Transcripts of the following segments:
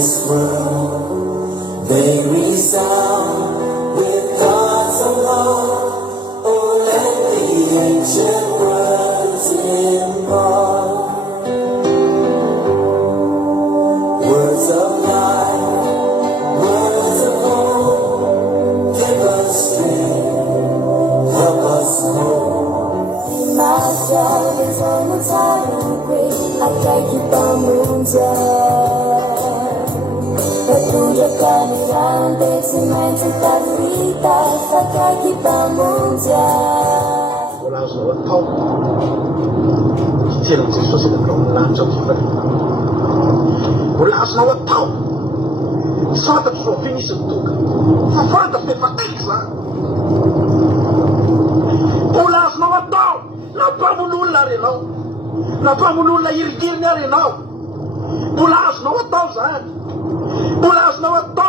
this world, they resound with God's own love. Oh, let the ancient words impart words of life, words of hope. Give us strength, help us hope. My job is on the time great. I can't keep on moving.我老说套，这种说是那种南州气氛。我老说我套，啥都说给你是多个，反正别发对啥。我老说我套，那把我弄来了，那把我弄来一个人来了，我老说我套啥？我老说我套。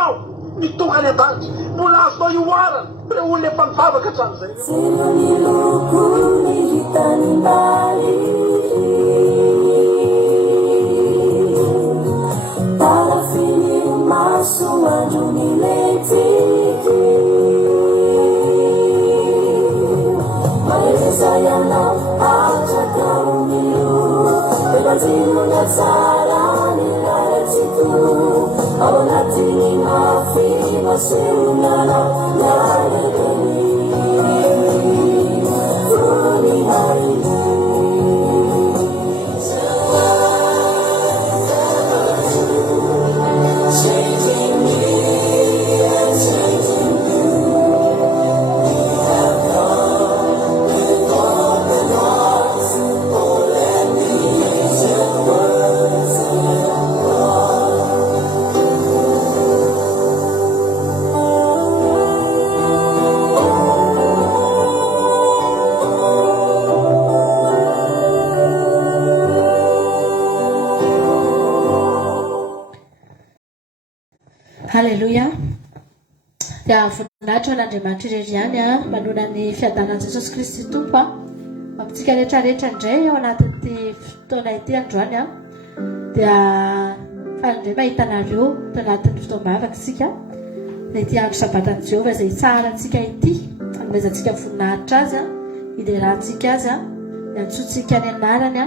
你都还得当，不拉说有话了，不然我连办法不可长噻。Halleluja. Dia voninahitra n'Andriamanitra irery ihany manona ny fiadanan'i Jesosy Kristy Tompo amintsika rehetrarehetra indray ao anatin'ity fotoana ity androany dia fanindray mahita anareo to anatin'ny fotoam-bavaka isika dia ity andro sabatan'i Jehovah izay tsarantsika ity anomezantsika voninahitra azy hiderantsika azy hiantsoantsika ny anarany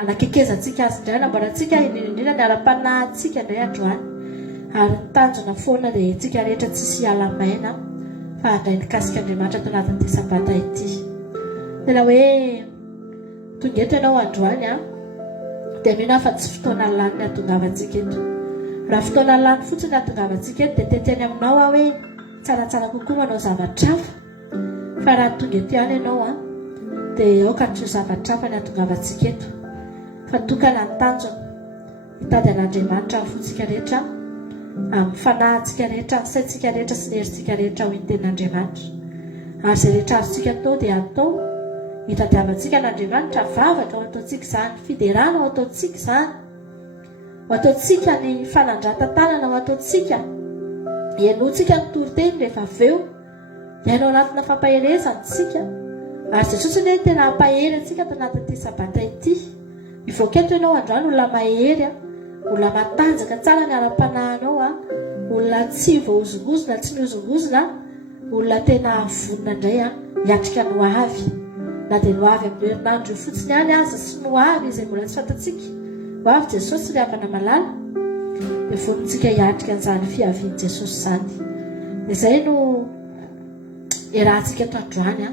anakekezantsika azy indray anamboarantsika indrindra ny ara-panahintsika indray androany ary ny tanjona foana dia tsika rehetra tsisy hiala maina fa handray nikasika Andriamanitra to anatin'ity sabata ity. Tena hoe tonga eto ianao androany dia mino fa tsy fotoana lany ny hatongavantsika eto. Raha fotoana lany fotsiny hatongavantsika eto dia teteny aminao hoe tsaratsara kokoa manao zavatra hafa. Fa raha tonga eto ihany ianao dia aoka tsy ho zavatra hafa ny hatongavantsika eto. Fa tokana ny tanjona hitady an'Andriamanitra ny fontsika rehetra amin'ny fanahintsika rehetra, ny saintsika rehetra sy ny herintsika rehetra ho tenin'Andriamanitra. Ary izay rehetra azontsika atao dia atao hitadiavantsika n'Andriamanitra vavaka ho ataontsika izany, fiderana ho ataontsika izany, ho ataontsika ny fanandran-tantanana, ho ataontsika hiainoantsika ny toriteny rehefa avy eo hiainao anatina fampaherezantsika. Ary Jesosy ny tena hampahery antsika to anatin'ity sabata ity. Mivoaka eto ianao androany olona mahery, olona matanjaka tsara ny ara-panahinao, olona tsy voahozongozona, tsy mihozongozona, olona tena vonona indray hiatrika no avy. Na dia no avy amin'ny herinandro io fotsiny ihany aza sy no avy izay mbola tsy fantatsika. Ho avy Jesosy ry havana malala dia vonintsika hiatrika an'izany fiavian'i Jesosy izany. Izay no iarahantsika eto androany.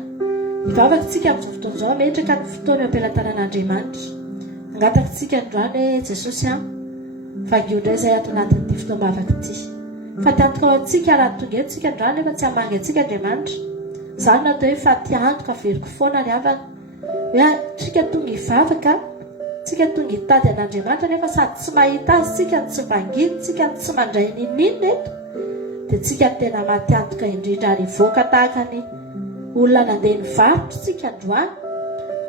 Hivavakantsika amin'izao fotoana izao ametraka ny fotoana eo am-pelantanan'Andriamanitra. Angatantsika androany hoe Jesosy fagio indray izay ato anatin'ity fotoam-bavaka ity. Fa tiantoka ao antsika raha tonga eto tsika androany nefa tsy hamangy antsika Andriamanitra. Izany natao hoe fa tiantoka averiko foana ny havana. Hoe tsika tonga hivavaka, tsika tonga hitady an'Andriamanitra nefa sady tsy mahita azy tsika, tsy manginy tsika, tsy mandray ninina eto. Dia tsika tena matiantoka indrindra ary voaka tahaka ny olona nandeha nivarotra tsika androany.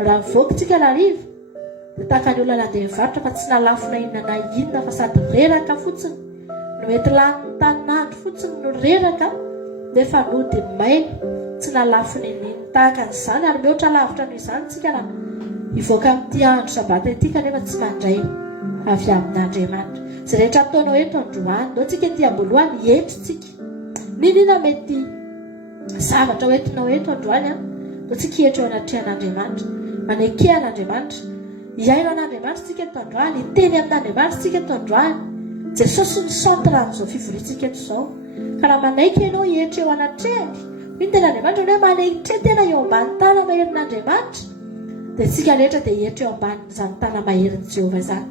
Raha mivoaka tsika lariva dia tahaka ny olona nandeha nivarotra fa tsy nalafona inona na inona fa sady reraka fotsiny no mety lany taninandro fotsiny no reraka nefa nody maina tsy nalafona inona tahaka n'izany. Ary mihoatra lavitra noho izany tsika raha hivoaka amin'ity andro sabata ity kanefa tsy mandray avy amin'Andriamanitra. zay rehetra ataonao eto androany no tsika ety amboloany etritsika ninona mety zavatra hoentinao eto androany no tsika etra eo anatrehan'Andriamanitra manekehan'Andriamanitra iaino an'Andriamanitra tsika eto androany teny amin'Andriamanitra tsika eto androany Jesosy ny centre amin'izao fivoriantsika eto izao ka raha manaiky ianao etra eo anatrehany iny tena Andriamanitra hoe manaitre tena eo ambany tana maherin'Andriamanitra dia tsika rehetra dia etra eo ambany izany tana maherin'i Jehovah izany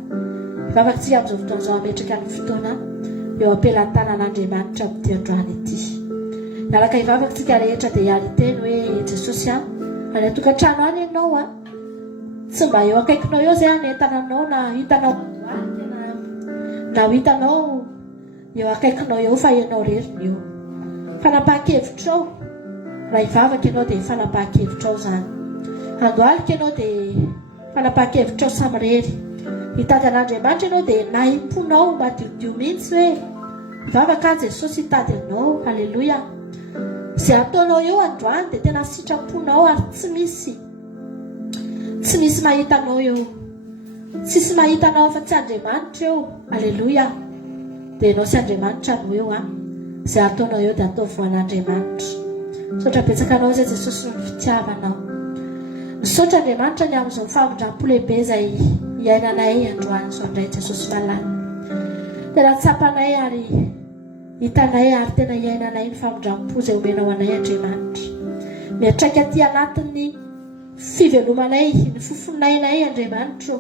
vavaka tsika amin'izao fotoan'izao ametraka ny fotoana eo ampelantanan'Andriamanitra amin'ity androany ity miaraka hivavaka tsika rehetra dia hiary teny hoe Jesosy any atokantrano any ianao tsy mba eo akaikinao eo zay entananao na hitanao na hitanao eo akaikinao eo fa ianao reriny eo fanapahan-kevitrao raha hivavaka ianao dia fanapahan-kevitrao zany andohalika ianao dia fanapahan-kevitrao samirery hitady an'Andriamanitra ianao dia naimponao mba diodio mihitsy hoe hivavaka Jesosy hitady anao halleloia zay ataonao eo androany dia tena sitraponao ary tsy misy mahitanao eo tsisy mahitanao fa tsy Andriamanitra eo halleloia dia ianao sy Andriamanitra no eo zay ataonao eo dia atao voan'Andriamanitra misaotra betsaka anao zay Jesosy ny fitiavanao misaotra Andriamanitra ny amin'izao famindram-po lehibe izay iainanay androany zao indray Jesosy malala tena tsapanay ary hitanay ary tena iainanay ny famindram-po izay omenao anay Andriamanitra miatraika aty anatin'ny fivelomanay ny fofonainay Andriamanitra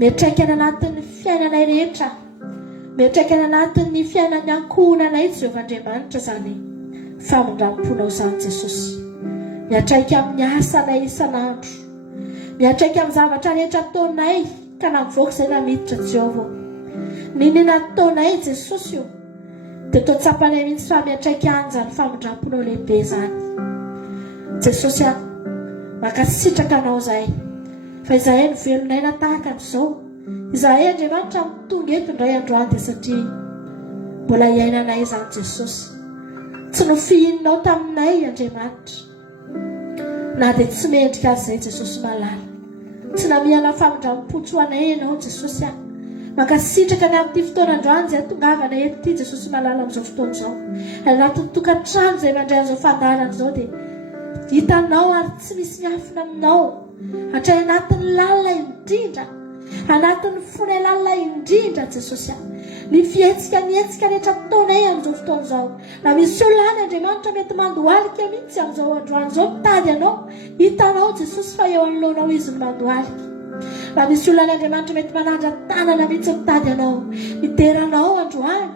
miatraika any anatin'ny fiainanay rehetra miatraika any anatin'ny fiainan'ny ankohonanay Jehovah Andriamanitra zany famindram-ponao zany Jesosy miatraika amin'ny asanay isan'andro miatraika amin'ny zavatra rehetra ataonay ka namivoaka izay namiditra Jehovah ninona ataonay Jesosy io dia tao tsapanay mihitsy fa miatraika an'izany famindram-ponao lehibe zany Jesosy makasitraka anao zahay fa izahay no velonay natahaka an'izao izahay Andriamanitra mitonga eto indray androany dia satria mbola iainanay zany Jesosy tsy nofihinao taminay Andriamanitra na dia tsy mendrika azy izay Jesosy malala tsy namihana famindram-potso anay ianao Jesosy makasitraka ny amin'ity fotoana androany izay tongavana eto ity Jesosy malala amin'izao fotoana izao anatin'ny tokantrano izay mandray an'izao fandarana izao dia hitanao ary tsy misy miafina aminao hatray anatin'ny lalina indrindra anatin'ny fonay lalina indrindra Jesosy ny fietsika rehetra ataonay amin'izao fotoana izao na misy olona any Andriamanitra mety mandohalika mihitsy amin'izao androany izao mitady anao hitanao Jesosy fa eo anoloanao izy no mandohalika na misy olona any Andriamanitra mety manandra tanana mihitsy mitady anao mideranao androany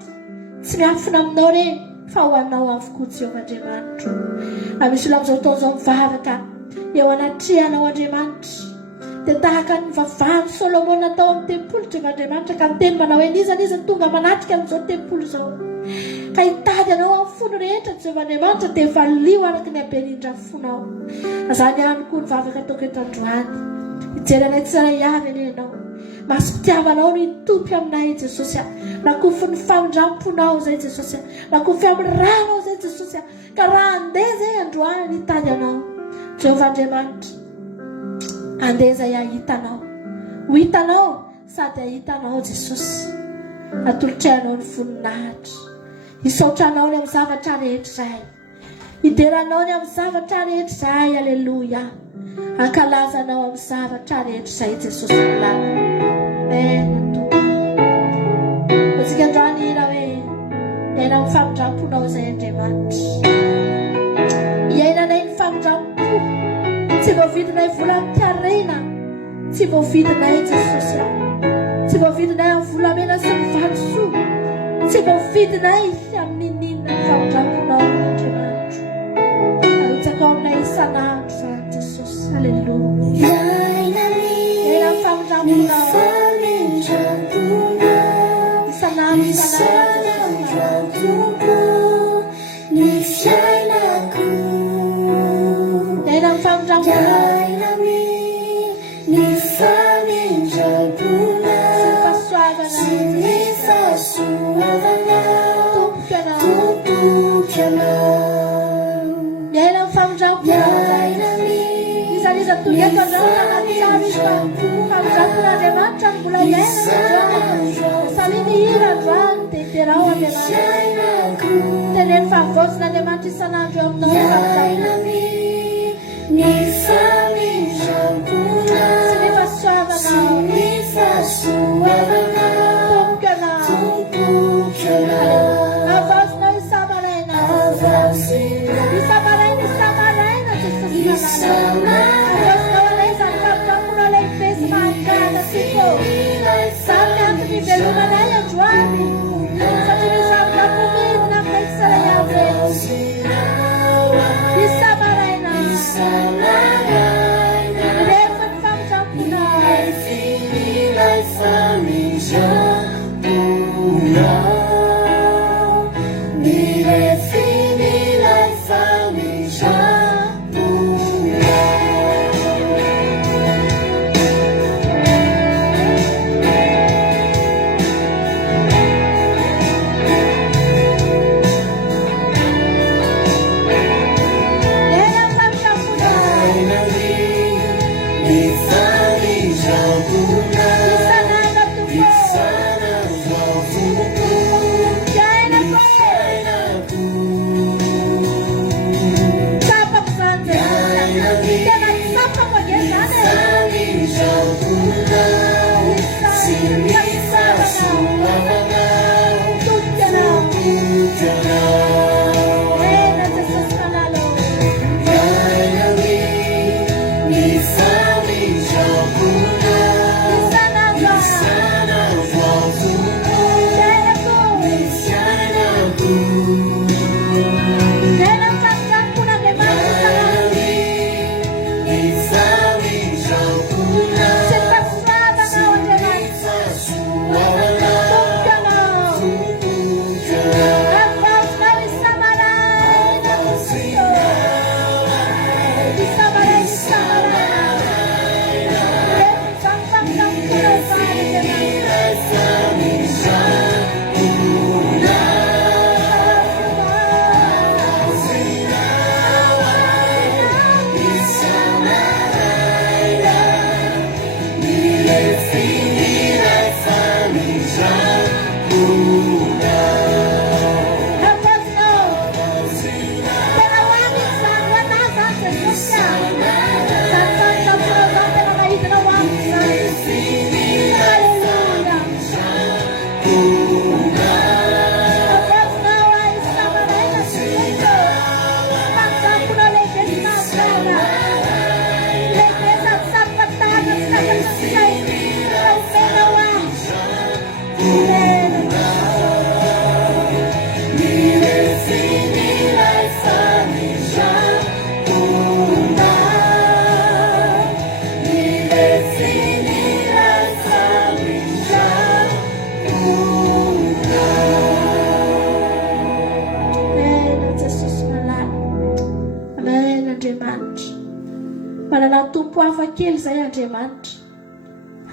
tsy miafina aminao re fa ho anao avokoa Jehovah Andriamanitra na misy olona amin'izao taon'izao mivavaka eo anatrehanao Andriamanitra dia tahaka ny vavahany Solomona tao amin'ny tempolo Jehovah Andriamanitra ka miteny manao hoe niza tonga manatrika amin'izao tempolo izao ka hitady anao amin'ny fony rehetra Jehovah Andriamanitra dia valio araka ny haben'indra fonao zany ihany koa ny vavaka ataoko eto androany hijery anay tsara avy anie ianao masom-pitiavanao no hitopy aminay Jesosy nakofy ny famindram-ponao zay Jesosy nakofy amin'ny ranao zay Jesosy ka raha andeha zay androany hitady anao Jehovah Andriamanitra andeha zay ahitanao ho hitanao sady ahitanao Jesosy atolotrayanao ny voninahitra hisaotranao ny amin'ny zavatra rehetra zahay hideranao ny amin'ny zavatra rehetra zahay alleluia ankalazanao amin'ny zavatra rehetra zay Jesosy malala atsika androany ira hoe iaina amin'ny famindram-ponao zay Andriamanitra iainanay ny famindram-po tsy voavidinay vola mitiarena tsy voavidinay Jesosy tsy voavidinay amin'ny volamena sy ny vatosoa tsy voavidinay amin'ny ninona ny famindram-ponao Andriamanitra arotsaka ao aminay isan'andro zany Jesosy alleluia iaina amin'ny famindram-ponao ny fiainako iaina amin'ny famindram-ponao ny famindram-pona sy ny fahasoavana tompokanao iaina amin'ny famindram-ponao iza tonga eto androany anaty tsara izy fa famindram-pon'Andriamanitra no mbola iaina saliny teneny fahavozon'Andriamanitra isan'andro eo aminao sy nefa soavanao avazonao isamaraina avazonao alay izany kapokapoana lehibe sy mahagaga tiko samy antony ivelomanay androany satria misy kapomenina aminay salay avy isamaraina rehefa ny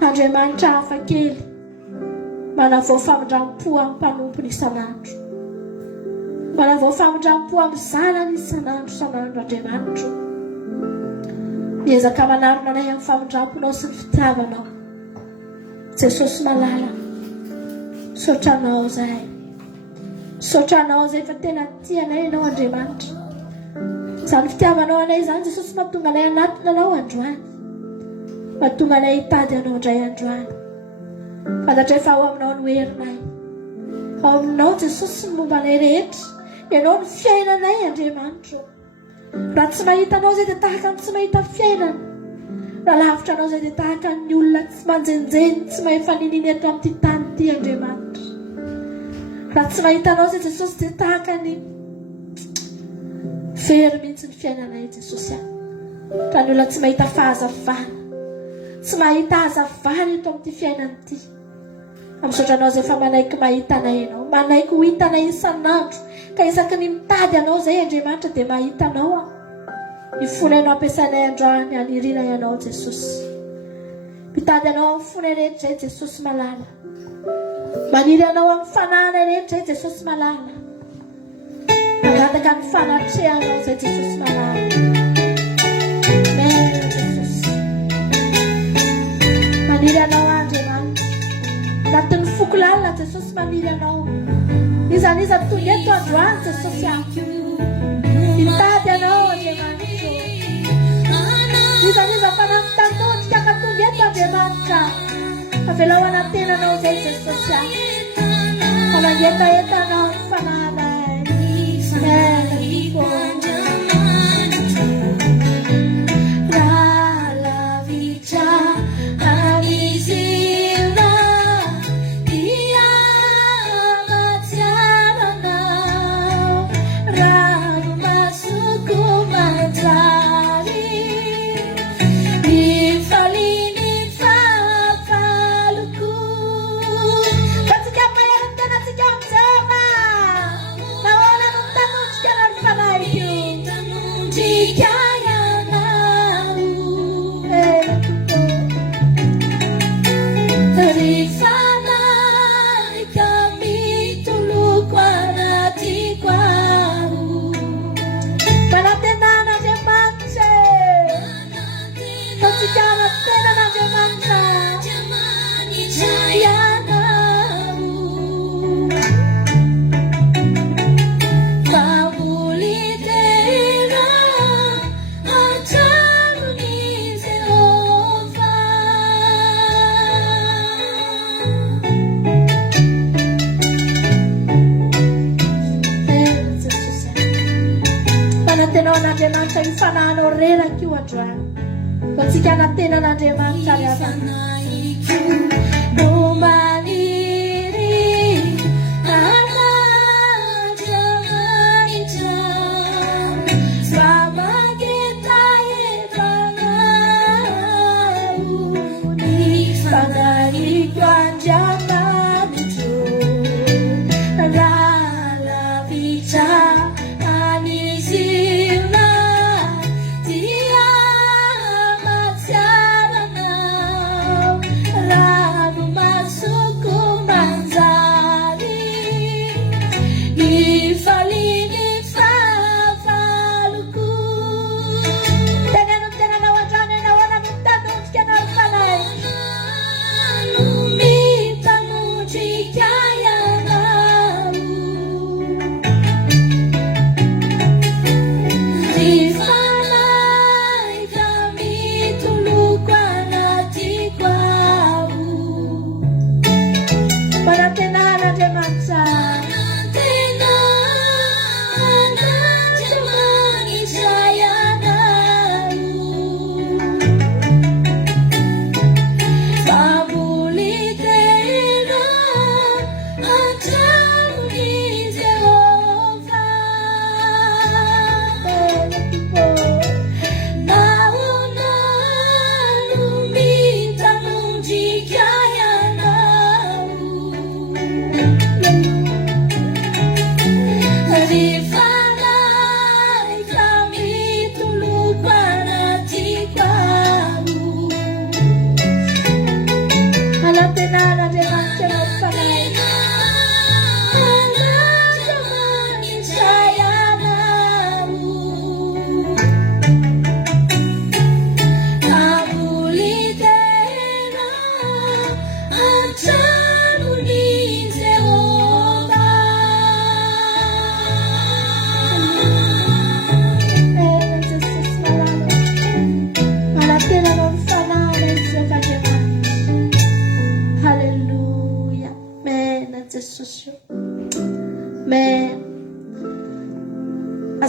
Andriamanitra hafa kely manavao famindrampo amin'ny mpanompony isan'andro, manavao famindrampo amin'ny zanany isan'andro Andriamanitra miezaka manarona anay amin'ny famindramponao sy ny fitiavanao. Jesosy malala, sotranao zahay, sotranao zay fa tena tianay ianao Andriamanitra. Izany fitiavanao anay izany Jesosy mahatonga anay anatona anao androany, mahatonga anay hitady anao indray androany. Fantatra efa ao aminao no herinay, ao aminao Jesosy ny momba anay rehetra, ianao ny fiainanay Andriamanitra. Raha tsy mahita anao zay dia tahaka ny tsy mahita fiainana, raha lavitra anao zay dia tahaka ny olona tsy manjenjeny, tsy mahefa nininy eto amin'ity tany ity Andriamanitra. Raha tsy mahita anao zay Jesosy dia tahaka ny very mihitsy ny fiainanay Jesosy any. Raha ny olona tsy mahita fahazavana, tsy mahita hazavana eto amin'ity fiainana ity, amin'izao anao zay fa manaiky mahita anay ianao, manaiky ho hita anay isan'andro, ka isaky ny mitady anao zay Andriamanitra dia mahita anao. Ny fonanao ampiasainay androany haniriana ianao Jesosy, mitady anao amin'ny fonay rehetra zay Jesosy malala, maniry anao amin'ny fananay rehetra zay Jesosy malala, mangataka ny fanatrehanao zay Jesosy malala. Amen Jesosy, maniry anao Andriamanitra, anatin'ny foko lalina Jesosy maniry anao, izaniza tonga eto androany Jesosy Jesosy hitady anao Andriamanitra izaniza fa namitandodrika katonga eto Andriamanitra avelao anatenanao zay Jesosy anangetaetanao ny fananay Andriamanitra ifananao reraka io androany fa tsika anatenan'Andriamanitra ry avana no maniry an'Andriamanitra fa manketaetanao ny fangariko Andriamanitro rahalavitra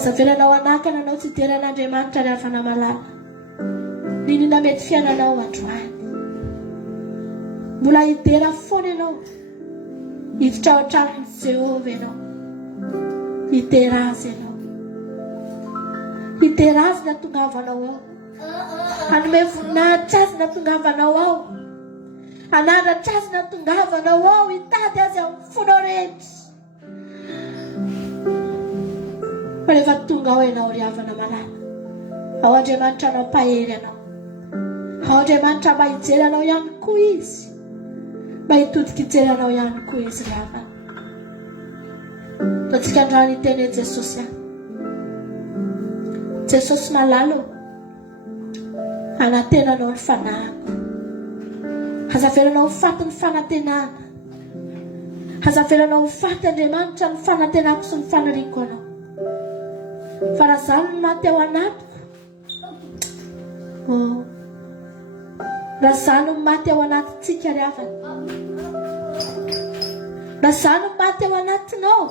azavelanao anakana anao tsy iteran'Andriamanitra ry havana malala ninona mety fiainanao androany mbola hitera foana ianao hiditra ao an-tranon'i Jehova ianao hitera azy ianao hitera azy na tongavanao ao hanome voninahitra azy na tongavanao ao hanandratra azy na tongavanao ao hitady azy amin'ny fonao rehetra fa rehefa tonga ao ianao ry havana malala ao Andriamanitra anao pahery anao ao Andriamanitra mba hijery anao ihany koa izy mba hitodika hijery anao ihany koa izy ry havana tatsika androany hiteny Jesosy Jesosy malalo anatenanao ny fanahiko azavelanao faty ny fanantenana azavelanao faty Andriamanitra ny fanantenako sy ny faniriako anao fa raha zany no maty ao anatiko, raha zany no maty ao anatintsika ry havana, raha zany no maty ao anatinao,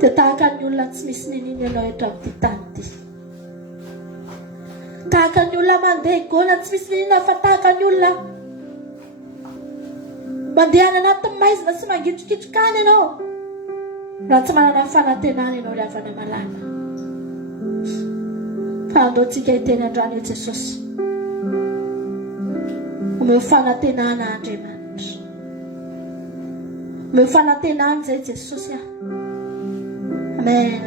dia tahaka ny olona tsy misy ninino ianao eto amin'ity tany ity, tahaka ny olona mandeha gona tsy misy ninona fa tahaka ny olona mandeha any anatin'ny maizina sy mangitrokitrokany ianao, raha tsy manana fanantenana ianao ry havana malala. Fa andaontsika hiteny androany eo Jesosy, omeo fanantenana Andriamanitra, omeo fanantenana izay Jesosy ah. Amen.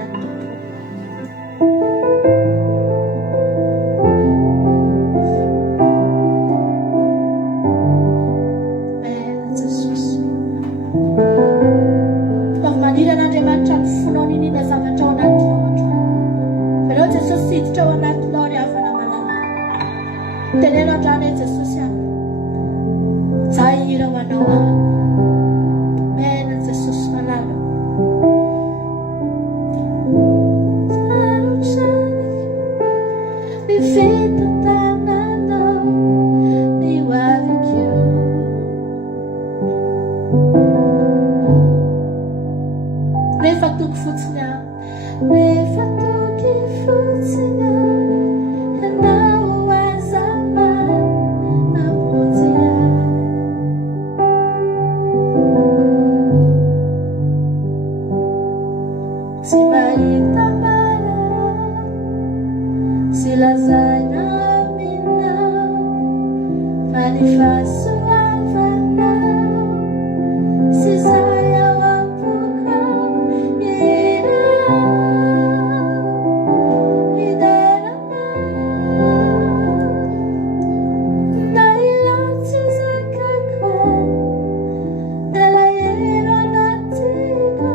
Mandiran'Andriamanitra ny fonao ninina zavatra ao anatinao androany. Ianao Jesosy hiditra ao anatinao ry havana malala. Teneno androany hoe Jesosy ah, izaho hihira ho anao ah. Amen Jesosy malala. Vita tananao ny hoaviko, rehefa toky fotsiny aho, rehefa toky fotsiny aho, ianao aza mamonjy ahy. Tsy mahita mara, tsy lazaina aminao, fa ny fahasoavanao, sy izay ao am-poko na ilatsy zakako, elaelo anatiko,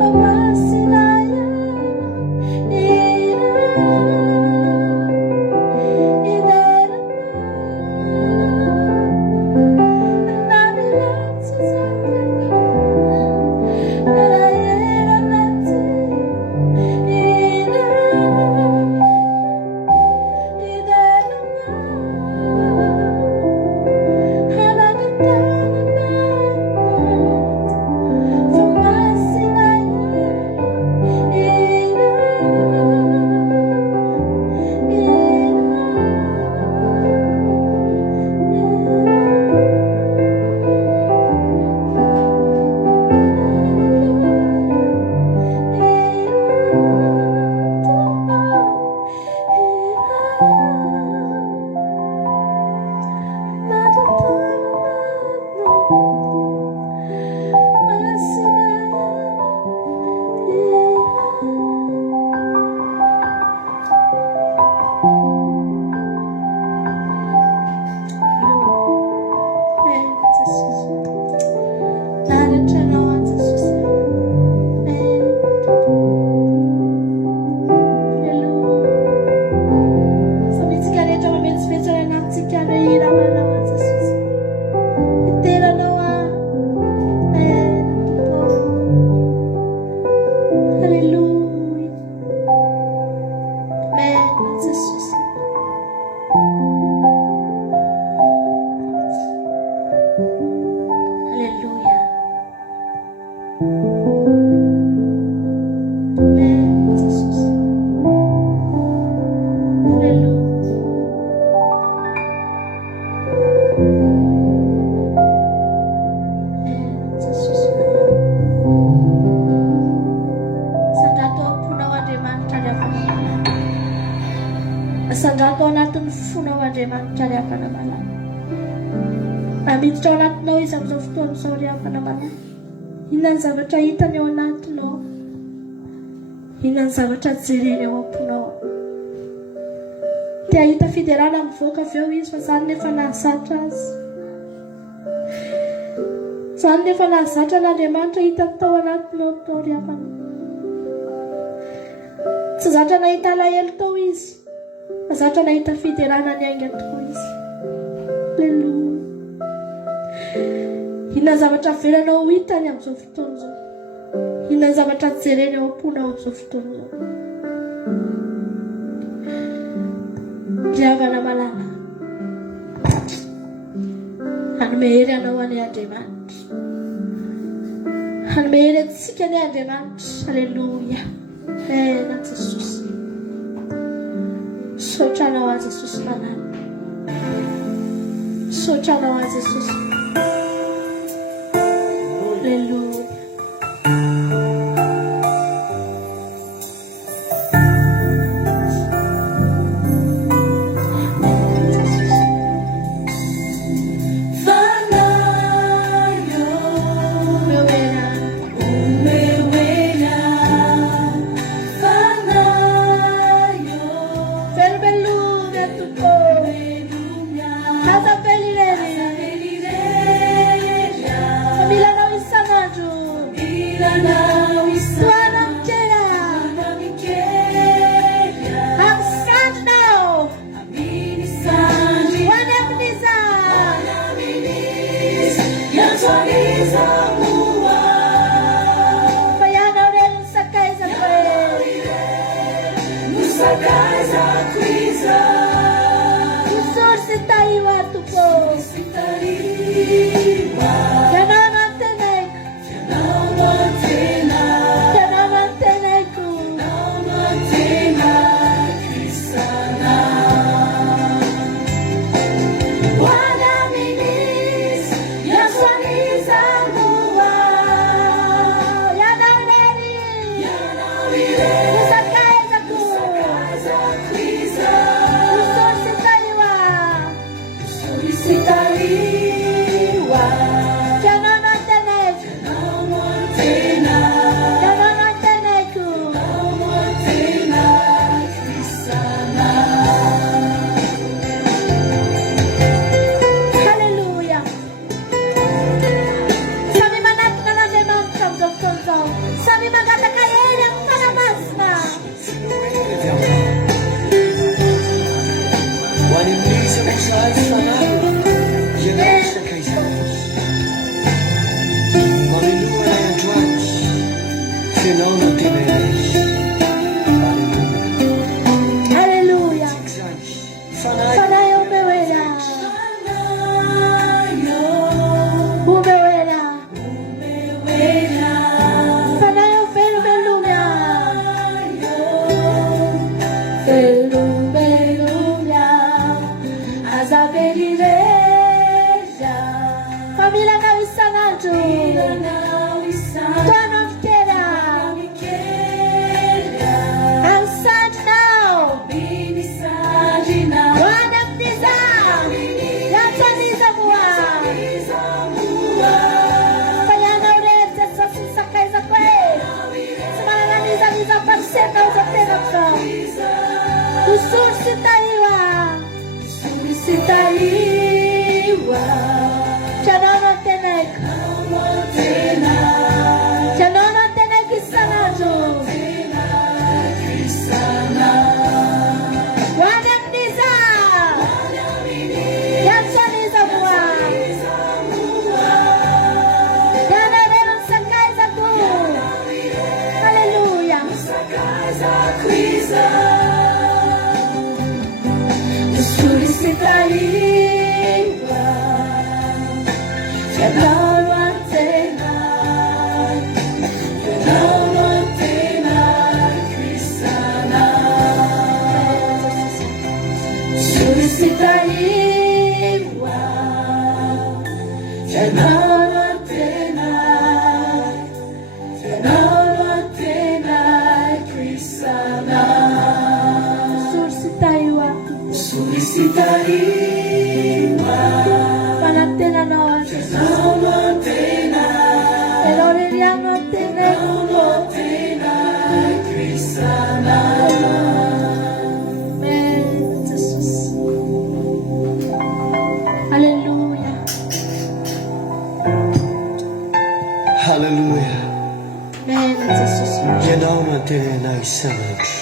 Masila Hallelujah. Amen, Jesus. Hallelujah. Amen, Jesus. Sangato puna wa Andriamanitra ny hafanana. Sangato anatin'ny fona wa Andriamanitra ny hafanana. Miditra ao anatinao izy amin'izao fotoana izao ry hafanana. Inona ny zavatra hitany ao anatinao? Inona ny zavatra jereny ao am-ponao? Te ahita fiderana mivoaka avy eo izy fa izany nefa nahazatra azy. Izany nefa nahazatra n'Andriamanitra hitany tao anatinao tao ry hafanana. Tsy zatra nahita alahelo tao izy, fa zatra nahita fiderana ny aingana tokoa izy. Haleluya. Inona zavatra velanao hitany amin'izao fotoana izao? Inona zavatra jereny ao am-ponao amin'izao fotoana izao? Ry havana malala, hanome hery anao any Andriamanitra, hanome hery antsika ny Andriamanitra. Haleluya. Ena Jesosy, sotranao a Jesosy malala, sotranao a Jesosy. Haleluya. Ianao no antena, ianao no antena cristana. Solicitaiwa, ianao no antena, ianao no antena cristana. Solicitaiwa, panantena no ianao no antena, e l'oreriano antena, ianao no antena cristana. Amen, Jesus. Alleluia. Hallelujah. Amen, Jesus. Ianao no antena isanandro.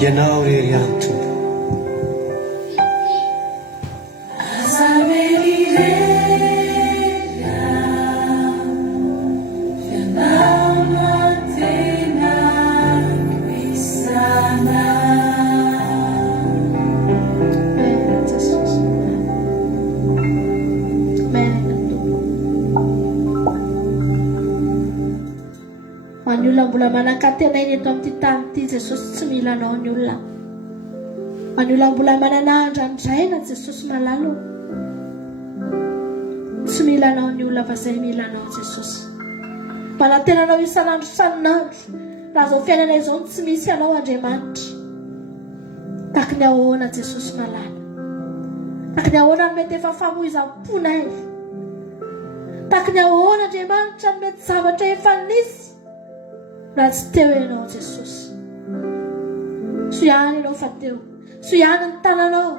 Ianao rery antony. Ny olona mbola manan-katena eny eto amin'ity tany ity, Jesosy tsy mila anao ny olona. Ny olona mbola manana andrandraina, Jesosy malalo. Tsy mila anao ny olona fa izay mila anao, Jesosy. Manantena anao isan'andro isan'andro. Raha izao fiainana izao tsy misy anao, Andriamanitra. Taky ny ahoana, Jesosy malala. Taky ny ahoana no mety efa famoizam-ponay. Taky ny ahoana, Andriamanitra, no mety zavatra efa nisy. Raha tsy teo ianao, Jesosy. So ihany ianao fa teo. So ihany ny tananao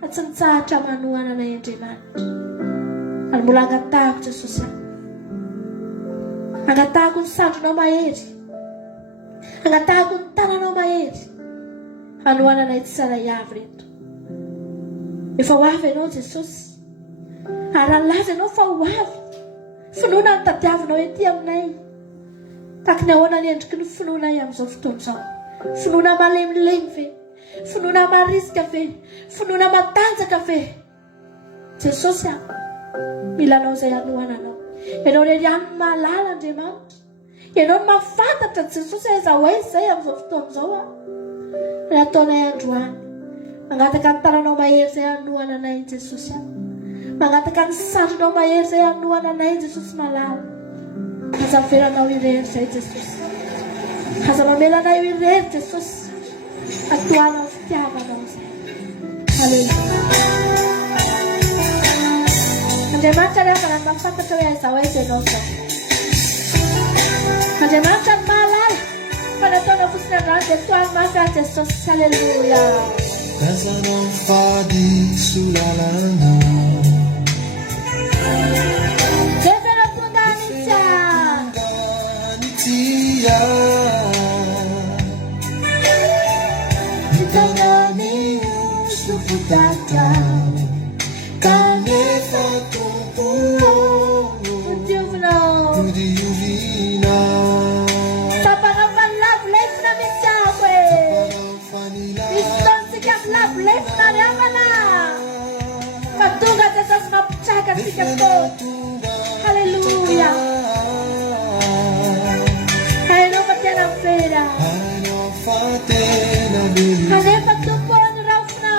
fa tsy nitsahatra manohana anay, Andriamanitra. Ary mbola angatahako, Jesosy. Angatahako ny sandronao mahery. Angatahako ny tananao mahery. Hanohana anay tsy saray avy reto. Efa ho avy ianao, Jesosy. Ary raha laza ianao fa ho avy. Finoana ny tadiavinao ety aminay. Taky ny ahoana ny endriky ny finoana amin'izao fotoana izao. Finoana malemilemy ve? Finoana marisika ve? Finoana matanjaka ve? Jesosy aho, mila anao izay hanohana anao. Ianao rery ihany ny mahalala, Andriamanitra. Ianao no mahafantatra, Jesosy, aiza ho aiza izay amin'izao fotoana izao aho. Ny ataonay androany. Mangataka ny tananao mahery izay hanohana anay, Jesosy aho. Mangataka ny sandronao mahery izay hanohana anay, Jesosy malala. Aza veranao irery izay, Jesosy. Aza mamelanay irery, Jesosy. Atoanao fitiavanao izay. Halleluja. Andriamanitra rehefa ny mahafantatra hoe aiza ho aiza ianao izao. Andriamanitra ny mahalala. Fa nataonao fotsiny androany dia toany mafy ahy, Jesosy. Halleluja. Kazana fady sulalana. Hitanami usuputaka kanefa tumpuo Udiuvina Tapanapan love life na misakwe Istonsikap love life na riamana Patunga Jesús mapchaka sikapo. Haleluya. Haino patena fera. Hane patupo ni rafna.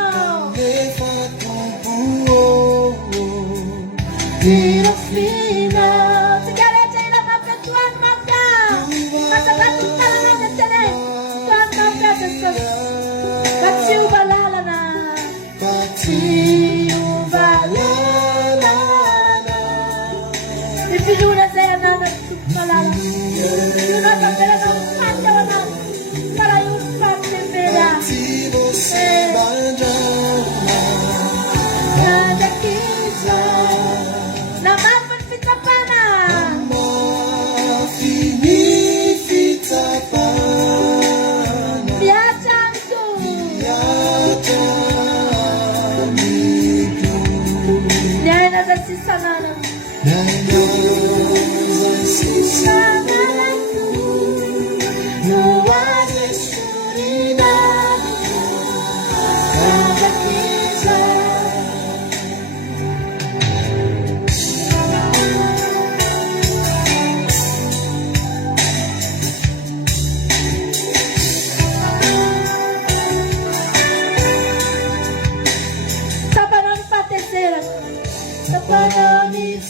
Nirafina. Sigareta ila mapya tuan mapya. Masakatu kalana netene. Tuan mapya Jesús. Patsiu balala na. Patsiu balala na. Ipinuna saya na balala. Yuna kapela na mapya wana. Para yung pampe pera. Nada kisa. Namapan fita pana.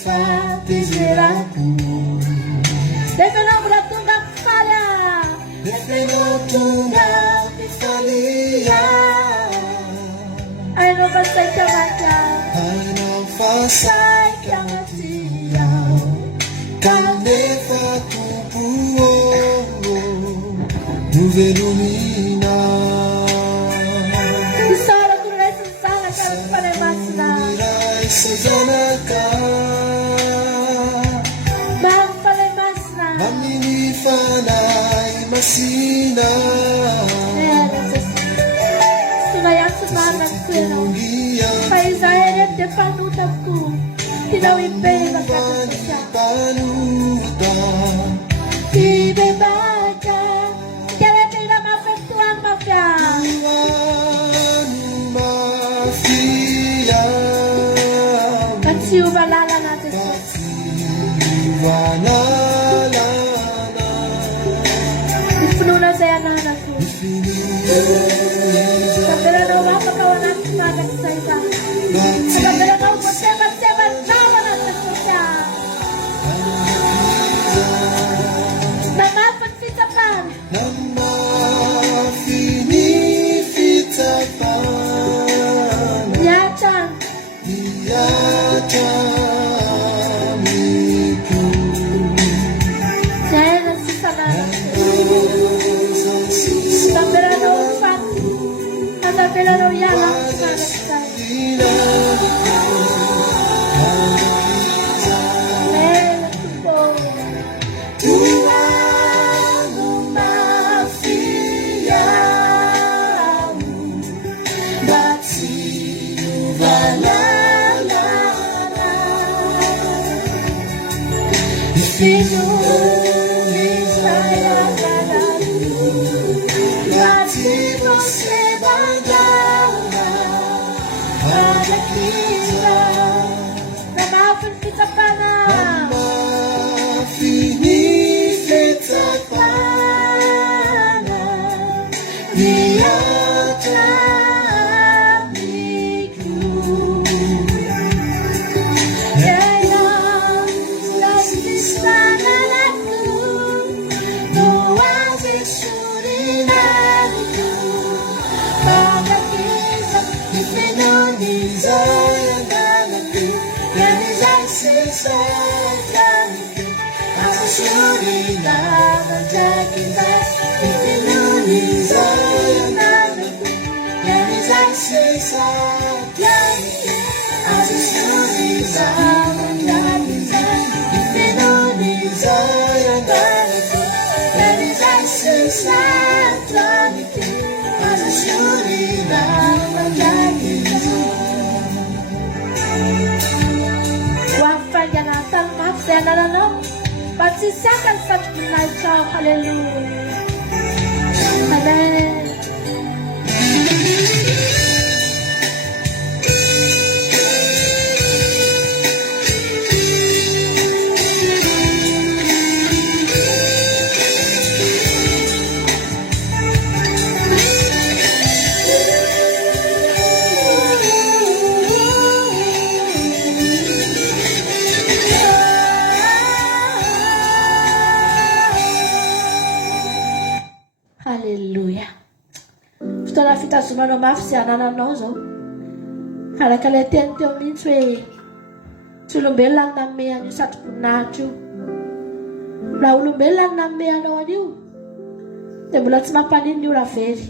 fahatezerako rehefa ianao mbola tonga mifaly rehefa ianao tonga mifalia ainao fa saika maty ainao fa saika maty aho kanefa tompo novelomina isara tororaisy ny zanaka mifalay masina raisa zanaka mamifalay masina amin'ny fanay masina sona iaso marina ny toerao fa izahay reto dia mpanotako tinao ibebaka panuta ibebaka kereka ira mafetoany mafia mafia ka tsy ova lalana Jesosy valalana ny finoana izay ananako kabelanao afaka ao anaty mandrak'izay za kabelanao voasevatseva zavana Jesosy namafy ny fitsapana namafy ny fitsapana miatrano miatramiko zaena sy fanana kabelanao faty kabelanao iala mandrak'izay Hallelujah. Amen. Hallelujah. Fotoana fitazomanao mafy izay anananao zao. Araka ilay teny teo mihitsy hoe tsy olombelona ny nanome an'io satroboninahitra io. Raha olombelona ny nanome anao an'io dia mbola tsy mampanino io raha very.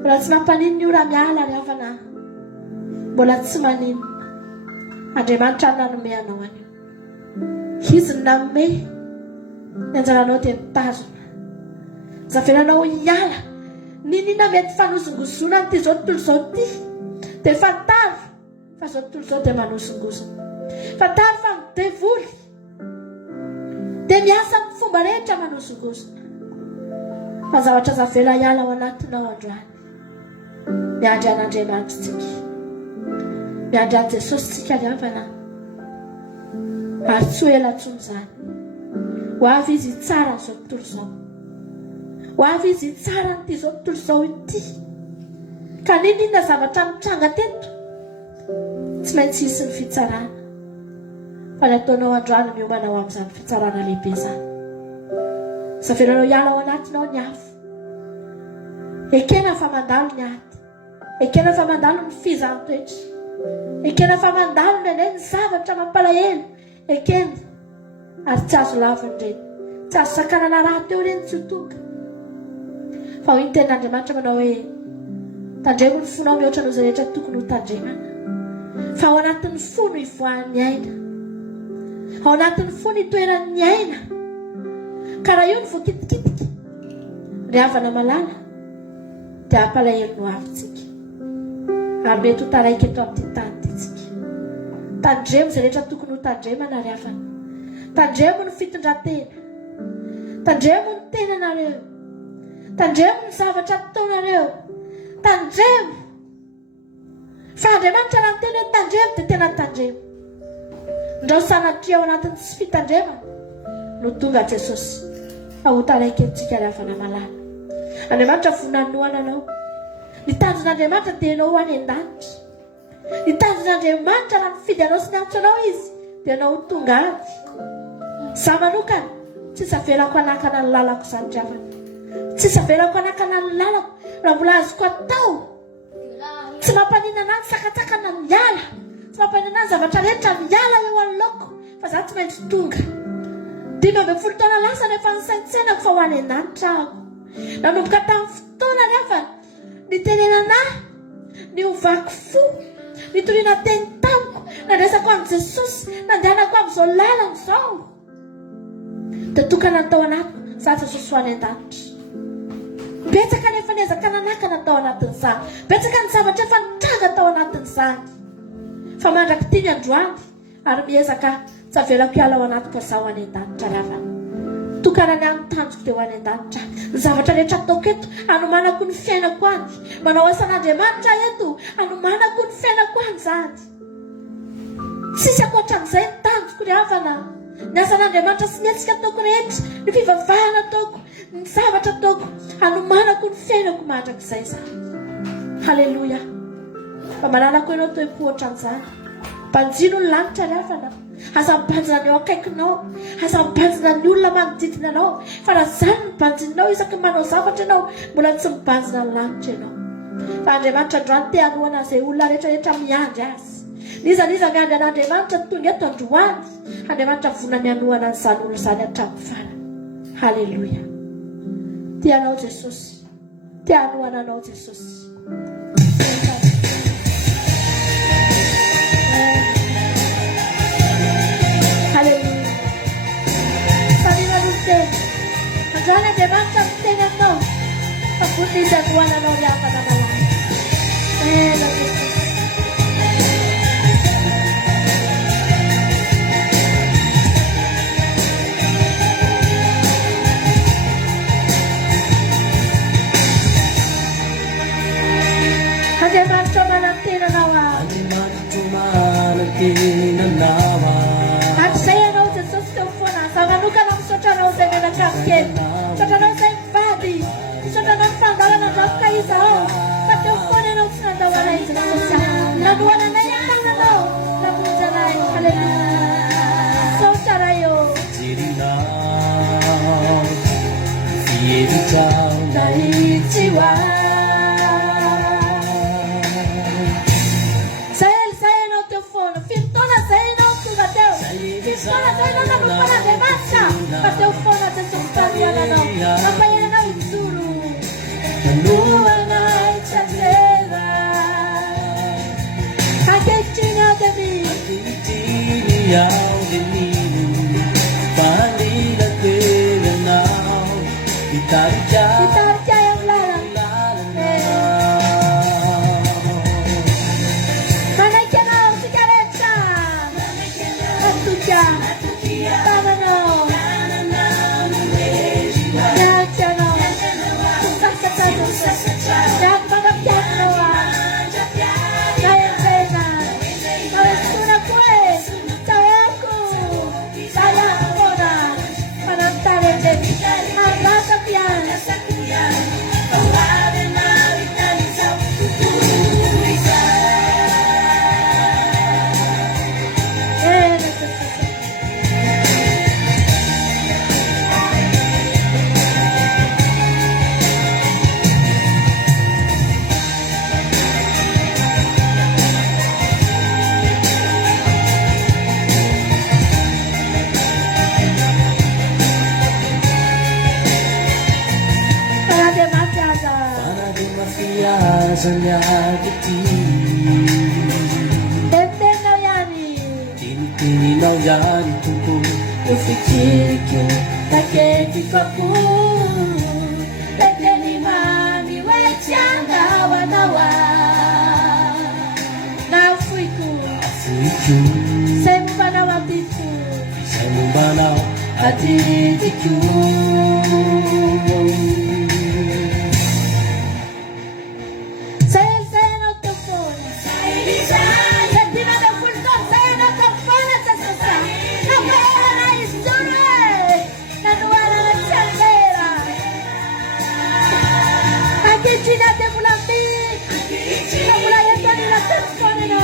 Mbola tsy mampanino io raha miala ry havana. Mbola tsy manino. Andriamanitra ny nanome anao an'io. Izy ny nanome. Ny anjaranao dia mitazona. Zavelanao hiala ninina mety fanosongosona n'ity zao tontolo zao ty dia fantaro fa zao tontolo zao dia manosongosona, fantaro fa midevoly dia miasa amin'ny fomba rehetra manosongosona. Fa zavatra zavela hiala ao anatinao androany, miandry an'Andriamanitra tsika, miandry an' Jesosy tsika ry havana, ary tsy ho ela intsony izany. Ho avy izy tsara zao tontolo zao. Ho avy izy tsara n'ity zao tontolo zao ity. Ka ninona zavatra mitranga teto tsy maintsy hisy ny fitsarana. fa ny ataonao androany miomana ao amin'izany fitsarana lehibe izany. Savelanao hiala ao anatinao ny afo. Ekena fa mandalo ny aty. Ekena fa mandalo ny fizaham-toetra. Ekena fa mandalo ny eny ny zavatra mampalahelo. Ekena ary tsy azo laviny ireny. Tsy azo sakanana raha teo ireny tsy ho tonga. Fa hoy ny tenin'Andriamanitra manao hoe tandremo ny fonao mihoatra noho izay rehetra tokony ho tandremana. Fa ao anatin'ny fo no ivoahan'ny aina. Ao anatin'ny fo no itoeran'ny aina. Ka raha io ny voakitikitika ry havana malala dia hampalahelo no avintsika. Ary mety ho taraiky eto amin'ity tany itsika. Tandremo izay rehetra tokony ho tandremana ry havana. Tandremo ny fitondratena. Tandremo ny tenanareo. Tandremo ny zavatra ataonareo. Tandremo. Fa Andriamanitra raha miteny hoe tandremo dia tena tandremo. Ndao sanatria ao anatin'ny tsy fitandremana no tonga Jesosy ho taraiky amintsika ry havana malala. Andriamanitra vonanoana anao. Ny tanjon'Andriamanitra dia ianao ho any an-danitra. Ny tanjon'Andriamanitra raha mifidy anao sy ny antso anao izy dia ianao ho tonga avy. Za manokana tsy savelako anakana ny lalako izany ry havana. Tsy savelako anakana ny lalako raha mbola azoko atao. Tsy mampaninana ny sakatsakana ny ala. Tsy mampaninana ny zavatra rehetra ny ala eo anoloko. Fa za tsy maintsy tonga. 15 taona lasa nefa nisaintsainako fa ho any an-danitra ako. Nanomboka tamin'ny fotoana rehefa nitenenana ny ovako fo, nitoriana teny tamiko, nandresako amin'i Jesosy, nandehanako amin'izao lalana izao. Dia tokana natao anatiko za Jesosy ho any an-danitra. Betsaka nefa niezaka nanakana tao anatin'izany. Betsaka ny zavatra efa nitranga tao anatin'izany. Fa mandraky ity ny androany ary miezaka tsy avelako hiala ao anatiko zaho any an-danitra ry havana. Tokana ny any tanjoko dia ho any an-danitra. Ny zavatra rehetra ataoko eto anomanako ny fiainako any. Manao asan'Andriamanitra eto anomanako ny fiainako any zany. Tsisy ankoatran'izay ny tanjoko ry havana. Ny asan'Andriamanitra sy ny hetsika ataoko rehetra, ny fivavahana ataoko, ny zavatra ataoko anomanako ny fiainako mandrakizay zany. Halleluja. Fa mananako ianao toe-po ohatran'izany. Mpanjino ny lanitra ry havana. Aza mibanjina ny eo akaikinao. Aza mibanjina ny olona manodidina anao. Fa raha zany ny mibanjinanao isaky manao zavatra ianao, mbola tsy mibanjina ny lanitra ianao. Fa Andriamanitra androany te hanoana izay olona rehetrarehetra miandry azy. Niza miandry an'Andriamanitra tonga eto androany. Andriamanitra vonany hanoana an'izany olona izany hatramin'ny farany. Halleluja. Tia anao Jesosy. Tia hanoana anao Jesosy. Halleluja. Salina lute. Androany Andriamanitra miteny aminao. Fa vonisy hanoana anao ry havana malala. Jesosy. Andriamanitra manantena anao hatrizay ianao Jesosy teo foana. Za manokana misaotra anao izay menakamo kely. Misaotra anao izay mivady. Misaotra anao mifandalana andrafika izy ao. Fa teo foana ianao tsy nandahoana izy Jesosy. Nanoana anay tananao. Namonjy anay. Halleluja. Misaotra raha eo. Naitsiwa. Pateu fora dessa história não, apanha na izuru, nua na chazela, haketinha de mim, panila tela não, itarja yang larang, mana kenal sigareta, atuja, tanano. Saya pena, kalau sudah kue, saya aku Zanyagati Tetenao yani Tinitininaw yan tuko ufikiriki naketifaku tekeni mami wechanga wanawa nafuiku Afuiku semubana watifu Samubana Atitiku saya no tofona sentima da fulto saya no tofona sasa na pera na isture na nuara na chandera aqui tinha tempo na bica na mulher toda na tofona no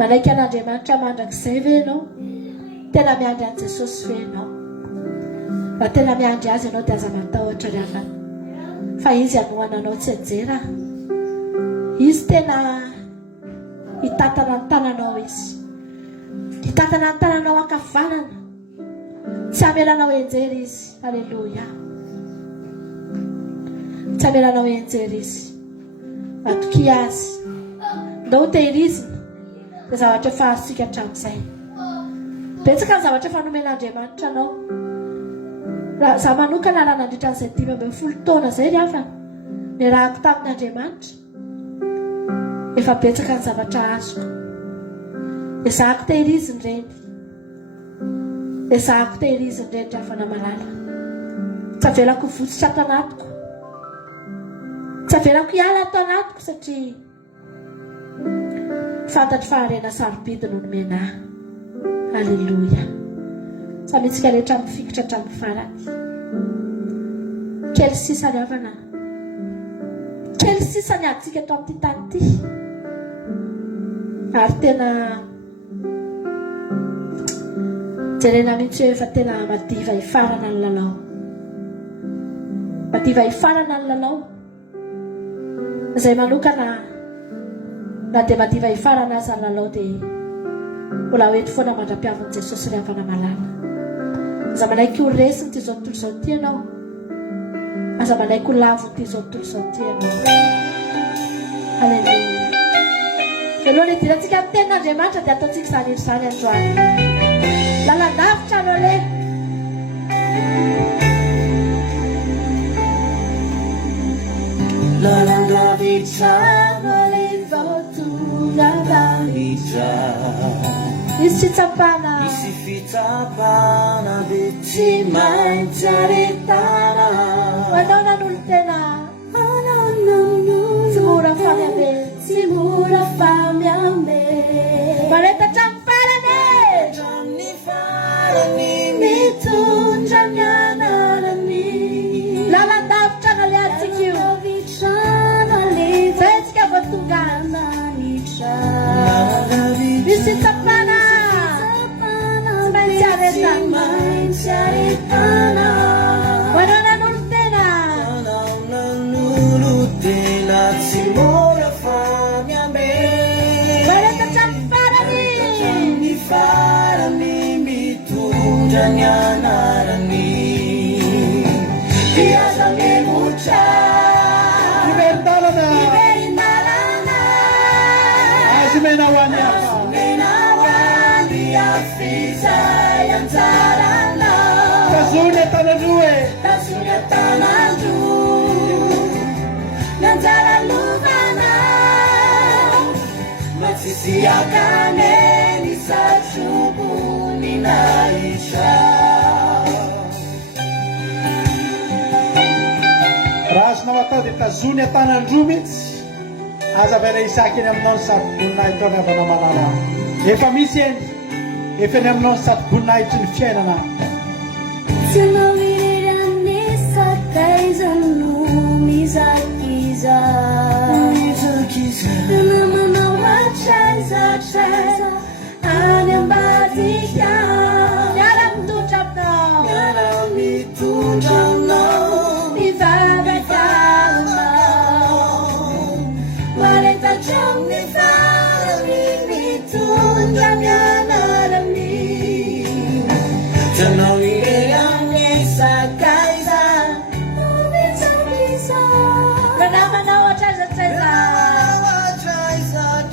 Malaika an'Andriamanitra mandrakizay ve ianao? Tena miandry an' Jesosy ve ianao? Raha tena miandry azy ianao dia aza matahotra ry havana. Fa izy anohana anao tsy anjera. Izy tena hitatana ny tananao izy. Hitatana ny tananao ankavanana. Tsy amelanao enjera izy. Alleluia. Tsy amelanao enjera izy. Atoky azy. Ndao tehirizina. Dia zavatra fahatsika hatramin'izay. Betsaka ny zavatra fanomen'Andriamanitra anao. Raha zaho manokana raha nandritra an'izay 5 taona izay ry havana, niarahako tamin'Andriamanitra, efa betsaka ny zavatra azoko. Ezahako tehiriziny ireny. Ezahako tehiriziny ireny ry havana malala. Tsy avelako votsitra ato anatiko. Tsy avelako hiala ato anatiko satria fantatry faharena sarobidy no nomena. Alleluia. Samitsika rehetra mifikitra hatramin'ny farany. Kely sisa ry havana. Kely sisa ny aditsika ato amin'ity tany ity. Ary tena jerena mihitsy hoe efa tena madiva hifarana ny lalao. Madiva hifarana ny lalao. Izay manokana na dia madiva hifarana aza ny lalao dia mbola hoeto foana mandra-piavin'i Jesosy ry havana malala. Aza manaiky ho resiny ty zao tontolo izao ty ianao. Aza manaiky ho lavo ty zao tontolo izao ty ianao. Alleluia. Voalohany hidirantsika amin'ny tenin'Andriamanitra dia ataontsika izany izany androany. Lalandavitra anao le. Lalandavitra malevao tonga davitra. Misy fitsapana. Misy fitsapana dia tsy maintsy aretana. Anao nanolo tena. Tsy mora famiambe. Tsy mora famiambe. Maretatra amin'ny farany. Hatramin'ny farany mitondra ny anarany. Lalandavitra na le antsika io. Zay tsika vao tonga. Misy fitsapana. Tsy maintsy aretana. mora fanyambe ni farani mitunda nyanarani tiazange mucha Ibertalana Azimenawanya Tasune tanadue Matsisiakane ni sachubu ninaisha Raha namatao dia tazony atanandroa mihitsy aza avela isakiny aminao ny saty-boninahitry ny avana manana efa misy eny efa ny aminao ny saty-boninahitry ny fiainana Tsanao irerany sakaizano mizakiza namanao atraizatraiza any ambadika miara-mitondra aminao miara-mitondra aminao mivavaka aminao maretatra amin'ny farany mitondra mianarany Tsanao irerany sakaiza mizakiza manamanao atraizatraiza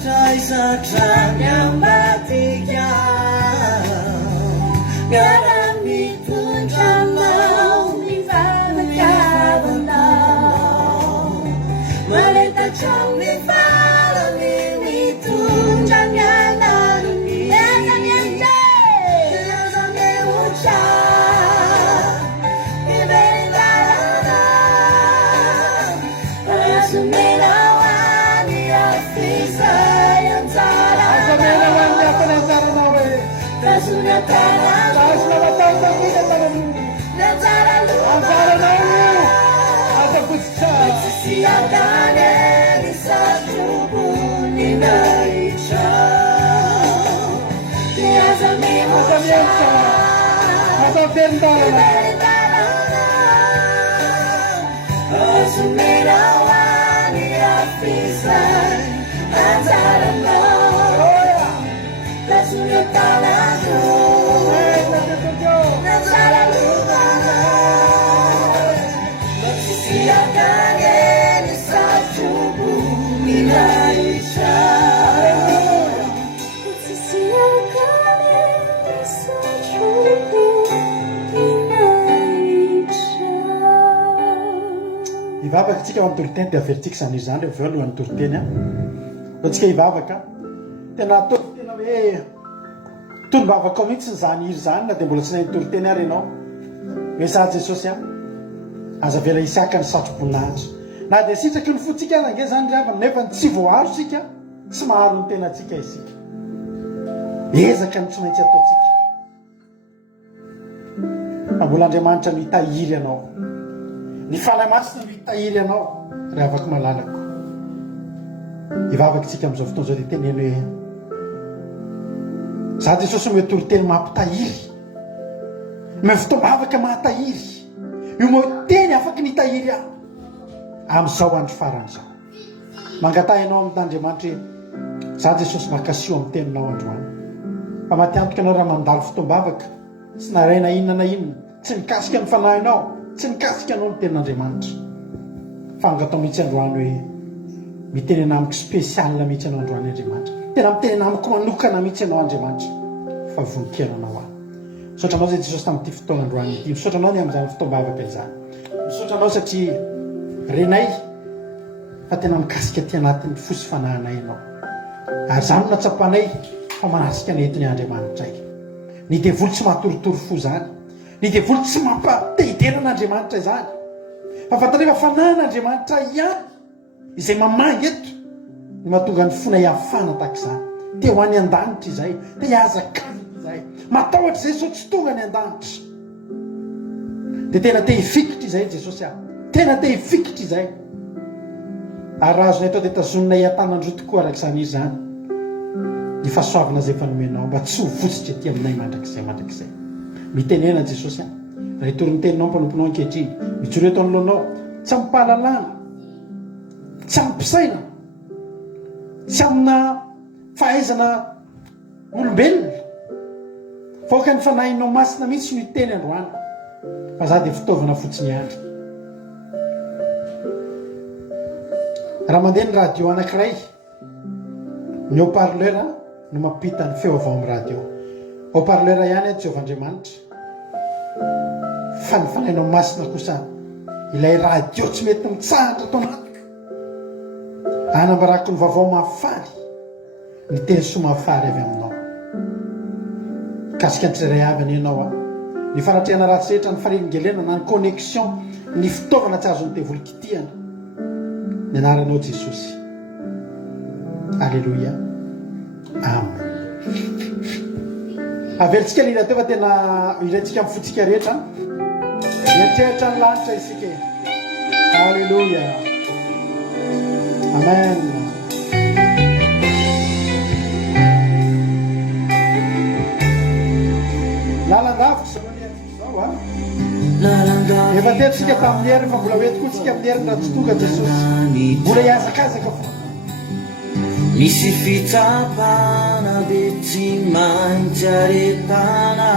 Traizatrany ambadika miara-mitondra aminao mivavaka aminao maretatra amin'ny farany mitondra mianarany Tiazany otra iberindarana azomenao any afisay anjara Azamenawan'ny akany anjaranao hoe Kasunatana Taas namatao tangina tanandroa Nanjara Anjaranao io aza fotsitra Siakane ni sachubu ninaisha Tiazany Azamiensa Aza ferintalana Azumenawani afisay anjaranao Kasunatana Nanjara lubana Matsisiakane ni sachubu ninaisha Matsisiakane ni sachubu ninaisha hivavaka tsika ho an'nytoriteny dia averintsika izany izy zany rehefa voalohan'ny toriteny a atsika hivavaka tena atao tena hoe tolombavaka ao mihitsy zany iry zany na dia mbola tsy nahy toriteny ary ianao hoe sa Jesosy a aza vela isaka ny satro-boninahitra na dia sitraky ny fotsika aza nge zany ravana nefa tsy voaharo sika tsy maharo ny tenantsika isika ezaka ny tsy maintsy ataotsika fa mbola Andriamanitra mitahiry ianao ny fanahy masina mitahiry ianao raha afaka malalako hivavaka tsika amin'izao fotoana izao dia teneny hoe za Jesosy hoe toriteny mampitahiry me fotoam-bavaka mahatahiry io moa teny afaka nitahiry aho amin'izao andro faran'izao mangatah ianao amin'Andriamanitra hoe za Jesosy makasio amin'ny teninao androany fa matiantoka ianao raha mandalo fotoam-bavaka tsy naraina inona na inona tsy nikasika ny fanahinao tsy nikasika anao ny tenin'Andriamanitra fa angatao mihitsy androany hoe mitenena amiko spesialina mihitsy anao androany Andriamanitra tena mitenena amiko manokana mihitsy anao Andriamanitra fa voninkerana anao ahy misaotra anao zay Jesosy tamin'ity fotoana androany ity misaotra anao ny amin'izany fotoam-bavaka izany misaotra anao satria renay fa tena mikasika ty anatin'ny fosy fanahinay ianao ary zany no natsapanay fa manasika ny entiny Andriamanitra ay ny devoly tsy mahatoritory fo zany ny devoly tsy mampatehideran'Andriamanitra izany fa fantanefa fanan'Andriamanitra ihany izay mamangy eto ny mahatonga ny fona hiafana tahaka izany te ho any an-danitra izay te hiazakazaka izay matahotra izay so tsy tonga ny an-danitra dia tena te hifikitra izay Jesosy aho tena te hifikitra izay ary raha azonay atao dia tazonina hiantanandro tokoa arak'izany izy zany ny fahasoavana izay efa nomenao mba tsy ho fotsitra ety aminay mandrakizay mitenena Jesosy aho raha hitory ny teninao mpanomponao ankehitriny mitsory eto anoloanao tsy ampahalalana tsy ampisaina, tsy amina fahaizana olombelona, foka ny fanahinao masina mihitsy no iteny androany fa za dia fitaovana fotsiny andro. Raha mandeha ny radio anankiray, ny haut-parleur no mampita ny feo avao amin'ny radio. Haut-parleur ihany a Jehovahandriamanitra, fa ny fanahinao masina kosa ilay radio tsy mety mitsahatra tao anatika, anambarako ny vaovao mahafaly, ny teny soa mahafaly avy aminao. Kasika ny tsirairay avy any ianao a, ny fanatrehana ratsy rehetra, ny faringelena na ny connexion, ny fitaovana tsy azon'ny tevolikitihana, ny anaranao Jesosy. Alleluia, amen. Avelitsika lina teo fa tena ilayntsika amin'ny fotsika rehetra, mieritreritra ny lanitra isika. Alleluia, amen. Lalandavitra zao a, efa tetisika tamin'ny hery fa mbola hoentikotsika amin'ny hery raha tsy tonga Jesosy, mbola hiazakazaka fo. Misy fitsapana be tsy maintsy aretana,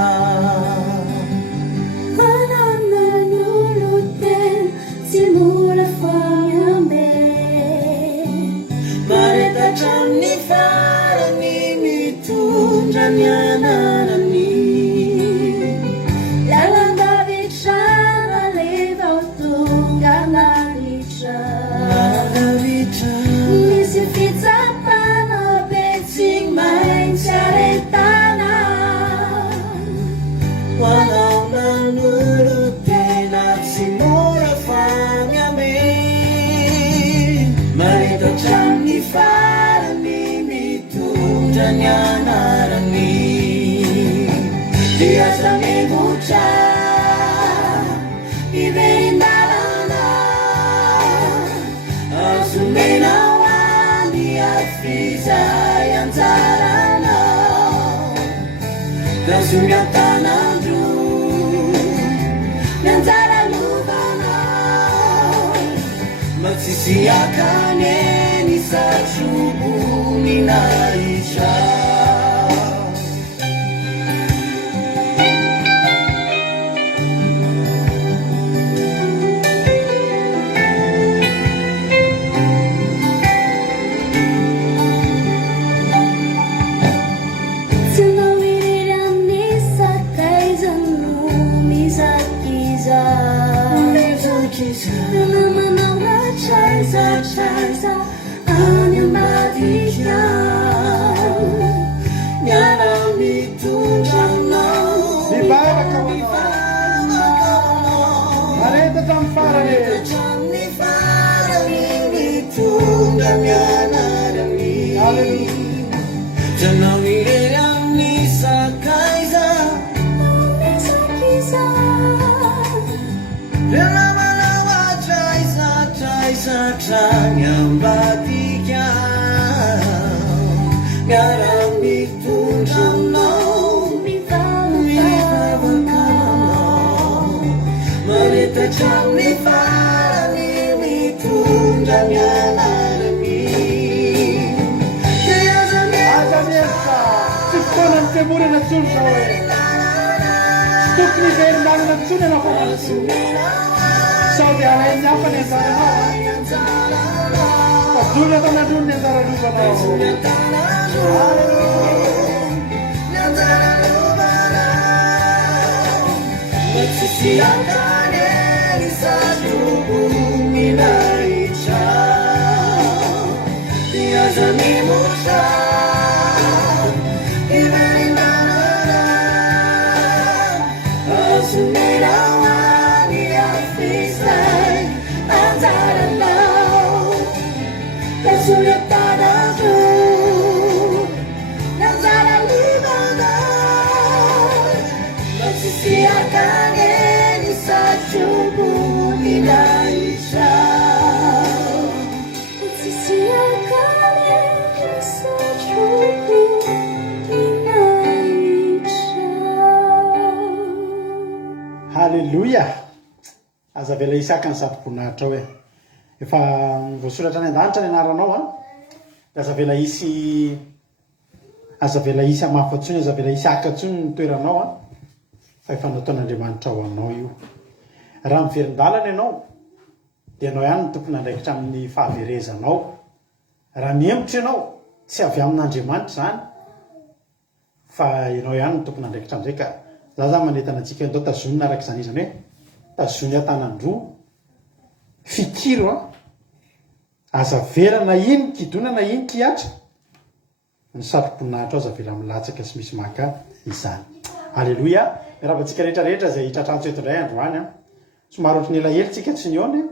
ananan'olo tena tsy mora fanyambe, maretatra amin'ny farany mitondra ny anarany. lalandavitra naleva tonga naritra, misy fitsapana be tsy maintsy aretana, Walau menurut tena tsy mora fanyame, maretatra amin'ny farany mitondra ny anarany. Dia samemutra iverindalana, asumena wani afiza yanzarana, kasunyatana nanzara lubana, matsisiakane ni sachubu ninaisha. Halleluja. Aza vela isaka ny saboboninahitra hoe efa voasoratra any an-danitra ny anaranao a de aza vela isy amafatsony aza vela isy akatsony ny toeranao a fa efa nataon'Andriamanitra ao anao io raha miverin-dalana ianao de anao ihany ny tompony andraikitra amin'ny fahaverezanao raha miemotra ianao tsy avy amin'Andriamanitra zany fa ianao ihany ny tompony andraikitra am'izay ka za manetana antsika ndao tazonina araka izany izany hoe tazony atanandroa fikiro aza vera na iny kidona na iny kiatra ny sarom-poninahitra ao aza vela milatsaka sy misy maka izany. Alleloia. Miarabantsika rehetrarehetra zay hitratrantso eto indray androany a somary ohatry ny elahelitsika tsy niona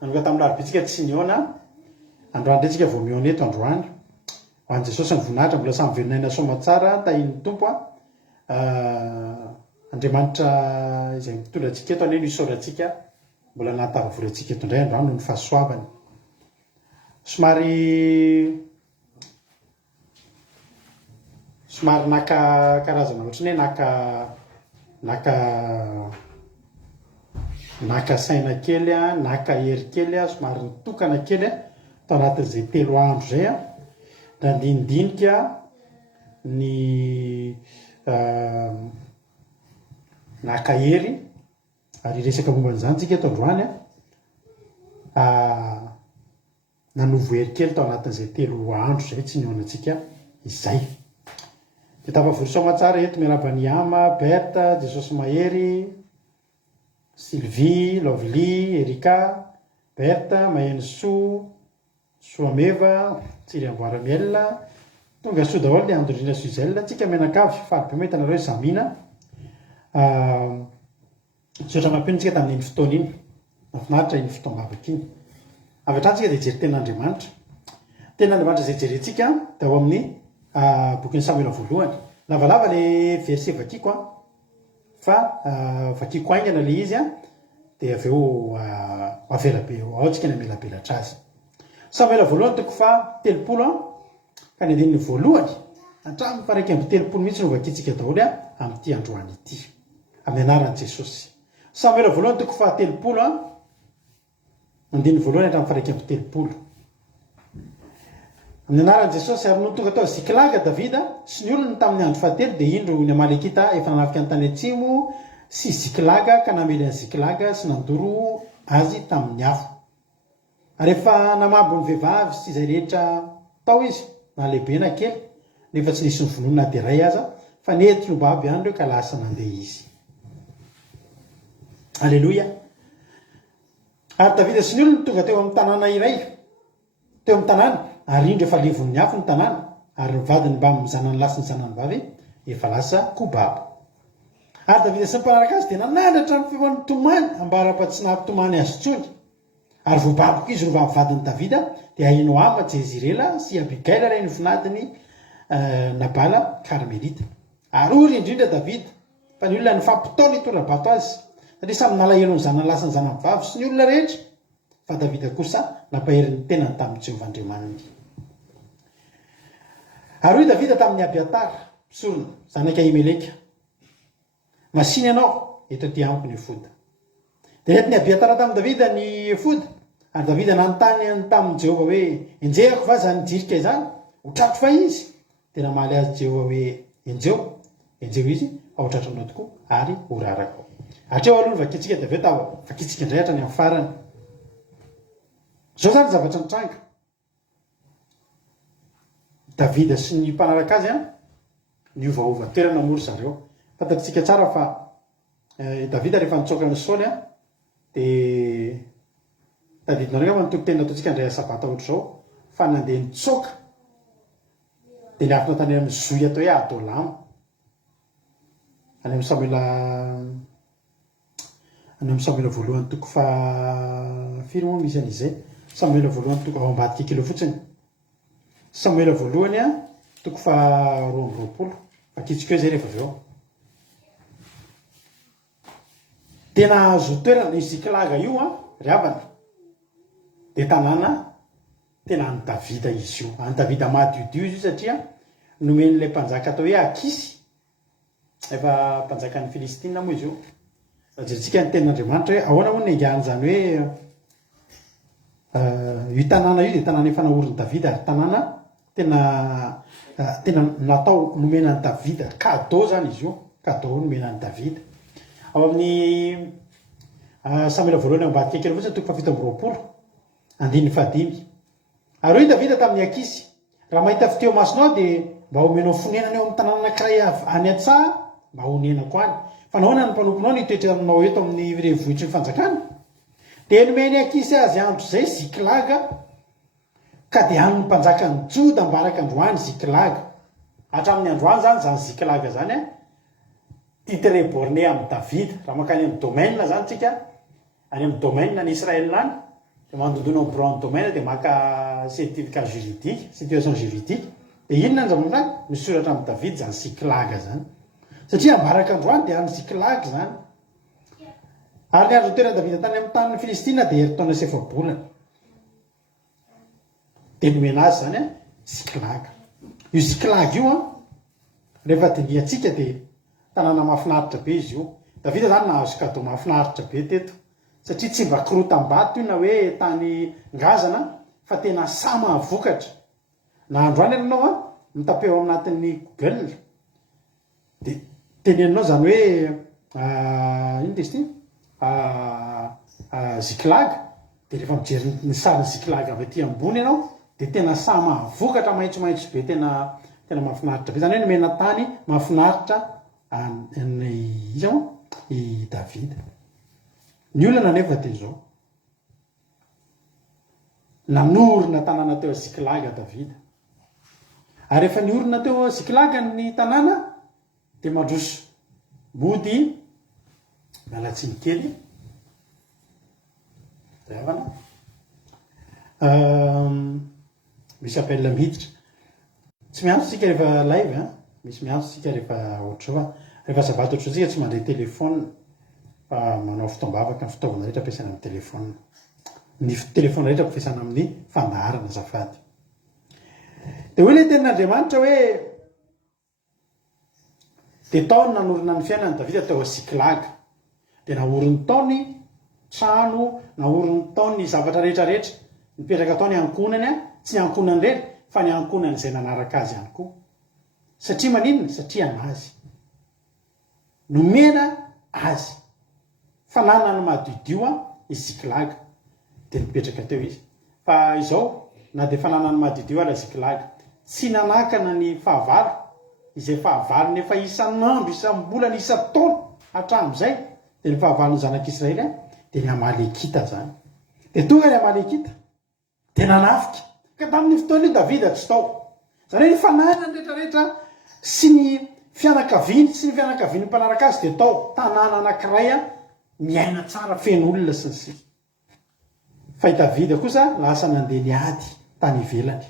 nanomboka tamin'ny larobitsika tsy niona androany ndray tsika vao miona eto androany ho an'i Jesosy ny voninahitra mbola samy velonayna soma tsara tahin'ny tompo Andriamanitra izay mitondra antsika eto anie no isaorantsika mbola nahatavavory antsika eto indray androany no ny fahasoavany somary naka karazana ohatrany hoe naka saina kely naka hery kely somary nitokana kely tao anatin'izay 3 andro zay da ndindinika ny naka hery ary resaka momban'izany tsika eto androany nanovo hery kely tao anatin'izay 3 andro zay tsy nionantsika izay de tafavory soma tsara eto miarabany Ama, Berta, Jesosy Mahery, Sylvie, Lovely, Erika, Berta, Mahenso, Soameva, Tsiry Amboaramiel, tonga soa daholo le Andrina Suzel, tsika menakavy farobe metanareo Zamina. Sotra mampiantsika tamin'iny fotoana iny, mafinaritra iny fotoam-bavaka iny. Avy hatransika dia jery ten'Andriamanitra. Ten'Andriamanitra izay jerentsika dia ao amin'ny bokin'ny Samuela voalohany. Lavalava le verset vakiko fa vakiko aingana le izy dia avy eo avelabe ao tsika ny amelabelatra azy. Samuela voalohany toko fa 30 ka ny andininy voalohany hatramin'ny faraiky amby 30 mihitsy no vakitsika daholo amin'ity androany ity amin'ny anaran'i Jesosy. Samuela voalohany toko fa 30 andininy voalohany hatramin'ny faraiky amby 30 amin'ny anaran'i Jesosy ary no tonga tao Ziklag Davida sy ny olony tamin'ny andro fahatelo dia indro ny Amalekita efa nanafika ny tany atsimo sy Ziklag ka namely an'i Ziklag sy nandoro azy tamin'ny afo. Ary efa namabo ny vehivavy sy izay rehetra tao izy na lehibe na kely nefa tsy nisy ny vonona dia ray aza fa nety lobaby ihany ireo ka lasa nandeha izy. Alleloia. Ary Davida sy ny olony tonga teo amin'ny tanàna iray teo amin'ny tanàna ary indro efa levon'ny afo ny tanàna ary ny vadiny mba mizanany lasy ny zanany vavy efa lasa kobabo. Ary Davida sy ny mpanaraka azy dia nanandratra ny feon'ny tomany ambara-patsy nampitomany azy tsony. Ary voababoko izy no vadiny Davida dia Ahinoama, Jezirela sy Abigaila ray ny vinadiny Nabala Karmelita. Ary ory indrindra Davida fa ny olona nifampitaona itora-bato azy satria samy nalahelo ny zanany lasy ny zanany vavy sy ny olona rehetra fa Davida kosa nampahery ny tenany tamin'ny Jehovah-Andriamanitra. Ary hoy Davida tamin'ny Abiatar mpisorona zanaka Imeleka, masiny ianao eto aty amiko ny efoda. Dia nety ny Abiatar tamin'ny Davida ny efoda ary Davida nanontany tamin'ny Jehovah hoe enjehako va zany jirika izany ho tratro fa izy. Dia namaly azy Jehovah hoe enjeo izy ao tratranao tokoa ary ho rarako. Hatreo aloha vakitsika dia aveo tao vakitsika indray hatrany amin'ny farany. Zao zany zavatra nitranga. Davida sy ny mpanaraka azy niovaova toerana mory zareo. Fantatsika tsara fa Davida rehefa nitsoaka ny Saoly dia tadidinareo fa nitoko tena ataontsika indray sabata ohatra zao fa nandeha nitsoaka dia niafina tany amin'ny zoy atao hoe Adolama. Any amin'ny Samuela voalohany toko fa firy moa misy an'izay. Samuela voalohany toko ao ambadika kilo fotsiny. Samuela voalohany toko fa 2:20 vakitsika eo zay rehefa avy eo. Tena azo toerana ny Ziklag io ry havana dia tanàna tena any Davida izy io. Any Davida madiodio izy io satria nomen'ilay mpanjaka atao hoe Akisy efa mpanjakan'ny Filistina moa izy io. Jerentsika ny tenin'Andriamanitra hoe ahoana moa ny angahany zany hoe io tanàna io de tanàna efa naoriny davida ary tanàna tena natao nomenany davida cadeau zany izy io cadeau nomenany davida ao amin'ny Samuela voalohany ambadika kely fotsiny toko fafito amby roapolo andiny fadimy ary io davida tamin'ny akisy raha mahita fiteo masonao de mba homenao fonenany eo amin'ny tanàna anankiray any an-tsaha mba honenako any fa nahoana ny mpanomponao nitoetra aminao eto amin'ny revohitry ny fanjakana de nomeny akisy azy andro zay ziklaga ka de any ny mpanjaka ny joda mbaraka androany ziklaga hatramin'ny androany zany zany ziklaga zany titre borné amin'ny davida raha makany amin'ny domaine zany tsika any amin'ny domaine ny Israël any de mandondona amin'ny grand domaine de maka certificat juridique situation juridique de inona ny zamonay misoratra amin'ny davida zany ziklaga zany satria mbaraka androany de any ziklaga zany ary ny andro toerana davida tany amin'ny tanin'ny Filistina de heritaona sefabolana de nomena azy zany ziklaga io ziklaga io rehefa diniatsika de tanàna mahafinaritra be izy io davida zany nahazo cadeau mahafinaritra be teto satria tsy mba kirotam-bato io na hoe tany ngazana fa tena sa mahavokatra na androany ianao mitapeo aminatin'ny Google de teneninao zany hoe ino desty ziklaga de rehefa mijery ny sariny ziklaga avy aty ambony ianao de tena sa mahavokatra maitsomaitso be tena mahafinaritra be zany hoe nomena tany mahafinaritra i davida ny olana nefa de zao nanorina tanàna teo ziklaga davida ary rehefa niorina teo ziklaga ny tanàna de mandroso mody mialatsiny kely zavana misy appel miditra tsy miantso sika rehefa live misy miantso sika rehefa ohatrao rehefa sabato ohatro sika tsy mandray telefona fa manao fitombavaka ny fitaovana rehetra ampiasaina amin'ny telefona ny telefona rehetra ampiasaina amin'ny fandaharana zafady de hoe le tenin'Andriamanitra hoe de taony nanorina ny fiainany davida teo ziklaga de naoriny taony trano naoriny taony zavatra rehetrarehetra nipetraka tao ny ankonany tsy ny ankonany reny fa ny ankonany izay nanaraka azy ihany koa satria maninona satria anazy nomena azy fananany mahadiodio izy ziklaga de nipetraka teo izy fa izao na de fananany mahadiodio ala ziklaga tsy nanakana ny fahavalo izay fahavalony efa isan'andro isambolana isa-taona hatramin'izay de ny fahavalony zanak'Israely de ny Amalekita zany de tonga ny Amalekita de nanafika ka tamin'ny fotoana io davida tsy tao zany hoe ny fananany rehetrarehetra sy ny fianakaviany sy ny fianakaviany mpanaraka azy de tao tanàna anankiray miaina tsara feno olona sy ny sisa fa i davida kosa lasa nandeha niady tany ivelany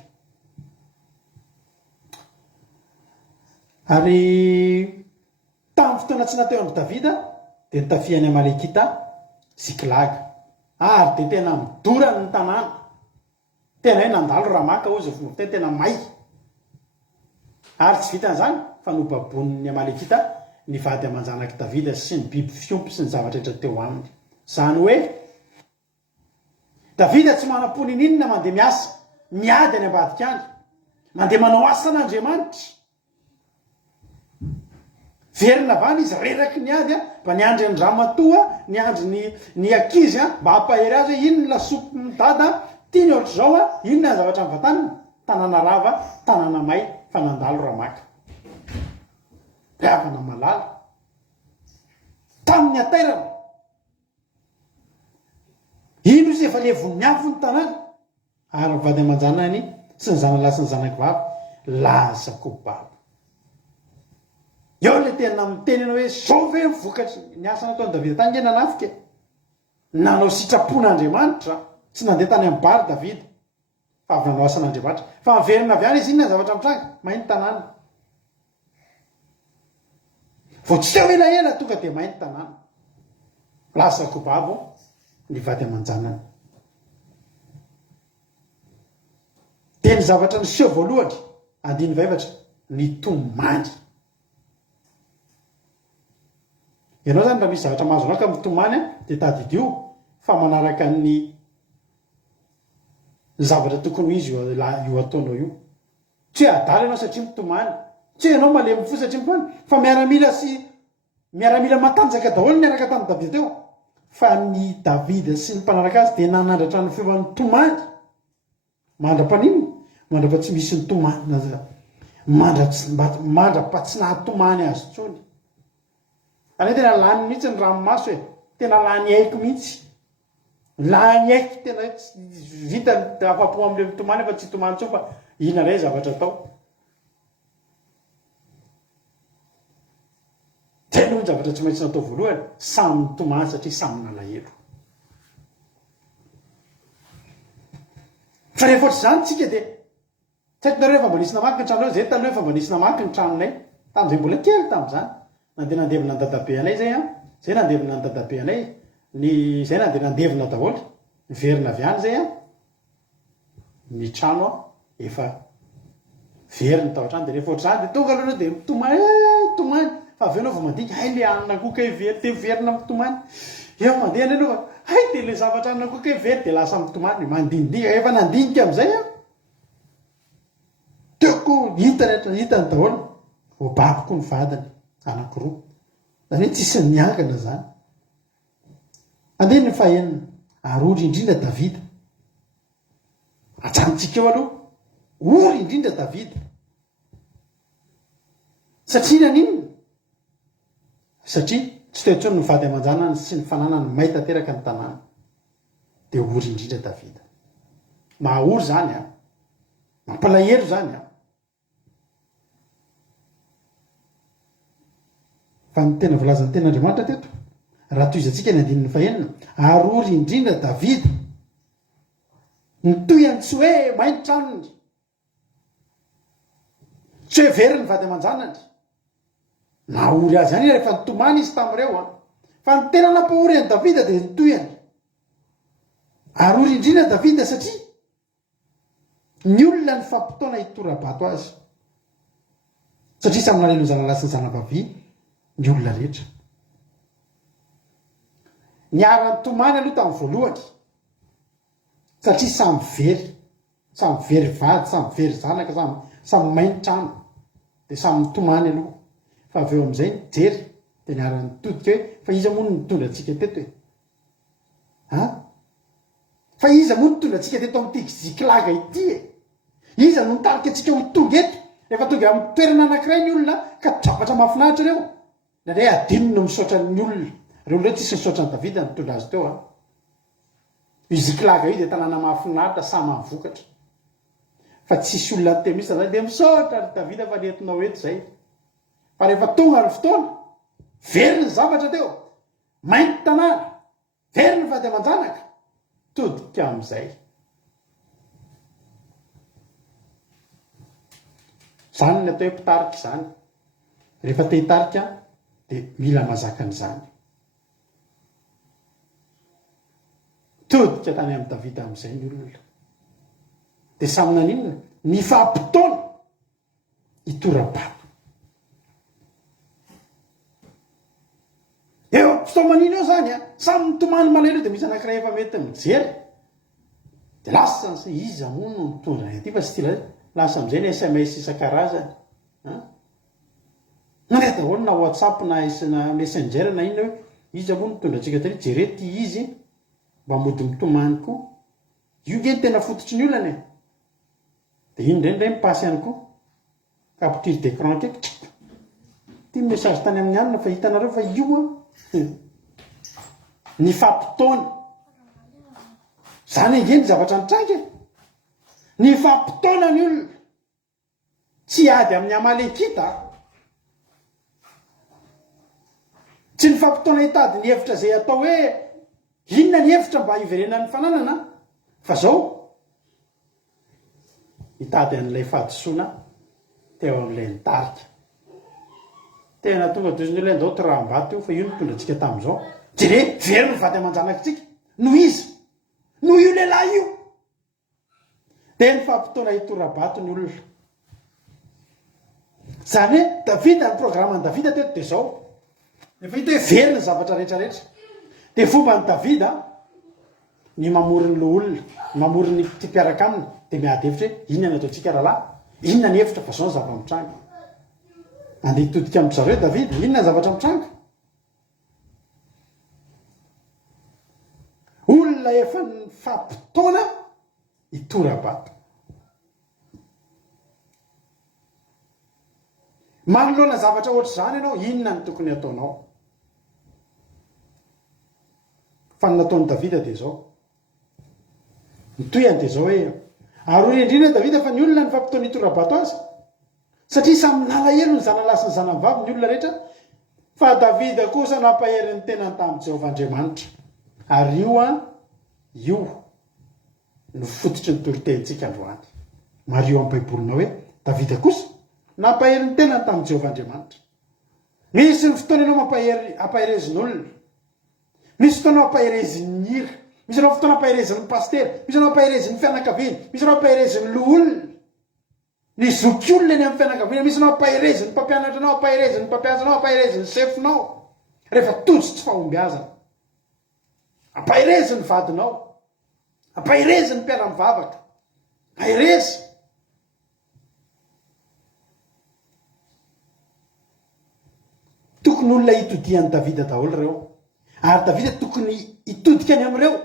ary tamin'ny fotoana tsy nateo amin'ny davida de nitafiany Amalekita ziklaga ary de tena midorany ny tanàna tena hoe nandalo raha maka ozy fomba tena may ary tsy vitan'izany fa nobabon'ny Amalekita ny vady aman-janaky davida sy ny biby fiompy sy ny zavatra rehetra teo aminy zany hoe davida tsy manam-pony ninona mandeha miasa miady any ambadika any mandeha manao asan'Andriamanitra verina vany izy reraky ny ady mba niandry ny ramatoa niandry ny akizy mba hampahery azy hoe ino ny lasopy midada tiany ohatra zao inona ny zavatra mivatanina tanàna rava tanàna may fa nandalo ramaka ravana malala tamin'ny atairana ino izy efa le voniavo ny tanàna ary vady aman-janany sy ny zanalahy sy ny zanaky vavy lazako babo eo le tena miteny anao hoe zao ve mivokatry ny asa nataony davida tany nge nanafika nanao sitrapon'Andriamanitra tsy nandeha tany amin'ny bary davida fa avy nanao asan'Andriamanitra fa miverina avy any izy inona zavatra mitranga mainty tanàna vao tsy teo elaela tonga de mainty tanàna lazako babo ny vady aman-janany de ny zavatra niseho voalohany andiny vaivatra ny tomany ianao zany raha misy zavatra mahazo anao ka mitomany de tadidio fa manaraka ny ny zavatra tokony izy io ataonao io tsy adala ianao satria mitomany tsy ianao malemy fo satria mitomany fa miaramila matanjaka daholo miaraka tamin'ny davida teo fa ny davida sy ny mpanaraka azy dia nanandratra ny feovan'ny tomany mandra-panino mandra-pa tsy misy ny tomany mandra-pa tsy nahatomany azy tsony any tena lany mihitsy ny ranomaso e tena lany aiko mihitsy lany aiko tena vita afapo am'le mitomany fa tsy tomany tsao fa ina ray zavatra atao tena ny zavatra tsy maintsy natao voalohany samy mitomany satria samy nalahelo fa rehefa ohatry zany tsika dia tsaikinareo efa mba nisy namaky ny tranonao zay taloha efa mba nisy namaky ny tranonay tamin'izay mbola kely tamin'izany nandeha nandevina ny dadabe anay zay zay nandevina ny dadabe anay zay nandeha nandevina daholo niverina avy any zay ny trano efa veriny tao atrany dia rehefa ohatry zany dia tonga aloha dia mitomany tomany fa avy anao va mandinika hay le anina koka ivery te verina mitomany eo mandeha any aloha hay dia le zavatra anina koka ivery dia lasa mitomany mandindinika efa nandinika am'izay teoko hitany daholo babiko ny vadiny anankiroa zany hoe tsisy niangana zany andeha ny fahenina arory indrindra davida atsanontsika eo aloha ory indrindra davida satria naninona satria tsy toetsony ny vady aman-janany sy ny fananany may tanteraka ny tanàna dia ory indrindra davida mahaory zany mampalahelo zany fa ny tena volazan'ny ten'andriamanitra teto raha toy izantsika ny andininy fahenina arory indrindra davida nytoyany tsy hoe mainty tranony tsy hoe very ny vady aman-janany naory azy any rehefa nitomany izy tamin'ireo fa ny tena nampahory any davida dia nytoyany arory indrindra davida satria ny olona ny fampitoana hitorabato azy satria samy nalelo ny zanalahy sy ny zanavavy ny olona rehetra niarany tomany aloha tamin'ny voalohany satria samy very vady samy very zanaka samy mainy trano dia samy nitomany aloha fa avy eo amin'izay nijery dia niarany todika hoe fa iza moa no nitondra antsika teto fa iza moa nitondra antsika teto amin'ity zikilaga ity iza no nitarika antsika ho tonga eto rehefa tonga amin'ny toerana anankiray ny olona ka zavatra mahafinaritra ireo nandray adinona misaotra ny olona reo leo tsisy misaotra ny davida nitondra azy teo zikilaga io dia tanàna mahafinaritra sa mahavokatra fa tsisy olona ny temisa zany dia misaotra ny davida fa nentinao eto zay fa rehefa tonga ny fotoana very ny zavatra teo mainty tanàna very ny vady aman-janaka todika amin'izay zany ny atao hoe mpitarika izany rehefa te hitarika dia mila mazaka an'izany todika tany amin'ny davida amin'izay ny olona dia samy naninona ny fampitoana hitorabato eo fotoamanina eo zany samy mitomany malelo dia misy anankiray efa mety mijery dia lasa iza moa no mitondra aty fa sy tila lasa amin'izay ny sms isan-karazany nare daholo na whatsapp na messenger na inona hoe iza moa nitondra antsika tary jerety izy mba mody mitomany koa io ge tena fototry ny olana dia iny ndraindray mipasy ihany koa capture d'écran keky ty message tany amin'ny anina fa hitanareo fa io ny fampitoana zany engeny zavatra nitraka ny fampitoana ny olona tsy ady amin'ny amalekita tsy ny fampitoana hitady ny hevitra zay atao hoe inona ny hevitra mba hiverenan'ny fananana fa zao hitady an'ilay fahadisoana teo amin'ilay nitarika tena tonga doziny olona ndao torahambato io fa io nitondra antsika tamin'izao jere very ny vady aman-janakitsika no izy no io lehilahy io dia ny fampitoana hitorabato ny olona zany hoe davida ny programmany davida teto dia zao efa hita hoe very ny zavatra rehetrarehetra dia fomba ny davida ny mamoriny lo olona mamoriny ty mpiaraka aminy dia miady hevitra hoe inona ny ataontsika rahalahy inona ny hevitra fa zao ny zava-mitranga andeha hitodika amin'ny zareo Davida inona ny zavatra mitranga olona efa ny fampitaona hitorabato manoloana zavatra ohatr' izany ianao inona ny tokony ataonao fa ny nataony Davida dia zao mitoyany dia zao hoe arory indrindra Davida fa ny olona ny fampitaona hitorabato azy satria samy nalahelo ny zanalahy sy ny zanavavy ny olona rehetra fa Davida kosa nampaheriny tenany tamin'i Jehovahandriamanitra ary io no fototry ny toritentsika androany mario amin'ny baibolina hoe Davida kosa nampaheriny tenany tamin'i Jehovahandriamanitra misy ny fotoana ianao ampaherezin'olona misy fotoana ampahereziny hira misy anao fotoana ampahereziny pastery misy anao ampahereziny fianakaviana misy anao ampahereziny lo olona ny zoky olona eny amin'ny fianakaviana misy anao ampahereziny mpampianatra anao ampahereziny mpampiasa anao ampahereziny sefinao rehefa tojo tsy fahombiazana ampahereziny vadinao ampahereziny mpiara-mivavaka ahereza tokony olona hitodian'ny Davida daholo reo ary Davida tokony hitodika any amin'ireo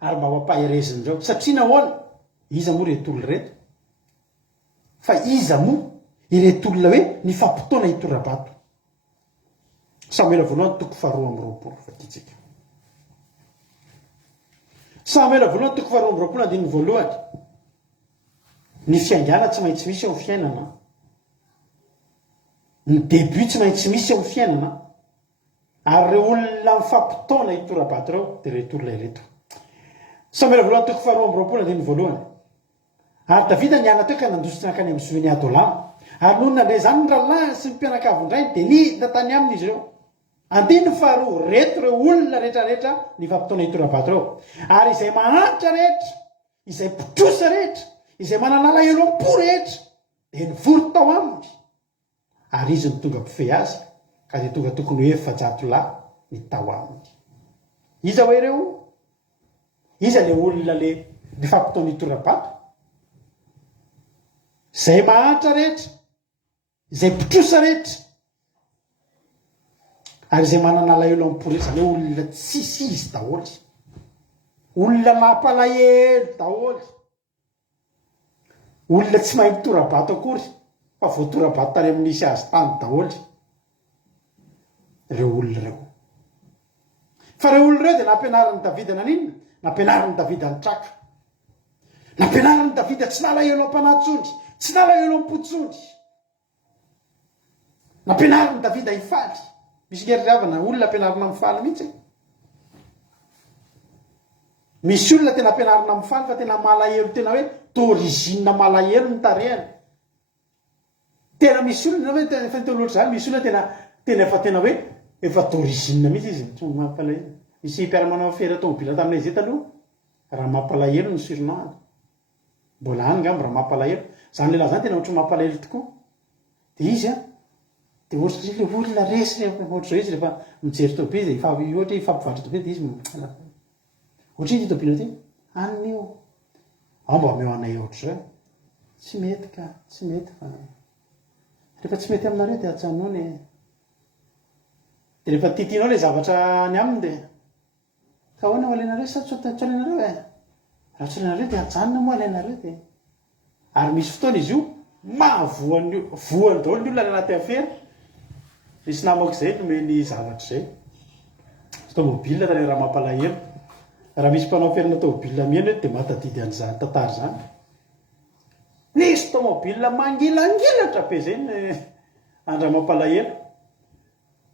ary mba mampahereziny ireo satria nahoana iza moa reto olona reto fa iza moa ireto olona hoe ny fampitoana hitorabato Samuela voalohany toko 2:20 fakitsika Samuela voalohany toko 2:20 andiny voalohany ny fiangana tsy maintsy misy ao fiainana ny début tsy maintsy misy ao fiainana ary reo olona mifampitaona hitorabato reo dia reto olona ireto Samuela voalohany toko 2:20 andiny voalohany ary Davida niala teo ka nandositra nakany amin'ny zoiny Adolama ary noho nandre zany ny rahalahy sy ny mpianakavin-drainy dia nidina tany aminy izy ireo andiny faharoa reto reo olona rehetrarehetra ny fampitaona hitorabato reo ary izay mahantra rehetra izay mpitrosa rehetra izay mananala elom-po rehetra dia nivory tao aminy ary izy ny tonga mpifehy azy ka dia tonga tokony hoe 700 ny tao aminy iza hoe ireo iza le olona le ny fampitaona hitorabato izay mahantra rehetra izay mpitrosa rehetra ary izay mananala elo amin'ny rehetra zany hoe olona tsisy izy daholy olona mampalahelo daholy olona tsy mahay mitorabato akory fa voatorabato tany amin'nisy azy tany daholy reo olona reo fa reo olona reo dia nampianarin'ny Davida naninona nampianarin'ny Davida nitraka nampianarin'ny Davida tsy nalahelo am-panahtsondry tsy nalahelo am-potsondry nampianarin'ny Davida hifaly misy ngery-ravana olona ampianarina mifaly mihitsy misy olona tena ampianarina mifaly fa tena malahelo tena hoe d'origine malahelo ny tarehany tena misy olona hoe efa niteo loatra zany misy olona tena efa tena hoe efa d'origine mihitsy izy tsy mampalahelo misy mpiara-manao fery tomobila taminay zay taloha raha mampalahelo ny surnom mbola any ngamba raha mampalahelo zany lehilahy zany tena ohatry mampalahelo tokoa dia izy dia ohatry le olona resy ohatr' zao izy rehefa mijery tobile efa ohatra ifampivatry tobile dia izy ohatry ity tobile ty anio ao mba meo anay ohatr' zao tsy mety ka tsy mety fa rehefa tsy mety aminareo dia atsanony dia rehefa titinao le zavatra ny aminy dia ka hoana ho alainareo sa tsy alainareo raha tsy alainareo dia ajanona moa alainareo dia ary misy fotoana izy io mahavoany daholo ny olona anaty afera misy namako izay nomeny zavatra zay tomobile tany raha mampalahelo raha misy mpanao ferina tomobile miena dia matadidy an'izany tantara zany nisy tomobile mangilangilatra be zay andra mampalahelo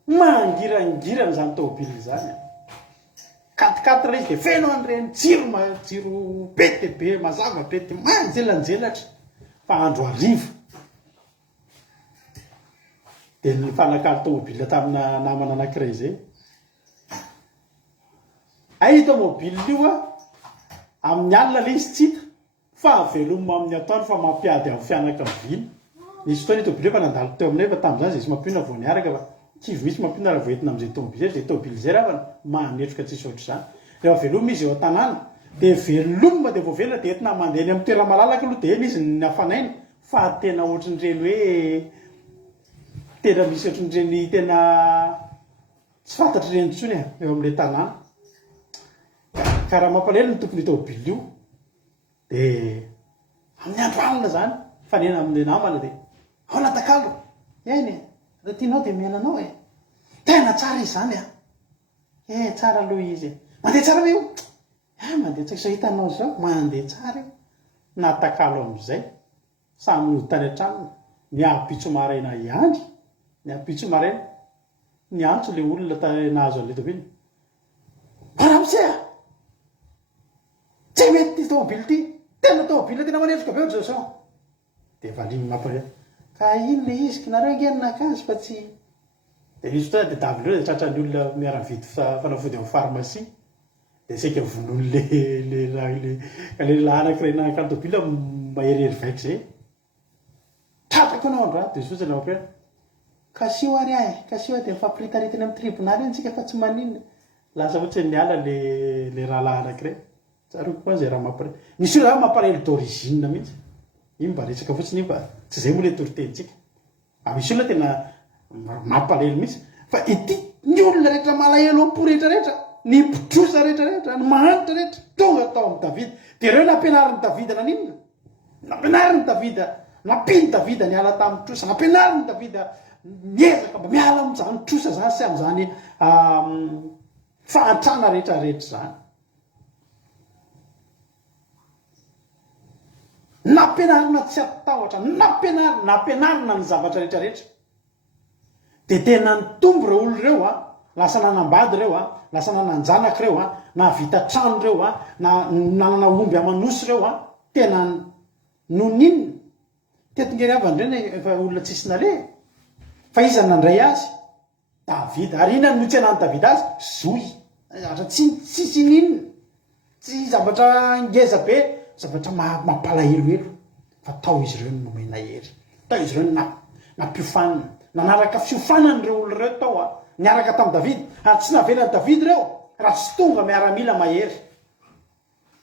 mangirangirana zany tomobile zany 4x4 izy dia feno an'ireny jiro be dia be mazava be dia manjelanjelatra fa andro arivo dia ny fanakalo tomobile tamina namana anankiray zay ay tomobile io amin'ny alina le izy tsita fa avelomina amin'ny atoandro fa mampiady amin'ny fianakaviana nisy fotoana tomobile fa nandalo teo aminay fa tamin'izany zay sy mampina vao niaraka fa kivy misy mampina raha voentina amin'izay tomobile zay tomobile zay raha fa manetroka tsisy ohatr' izany rehefa velomina izy eo an-tanàna dia velomba dia voavela dia entina mandeha ny amin'ny toera malalaka aloha dia eny izy ny hafanaina fa tena ohatran'ireny hoe tena misy ohatran'ireny tena tsy fantatra ireny intsony eo amin'ilay tanàna ka raha mampalahelo ny tompony tômôbily io dia amin'ny andro alina zany fanena amin'ny namana dia ao natakalo eny raha tianao dia miainanao tena tsara izy zany tsara aloha izy mandeha tsara ve io mandeha tsaka so hitanao zao mandeha tsara io natakalo amin'izay samy nody tany an-tranony ny apitso maraina ihany ny apitso maraina ny antso le olona nahazo an'le tômôbily raha misea tsy mety ty tômôbily ty tena tômôbily tena manefika be ohatry zao dia valimy mampare ka ino le izy nareo angenonakazy fa tsy dia misy fotoana dia davy reo dia tratran'ny olona miara-mividy fanafody amin'ny pharmacie dia seka vonoiny le lahy anankiray nanakany tômôbily maherihery vaika zay tratrako anao androany dia sotsana mampare kasio ary kasio dia mifampiritaritany amin'ny tribunal eny tsika fa tsy maninona lasa ohatsy ny ala le rahalahy anankiray tsaroko koa zay raha mampare misy olo mamparely d'origine mihitsy iny mba resaka fotsiny iny fa tsy zay moa le toritentsika misy olona tena mampalelo mihitsy fa ity ny olona rehetra malahelo ampo rehetrarehetra ny mpitrosa rehetrarehetra ny mahanitra rehetra tonga tao amin'ny davida dia ireo nampianarin'ny davida naninona nampianarin'ny davida nampiny davida ny ala tamin'ny trosa nampianarin'ny davida miezaka mba miala amin'izany trosa zany sy amin'izany fahantrana rehetrarehetra zany nampianarina tsy atahotra nampianarina ny zavatra rehetrarehetra dia tena nitombo ireo olo ireo lasa nanambady ireo lasa nananjanaka ireo navita trano ireo nanana omby amanosy ireo tena noninona tetingeriavandreny efa olona tsisy nale fa iza nandray azy davida ary ina no tsy anany davida azy zoy zavatra tsisy ninona tsy zavatra ngeza be zavatra mampalahelohelo fa tao izy ireo no nomena hery tao izy ireo nampiofanina nanaraka fiofanan'ireo olo ireo tao niaraka tamin'ny davida ary tsy navelany davida ireo raha tsy tonga miaramila mahery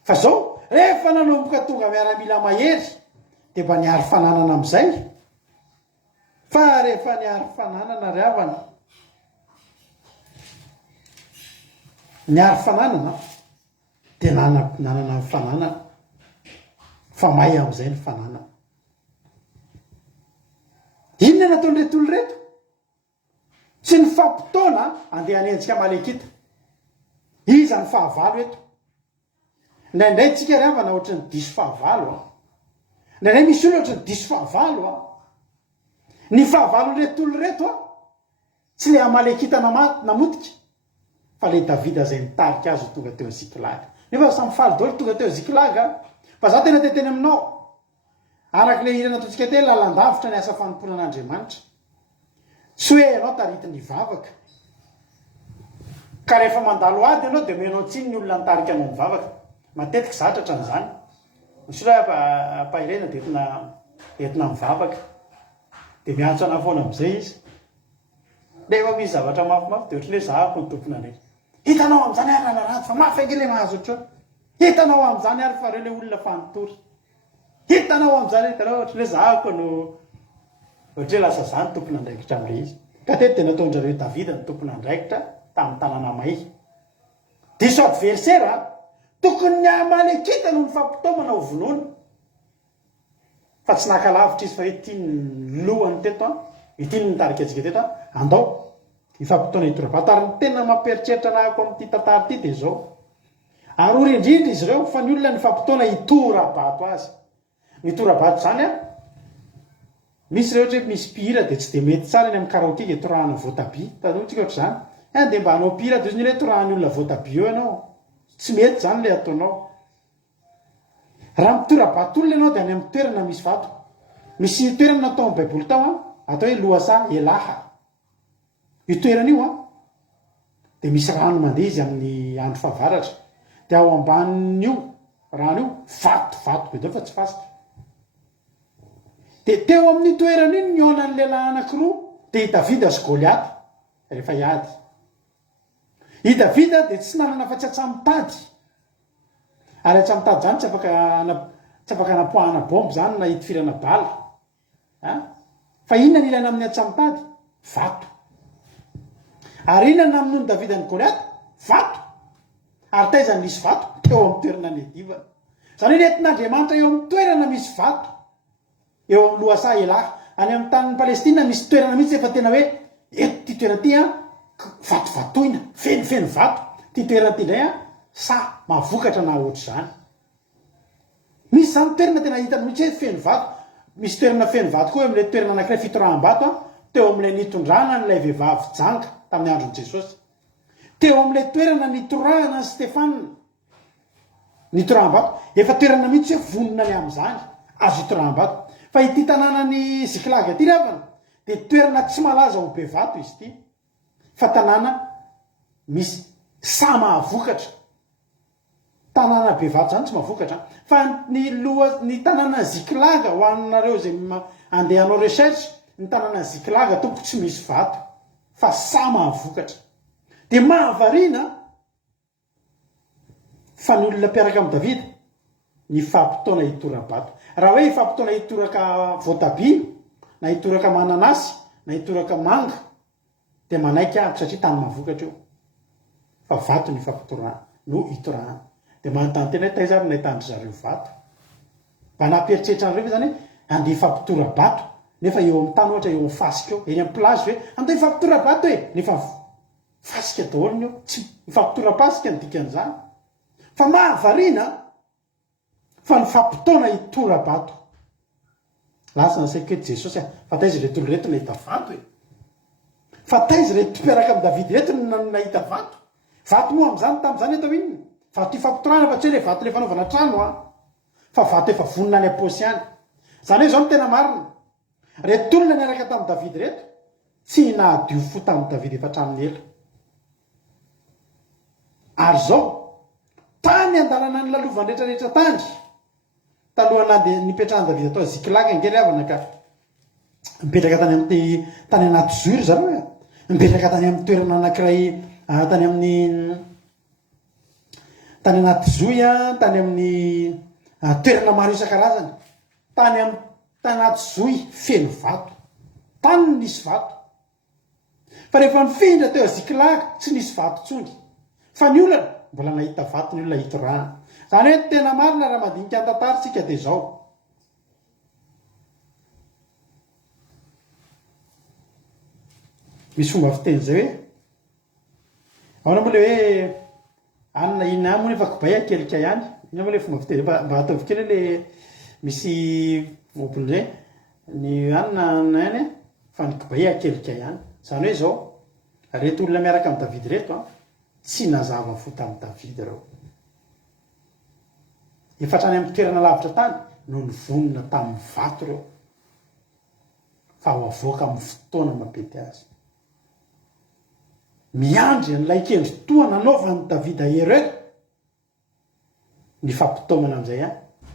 fa zao rehefa nanomboka tonga miaramila mahery dia mba niary fananana amin'izay fa rehefa niary fananana ry avana niary fananana dia nanana fananana fa may amin'izay ny fananana inona nataon'reto olo reto tsy ny fampitoana andeha hanenjika malekita iza ny fahavalo eto indraindray tsika ry avana ohatry ny diso fahavalo indraindray misy olo ohatry ny diso fahavalo ny fahavalo reto olo reto tsy le amalekita namotika fa le davida zay nitarika azy tonga teo zikilaga nefa samy faly dolo tonga teo zikilaga fa za tena teteny aminao arak'le irana ataontsika teny lalandavitra ny asa fanompoana an'Andriamanitra tsy hoe ianao taritiny vavaka ka rehefa mandalo ady ianao dia menao tsiny ny olona nitarika anao mivavaka matetika zatratra n'izany misy hoe apahirena dia entina mivavaka dia miantso ana foana amin'izay izy rehefa misy zavatra mafimafy dia ohatrany hoe zahako ny tompona ndraiky hitanao amin'izany ary nanarady fa mafy ange le mahazo otrao hitanao amin'izany ary fa reo le olona fanotory hitanao amin'izany hitanao ohatrany hoe zahako no ohatry hoe lasa zany tompona andraikitra amin'ilay izy ka teto dia nataondrareo davida ny tompona andraikitra tamin'ny tanàna may diso adversera tokony ny amalekita no ny fampitaomana ho vonoana fa tsy nakalavitra izy fa hoe tia ny lohany teto ity ny nitarika antsika teto andao ifampitoana hitora-bato ary ny tena mampieritreritra nahako amin'ity tantara ity dia zao ary ory indrindra izy ireo fa ny olona ny fampitoana hitora-bato azy mitora-bato zany misy rehetra hoe misy mpihira dia tsy dia mety tsara ny amin'ny karaoke torahana voatabia tanotsika ohatr'izany dia mba hanao mpihira dia izy ny hoe torahany olona voatabia eo ianao tsy mety zany le ataonao raha mitora-bato olona ianao dia any amin'ny toerana misy vato misy toerana natao amin'ny baiboly tao atao hoe loasa elaha io toerana io dia misy rano mandeha izy amin'ny andro fahavaratra dia ao ambanin'io rano io vatovato be dao fa tsy fasika dia teo amin'ny toerana iny niona ny lehilahy anankiroa dia i davida sy goliaty rehefa hiady i davida dia tsy nanana fa tsy atsamitady ary tsy mitady zany tsy afaka anapoahana bomby zany na hitifirana bala fa inona ny ilana amin'ny tsy mitady vato ary inona amin'ony Davida ny Goliath vato ary taizany misy vato teo amin'ny toerana ny diva zany hoe nentin'Andriamanitra eo amin'ny toerana misy vato eo amin'ny loasa elahy any amin'ny tanin'ny Palestina misy toerana mihitsy efa tena hoe eto ty toerana ty vatovatoina fenofeno vato ty toerana ty indray sa mahavokatra na ohatr' zany misy zany toerana tena hitany mihitsy hoe feno vato misy toerana feno vato koa amin'ilay toerana anankiray fitoraham-bato teo amin'ilay nitondrana n'ilay vehivavy janga tamin'ny andron'i Jesosy teo amin'ilay toerana nitorahana ny Stefana nitoraham-bato efa toerana mihitsy hoe vonona ny amin'izany azo hitoraham-bato fa ity tanàna ny Ziklag aty ravana dia toerana tsy malaza ho be vato izy ity fa tanàna misy sa mahavokatra tanàna be vato zany tsy mahavokatra fa ny tanàna Ziklag ho annareo zay andeha hanao recherche ny tanàna Ziklag tompo tsy misy vato fa sa mahavokatra dia mahavariana fa ny olona mpiaraka amin'ny Davida ny fampitoana hitora-bato raha hoe fampitoana hitoraka voatabia na hitoraka mananasy na hitoraka manga dia manaiky ahako satria tany mahavokatra io fa vato ny fampitorana no hitorahana dia manontany tena hoe taiza ary nahitandry zareo vato mba nampieritreritra an'ireo zany hoe andeha fampitora-bato nefa eo amin'ny tany ohatra eo amin'ny fasika eo eny amin'ny plazy hoe andeha fampitora-bato e nefa fasika daholo io tsy fampitora-pasika ny dikan'izany fa mahavariana fa ny fampitoana hitora-bato lasa ny saiko hoe Jesosy fa taiza reto olo reto nahita vato e fa taiza reto mpiaraka amin'ny Davida reto nahita vato vato moa amin'izany tamin'izany atao inona vato ifampitorana fa tsy hoe le vato le fanaovana trano fa vato efa vonona any am-paosy any zany hoe zao no tena marina reto olona niaraka tamin'ny Davida reto tsy nahadio fo tamin'ny Davida efa traminy ela ary zao tany andalana ny lalovany rehetrarehetra tandry talohana dia nipetrahany Davida atao Ziklag angely avana ka mipetraka tany amin'ny tany anaty zory zareo mipetraka tany amin'ny toerana anankiray tany amin'ny tany anaty zoy tany amin'ny toerana maro isan-karazany tany anaty zoy feno vato tany nisy vato fa rehefa mifindra teo Ziklag tsy nisy vato tsony fa ny olana mbola nahita vato ny olona hitorahana zany hoe tena marina raha madinika an-tantaritsika dia zao misy fomba fiteny zay hoe aona moa le hoe anina inona moa nefa kibay akelika ihany ina moa le fomba fiteny mba ataovy kely le misy vobony zay ny anina ihany fa ny kibay akelika ihany zany hoe zao reto olona miaraka amin'ny Davida reto tsy nazava fo tamin'ny Davida reo efa trany amin'ny toerana lavitra tany no nivonona tamin'ny vato reo fa ho avoaka amin'ny fotoana mapety azy miandry n'ilay kendry toa nanaovan'ny Davida ereo ny fampitoamana amin'izay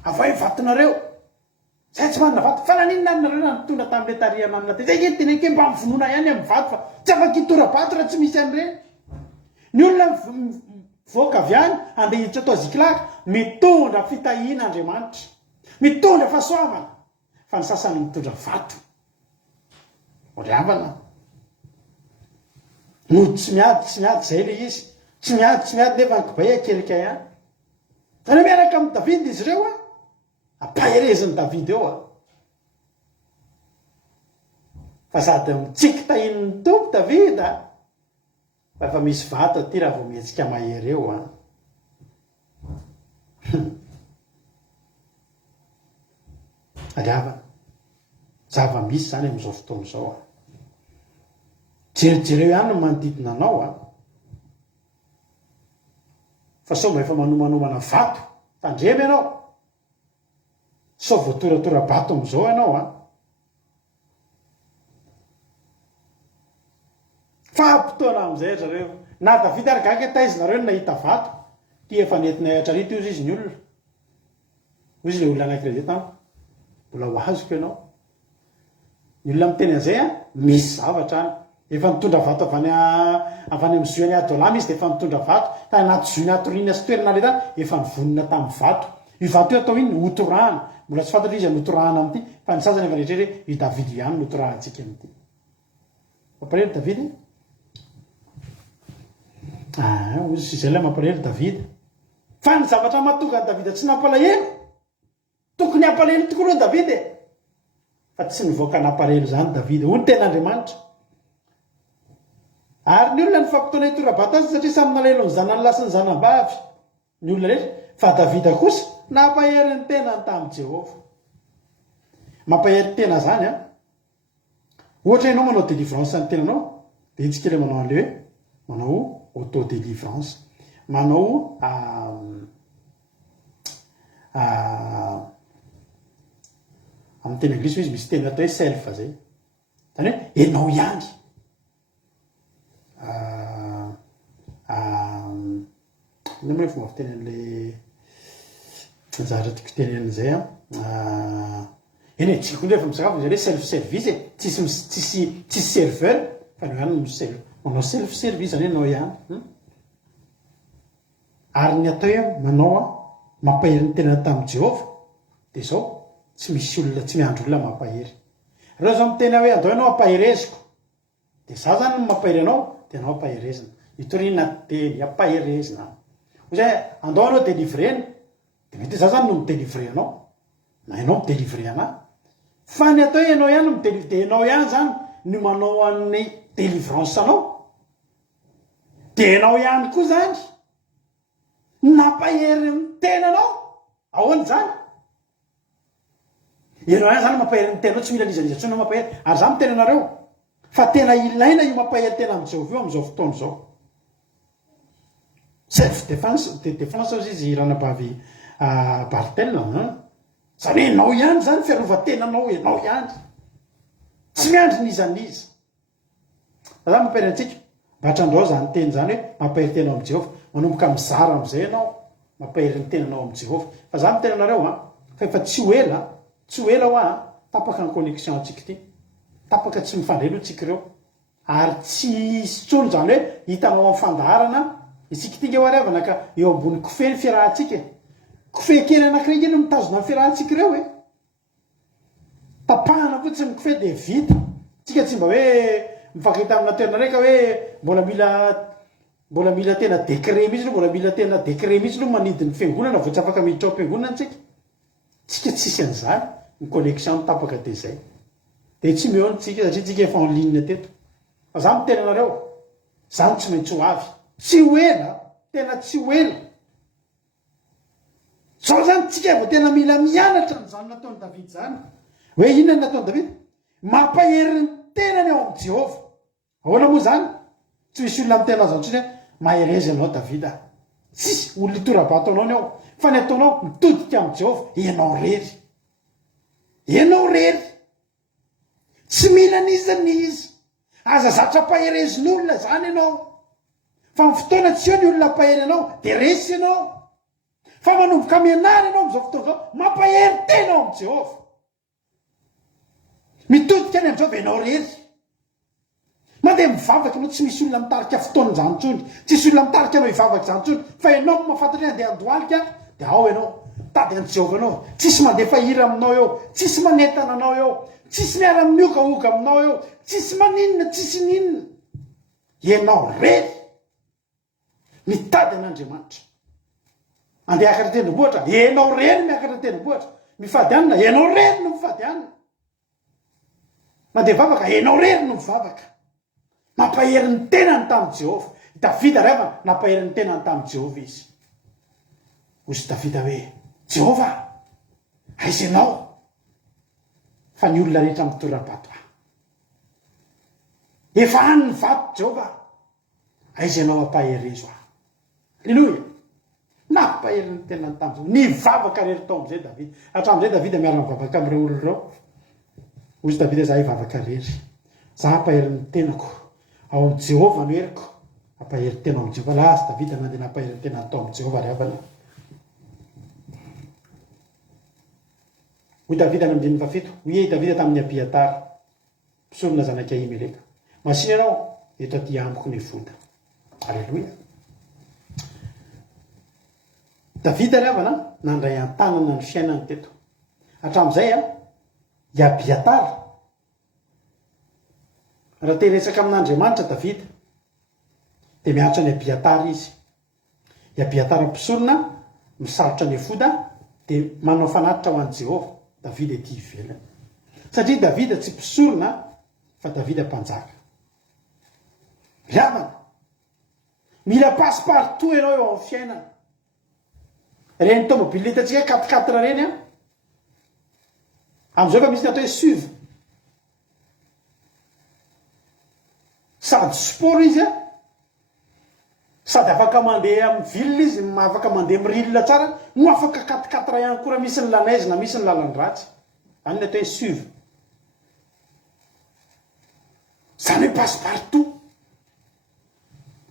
avoa vatonareo zay tsy manana vato fa naninona aminareo na nitondra tamin'ilay tariananina te zay tena ke mba mivonoana ihany amin'ny vato fa tsy afaka hitora-bato raha tsy misy an'ireny ny olona voaka avy any andeha hiditra atao Ziklag mitondra fitahiana Andriamanitra mitondra fahasoavana fa ny sasany mitondra vato oriavana no tsy miady zay le izy tsy miady nefa ny kibay akelika ihany zany miaraka amin'ny Davida izy ireo ampahereziny Davida eo fa sady mitsika tahin'ny tompo Davida fa efa misy vato aty raha vao mihetsika mahery eo aliavana zava-misy zany amin'izao fotoana izao jerijereo ihany no manodidina anao fa sao mba efa manomanomana vato tandremy ianao sao voatoratora-bato amin'izao ianao fampitoana amin'izay zareo na Davida ary gaga taizinareo no nahita vato ty efa nentina hiatrarito io izy ny olona izy le olona anankiray zay tany mbola ho azoko ianao ny olona miteny an'izay misy zavatra any efa nitondra vato avany amin'ny zoany adolamy izy de efa nitondra vato ta anaty zoiny atorina sy toerana rehetra efa nivonina tamin'ny vato io vato io atao iny otorahana mbola tsy fantatra izy notorahana amity fa ny sasany efa rehetrehtre i Davidy ihany notorahantsika amity mamparery Davidy ozy sy izay lay mamparery Davidy fa ny zavatra mahatonga ny Davida tsy nampalahelo tokony hampalahelo tokoa reo Davidy fa tsy nivoaka nampalahelo zany Davidy hoy ny ten'Andriamanitra ary ny olona ny fampitoana itora-bato azy satria samy nalahelo ny zanany lahy sy ny zanam-bavy ny olona rehetra fa Davida kosa nampahery ny tenany tamin'i Jehova mampahery tena zany ohatra ianao manao délivrance ny tenanao dia itsika ilay manao an'le hoe manao auto-délivrance manao amin'ny teny anglisy izy misy teny atao hoe self zay zany hoe enao ihany ina moa fomba fiteny an'le zavatra tiako tenen'izay eny e tsika ndrefa misakafo zay hoe self service tsisy serveur fa no ihany manao self service zany enao ihany ary ny atao hoe manao mampahery ny tenana tamin'i Jehova dia zao tsy misy olona tsy miandro olona mampahery reo zao mitena hoe andao ianao ampahereziko dia za zany mampahery anao dia anao ampaherezina itorina teny ampaherezina zay andao anao délivrena dia mety za zany no midélivre anao na ianao midélivre anahy fa ny atao hoe ianao ihany midélivre dia ianao ihany zany no manao an'ny délivrance anao dia ianao ihany koa zany nampahery ny tenanao ahoany zany ianao ihany zany mampahery ny tenanao tsy mila lizaliza-tsona mampahery ary za mitena anareo fa tena ilaina io mampahery tena amin'ny Jehova io amin'izao fotoana izao self défense ozy izy ranabavy Bartel zany hoe enao ihany zany fiarova-tenanao enao ihany tsy miandry nizaniza za mampahery antsika batrandreo zany teny zany hoe mampahery tenao amin'ny Jehova manomboka mizara am'izay ianao mampahery ny tenanao amin'ny Jehova fa za mitena anareo fa efa tsy ho ela ho tapaka ny connexion antsika ty tapaka tsy mifandrelo tsika ireo ary tsy tsony zany hoe hitanao amin'ny fandaharana isika tinga ho ariavana ka eo ambony kofeny fiarahantsika kofé kely anankiray iny mitazona ny fiarahantsika ireo tapahana fotsiny kofé dia vita tsika tsy mba hoe mifankahita amina toerana reka hoe mbola mila tena décret mihitsy mbola mila tena décret mihitsy aloha manidiny fiangonana vao tsy afaka miditra ao am-piangonana antsika tsika tsisy an'izany ny connexion tapaka dia zay dia tsy meo ntsika satria tsika efa en ligne teto fa za mitena anareo zany tsy maintsy ho avy tsy ho ela tena tsy ho ela zao zany tsika vao tena mila mianatra nyzany nataony Davidy zany hoe inona ny nataony Davidy mampahery ny tenany ao amin'ny Jehova ahoana moa zany tsy misy olona mitena azy antsony hoe maherezy anao Davida tsisy olona itora-bato anao ny ao fa ny ataonao mitodika amin'ny Jehova ianao rery tsy mila nizaniza aza zatra paherezin'olona zany ianao fa ny fotoana tsy eo ny olona pahery anao dia resy ianao fa manomboka mianary ianao am'izao fotoana zao mampahery tena ao amin'ny Jehova mitodika any amin'izao ianao rery mandeha mivavaka anao tsy misy olona mitarika fotoana zany ntsony tsisy olona mitarika anao hivavaka zany ntsony fa ianao mahafantatra hoe andeha andohalika dia ao ianao tady an' Jehova anao tsisy mandeha fahira aminao eo tsisy manentana anao eo tsisy miara-miogaoga aminao eo tsisy maninona tsisy ninona ianao rery mitady an'Andriamanitra andeha akatra tendrombohitra ianao rery miakatra tendrombohitra mifady anina ianao rery no mifady anina mandeha vavaka ianao rery no mivavaka mampahery ny tenany tamin'i Jehova Davida rehefa nampahery ny tenany tamin'i Jehova izy ozy Davida hoe Jehova aiza ianao fa ny olona rehetra mitora-bato efa any ny vato Jehova aiza ianao ampaherezo alleloia nampahery ny tenany tamin'i Jehova nivavaka rery tao am'izay Davida hatramin'izay Davida miara mivavaka amin'ireo olona ireo ozy Davida za hivavaka rery za ampahery ny tenako ao amin'ny Jehova no heriko ampahery tena amin'ny Jehova lasy Davida nandeha nampahery ny tena tao amin'ny Jehova rehavana hoy Davida ny 17 hoy Davida tamin'ny Abiatara mpisorona zanak'i Ahimeleka masina ianao eto aty amboko ny foda. Alleloia. Davida ravana nandray an-tanana ny fiainany teto hatramin'izay i Abiatara raha teresaka amin'Andriamanitra Davida dia mianatra ny Abiatara izy. I Abiatara mpisorona misarotra ny foda dia manao fanatitra ho an'i Jehova. Davida ety ivelany satria Davida tsy mpisorona fa Davida mpanjaka. Ravana mila passe-partout ianao eo amin'ny fiainana. Reny tomobile hitantsika 4x4 reny amin'izao fa misy ny atao hoe SUV. Sady sport izy sady afaka mandeha amin'ny ville izy, afaka mandeha amin'ny rille tsara, no afaka 4x4 ihany koa raha misy ny laneige na misy ny lalany ratsy. Any ny atao hoe SUV. Zany hoe passe-partout.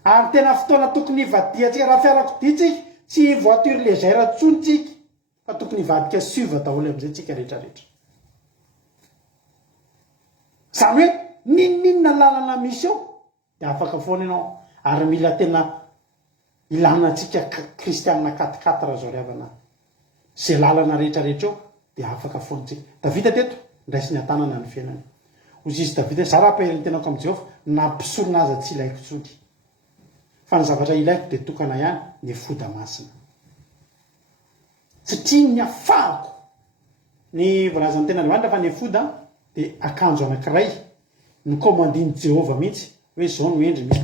Ary tena fotoana tokony ivadiantsika raha fiarakodia tsika, tsy voiture légère ntsony tsika, fa tokony ivadika SUV daholo amin'izay tsika rehetrarehetra. Zany hoe ninninna lalana misy eo dia afaka foana ianao. Ary mila tena ilana antsika kristianina 4x4 zao ravana. Zay lalana rehetrarehetra eo dia afaka foana tsika. Davida teto ndraisiny an-tanana ny fiainany. Ozy izy Davida za raha ampahiriny tenako amin'i Jehova nampisorona azy tsy ilaiko tsony. Fa ny zavatra ilaiko dia tokana ihany ny foda masina. Satria ny afahako ny volazan'ny tena Andriamanitra fa ny foda dia akanjo anankiray nikomandian'i Jehova mihitsy hoe zao no endriny, misy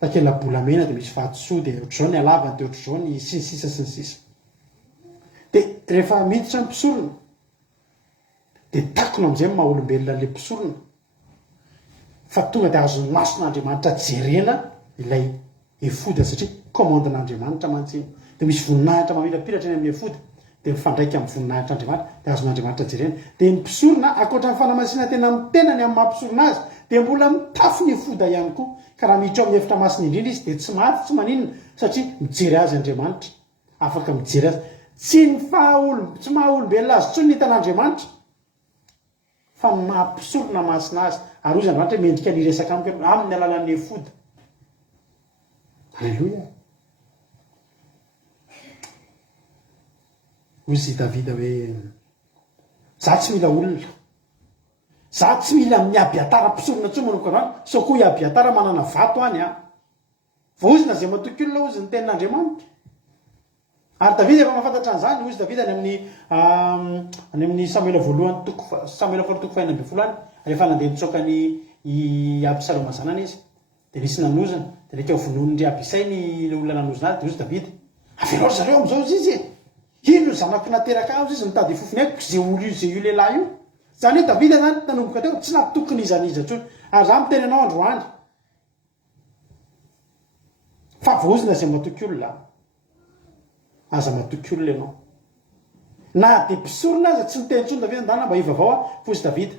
takela-bolamena dia misy vatosoa dia ohatr'izao ny halavany dia ohatr'izao ny sy ny sisa. Dia rehefa miditra ny mpisorona dia takona amin'izay maha olombelona le mpisorona fa tonga dia azon'ny mason'Andriamanitra jerena ilay efoda satria komandin'Andriamanitra mantsiny. Dia misy voninahitra mamirapiratra eny amin'ny efoda dia mifandraika amin'ny voninahitran'Andriamanitra dia azon'Andriamanitra jerena. Dia ny mpisorona akoatra ny fanamasinana tena amin'ny tenany amin'ny mampisorona azy dia mbola mitafy ny efoda ihany koa. Ka raha miditra amin'ny efitra masina indrindra izy dia tsy maty, tsy maninona satria mijery azy Andriamanitra. Afaka mijery azy. Tsy maha-olombelona azy tsony ny hitan'Andriamanitra fa mampisorona masina azy. Ary ozy Andriamanitra mendrika niresaka amin'ny alalan'ny efoda. Alleluia. Ozy Davida hoe za tsy mila olona, za tsy mila amin'ny Abiatara mpisorona tsony manoko anao, sao koa i Abiatara manana vato any fa ozy na zay matoky olona ozy ny tenin'Andriamanitra. Ary Davida efa mahafantatra an'izany ozy Davida any amin'ny Samuela voalohany Samuela toko 4:20 any rehefa nandeha mitsoaka ny Absaloma zanany izy dia nisy nanozana dia leka vonoiny ndry Abisay ny olona nanozana azy dia ozy Davida averao zareo amin'izao izy ino zanako nateraka azy izy mitady fofony aiko zay olo io zay io lehilahy io. Zany hoe Davida zany nanomboka teo tsy natokony izaniza tsony. Ary za miteny anao androany fa voazina zay matoky olona aza matoky olona ianao na dia mpisorona aza tsy miteny tsony Davida ndana mba ivavao fozy Davida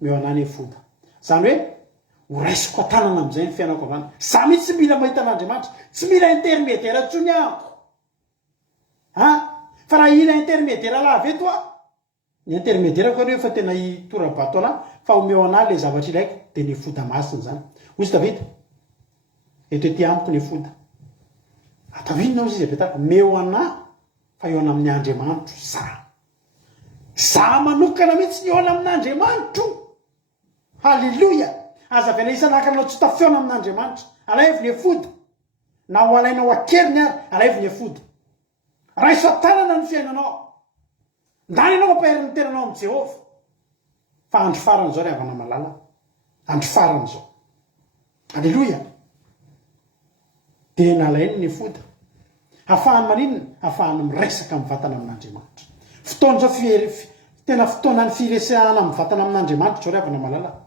meo anany efoda. Zany hoe horaisiko an-tanana amin'izay ny fiainako avany. Za mihitsy tsy mila mahita an'Andriamanitra, tsy mila intermédiaire tsony ahako fa raha ila intermédiaire lava eto ny intermédiaire koa rehefa tena tora-bato anahy fa omeo anahy le zavatra ilaiko dia ny foda masina zany. Ozy Davida eto ety amiko ny foda atavinona ozy izy Abiatara meo anahy fa eo amin'ny Andriamanitro za manokana mihitsy ny eo amin'Andriamanitro. Halleluia. Aza avy isan'akanao tsy tafeona amin'Andriamanitra alaivo ny efoda na ho alainao akeriny ary alaivo ny efoda. Raiso an-tanana ny fiainanao, ndany ianao mampaheriny tenanao amin'ny Jehova. Fa andro farany zao ry havana malala, andro farany zao. Alleluia. Dia nalainy ny efoda hafahany maninona, hafahany miresaka amin'ny vatana amin'Andriamanitra. Fotoana zao tena fotoana ny firesahana amin'ny vatana amin'Andriamanitra zao ry havana malala.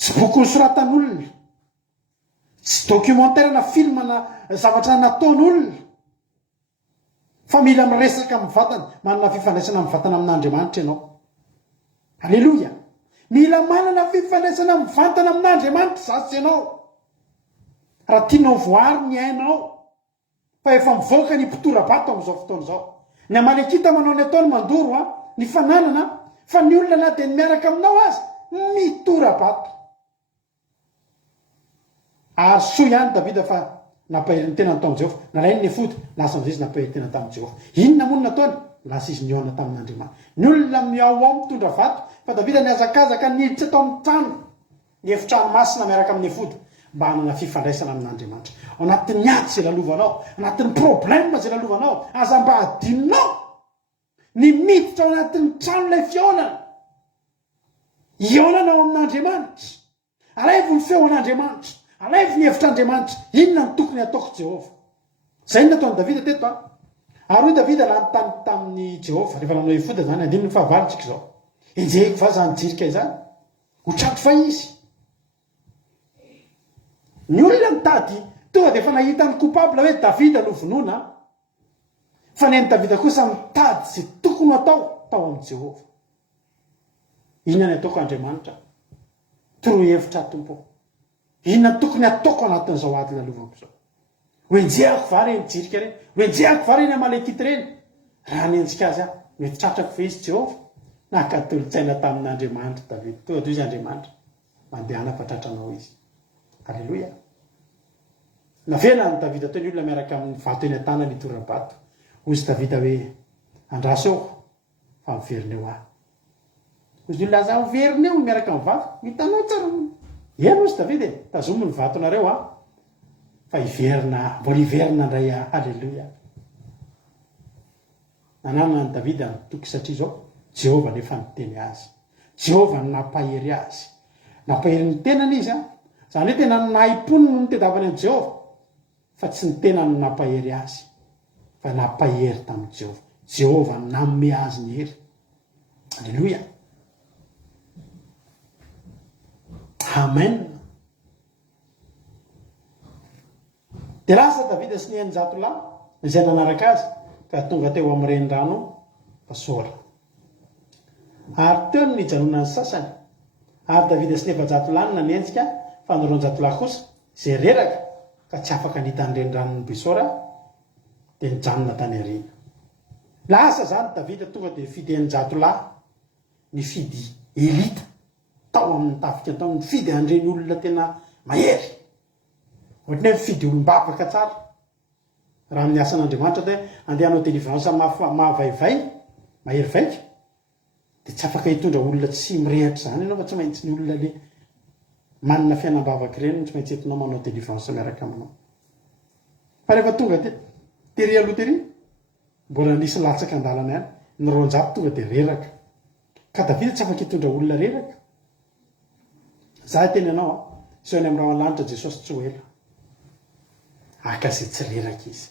Tsy boky nosoratan'olona, tsy documentaire na film na zavatra nataon'olona, fa mila miresaka amin'ny vatana, manana fifandraisana amin'ny vatana amin'Andriamanitra ianao. Alleluia. Mila manana fifandraisana amin'ny vatana amin'Andriamanitra zasy ianao. Raha tianao voary ny ainao fa efa mivoaka ny mpitora-bato amin'izao fotoana izao. Ny amalekita manao ny ataony mandoro ny fananana fa ny olona na dia ny miaraka aminao azy mitora-bato. ary soa ihany davida fa nampaheriny tena tamin'i Jehova nalainy ny fody lasa am'zay izy nampahery tena tamin'i Jehova inona moa nataony lasa izy niona tamin'Andriamanitra ny olona miaoao mitondra vato fa davida niazakazaka niditra tao amin'ny trano ny efitrano masina miaraka amin'ny fody mba hanana fifandraisana amin'Andriamanitra ao anatin'ny aty zay lalovanao anatin'ny problème zay lalovanao aza mba adinonao ny miditra ao anatin'ny trano ilay fionana ionana ao amin'Andriamanitra alaivo ny feo an'Andriamanitra alaivo ny hevitr'Andriamanitra inona ny tokony ataoko Jehova zay ny nataony davida teto ary hoy davida lany tamin'ny Jehova rehefa lanao ifoda zany andininy fahavalitsika zao enjehiko va zany jirika izany ho trato fa izy ny olona mitady tonga dia efa nahita ny coupable hoe davida no vonoina fa ny davida kosa mitady zay tokony atao tao amin'i Jehova inona ny ataoko Andriamanitra toroy hevitra tompo inona tokony ataoko anatin'izao ady lalovako zao hoenjehako va reny jirika reny hoenjehako va reny amalekita reny raha nendrika azy aho mety tratrako fa izy Jehova nakatolotsaina tamin'Andriamanitra davida tonga toy izy Andriamanitra mandeha anampatratranao izy halleloia navena ny davida tao ny olona miaraka amin'ny vato eny an-tana nitora-bato hoy izy davida hoe andraso eo fa miverina eo aho hoy izy olona za miverina eo miaraka amin'ny vato mitanao tsara eno izy davida tazomo ny vatonareo fa iverina mbola iverina ndray halleloia nananana ny davida nitoky satria zao Jehova nefa niteny azy Jehova nampahery azy nampahery ny tenany izy zany hoe tena naimponiny ny tedavany an' Jehova fa tsy ny tenany nampahery azy fa nampahery tamin'i Jehova Jehova nanome azy ny hery halleloia amen dia lasa davida sy ny eninjato lahy izay nanaraka azy ka tonga teo amin'ny renirano pasola ary teo ny nijanonany sasany ary davida sy ny efajato lahy no nanenjika fa ny roanjato lahy kosa izay reraka ka tsy afaka nitany reniranony besora dia nijanona tany arina lasa zany davida tonga dia nifidy eninjato lahy nifidy elita tao amin'ny tafika tao nifidy andreny olona tena mahery ohatrany hoe mifidy olombavaka tsara raha amin'ny asan'Andriamanitra dia andehanao délivrance mahavaivay mahery vaika dia tsy afaka hitondra olona tsy mirehatra zany ianao fa tsy maintsy ny olona le manana fiainam-bavaka ireny tsy maintsy entinao manao délivrance miaraka aminao fa rehefa tonga tery aloha tery mbola nisy latsaka an-dalana ihany ny roanjato tonga dia reraka ka davida tsy afaka hitondra olona reraka za teny ianao so any amin'ny raha lanitra Jesosy tsy ho ela aka zay tsy reraka izy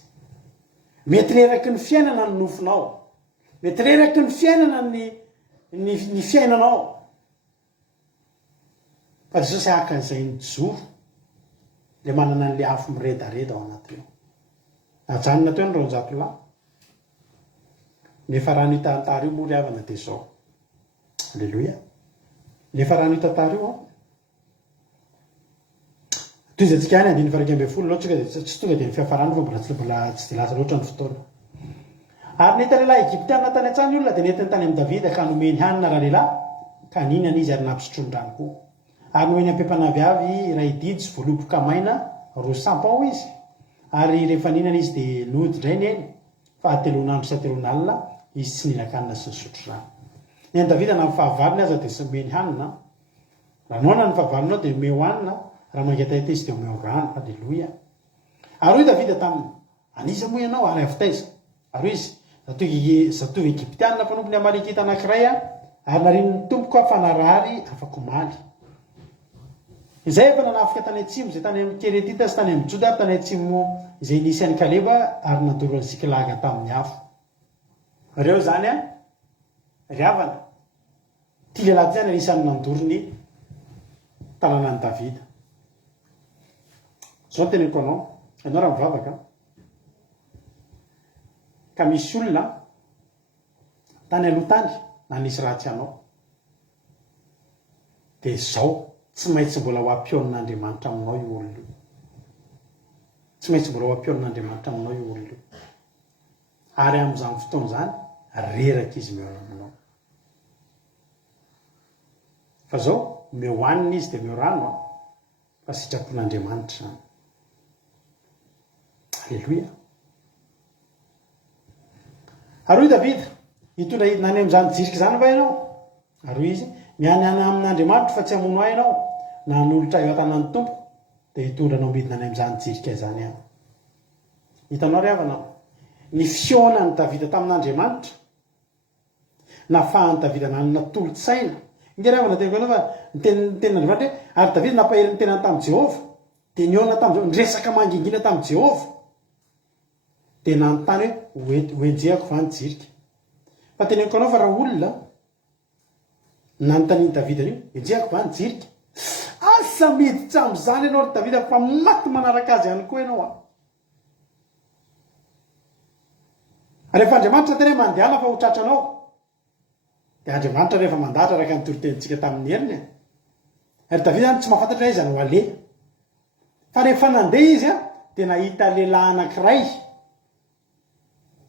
mety reraky ny fiainana ny nofinao mety reraky ny fiainana ny fiainanao fa Jesosy aka an'izay ny joro le manana n'le afo miredareda ao anatiny ajanona teo ny roanjato lahy nefa raha nitantara io moa ry havana dia zao halleloia nefa raha nitantara io toy izy antsika any andiny faraika ambin'ny folo loatra tsy tonga dia ny fiafarany fa mbola tsy dia lasa loatra ny fotoana ary nety lehilahy Egyptiana tany an-tsany olona dia nety ny tany amin'ny Davida ka nomeny hanina raha lehilahy ka ninana izy ary nampisotrony rano koa ary nomeny ampepanaviavy ray didy sy voaloboka maina roa sampao izy ary rehefa ninana izy dia nody indray ny eny fahatelonandro satelonalina izy tsy nihinan-kanina sy nisotro rano ny Davida na fahavaliny aza dia sy meny hanina raha noana ny fahavalina dia omeo hanina raha mangatahita izy dia omeo rano halleloia ary hoy Davida taminy aniza moa ianao ary avitaiza ary izy zatovo Egyptiana mpanompo ny Amalekita anankiray ary narin'ny tompoko fa narary afaka omaly izay efa nanafika tany atsimo zay tany amin'ny Keretita sy tany amin'ny Joda tany atsimo izay nisy an'ny Kaleba ary nandoro ny Siklaga tamin'ny afo reo zany ry havana ty lehilahy zany anisan'ny nandoro ny tanànan'i Davida zao ny teneniko anao ianao raha mivavaka ka misy olona tany aloha tany na nisy ratsy anao dia zao tsy maintsy mbola ho ampionan'Andriamanitra aminao io olona io tsy maintsy mbola ho ampionan'Andriamanitra aminao io olona io ary amin'izany fotoana zany reraka izy meo aminao fa zao meo hanina izy dia meo rano fa fa sitrapon'Andriamanitra zany. Alleloia. Aroy Davida hitondra nany amin'izany jirika zany va ianao? Aroy izy mianiana amin'Andriamanitra fa tsy hamono ahy ianao na n'olotra eo an-tanan'ny tompo dia hitondra anao midina any amin'izany jirika zany aho. Hitanao ry havanao ny fihaonan'ny Davida tamin'Andriamanitra nahafahany Davida nanana tolo-tsaina. Inge ry havana tena koa fa ny tenin'Andriamanitra hoe ary Davida nampahery ny tenany tamin'i Jehova dia nihaona tamin'izao niresaka mangingina tamin'i Jehova dia nanontany hoe hoenjehako va ny jirika. Fa teneniko anao fa raha olona nanontaniany Davida io enjehako va ny jirika, asa miditra amin'izany ianao ry Davida fa maty manaraka azy ihany koa ianao a. Rehefa Andriamanitra tena hoe mandehala fa ho tratranao dia Andriamanitra rehefa mandahatra araka ny torotenitsika tamin'ny heriny ary Davida zany tsy mahafantatra izy no ale. Fa rehefa nandeha izy dia nahita lehilahy anankiray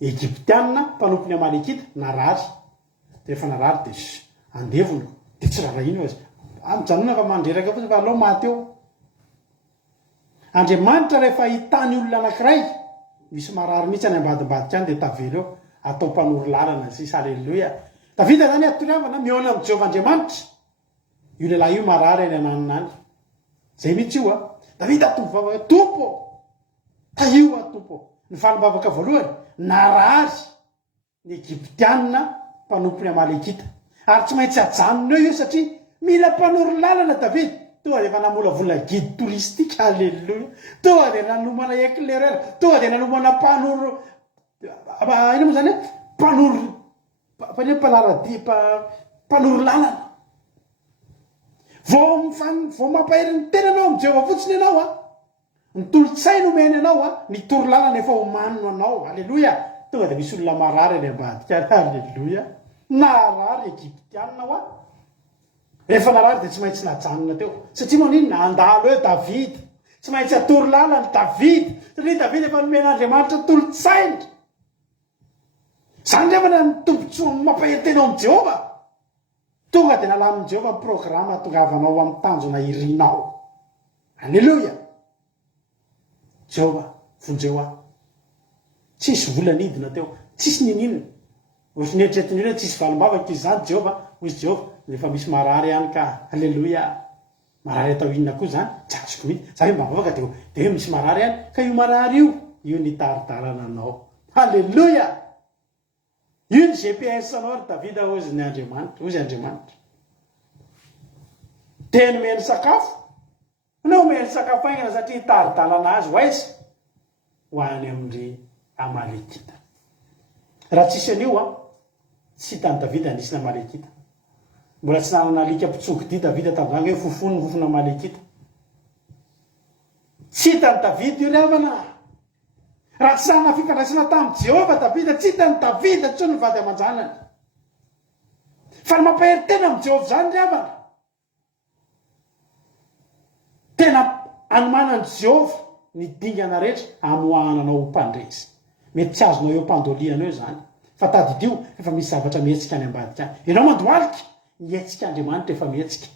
Egyptianina mpanompony Amalekita narary. Rehefa narary dia andevona dia tsy rarahina azy mijanona fa mandreraka fotsiny fa alao maty eo. Andriamanitra rehefa hitany olona anankiray misy marary mihitsy any ambadimbadika any dia tavela eo atao mpanory lalana sisa. Alleloia. Davida zany atoravana mihaona amin'ny Jehovah Andriamanitra. Io lehilahy io marary any ananina any. Zay mihitsy io a. Davida tovovava tompo taio a tompo. Ny valom-bavaka voalohany narary ny Egyptianina mpanompony Amalekita ary tsy maintsy ajanona eo io satria mila mpanory lalana Davida. Tonga dia efa namolavolina guide touristique. Alleluia. Tonga dia nanomana éclaireur. Tonga dia nanomana mpanory ino moa zany hoe mpanory mpanory lalana. Vao mampahery ny tenanao amin'ny Jehova fotsiny ianao a, ny tolo-tsaina omeny ianao a, ny tory lalana efa homanino anao. Alleloia. Tonga dia misy olona marary any ambadika. Alleloia. Narary Egyptianina ho a. Rehefa narary dia tsy maintsy najanona teo satria maninona andalo eo Davida, tsy maintsy atory lalana Davida satria Davida efa nomen'Andriamanitra tolo-tsaina. Zany revana ny tombontsoa mampahery tena amin'ny Jehova. Tonga dia nalamin'i Jehova programa tongavanao amin'ny tanjona irinao. Alleloia. Jehova vonjeo aho. Tsisy vola nidina teo, tsisy nininona. Ohatry ny eritreretiny hoe tsisy valim-bavaka izy zany Jehova, hoy Jehova rehefa misy marary ihany ka. Alleloia. Marary atao inona koa zany? Tsy azoko mihitsy. Za hoe mbavavaka dia hoe misy marary ihany ka io marary io nitaritarana anao. Alleloia. Io ny GPS anao ry Davida ozy ny Andriamanitra, ozy Andriamanitra. Teny omeny sakafo. Nao omeny sakafo aingana satria hitari-dalana azy ho aiza? Ho any amin'ny Amalekita. Raha tsisy an'io a, tsy hitany Davida nisy Amalekita. Mbola tsy nanana alika mpitsoky dia Davida tamin'izany hoe fofony ny fofona Amalekita. Tsy hitany Davida io ry havana. Raha tsy nanana fifandraisana tamin'i Jehova Davida, tsy hitany Davida tsony ny vady aman-janany. Fa ny mampahery tena amin'ny Jehova zany ry havana. Tena anomanan'i Jehova ny dingana rehetra amoahananao ho mpandresy. Mety tsy azonao eo mpandoliana eo zany. Fa tadidio efa misy zavatra mihetsika any ambadika any. Ianao mandohalika, mihetsika Andriamanitra efa mihetsika.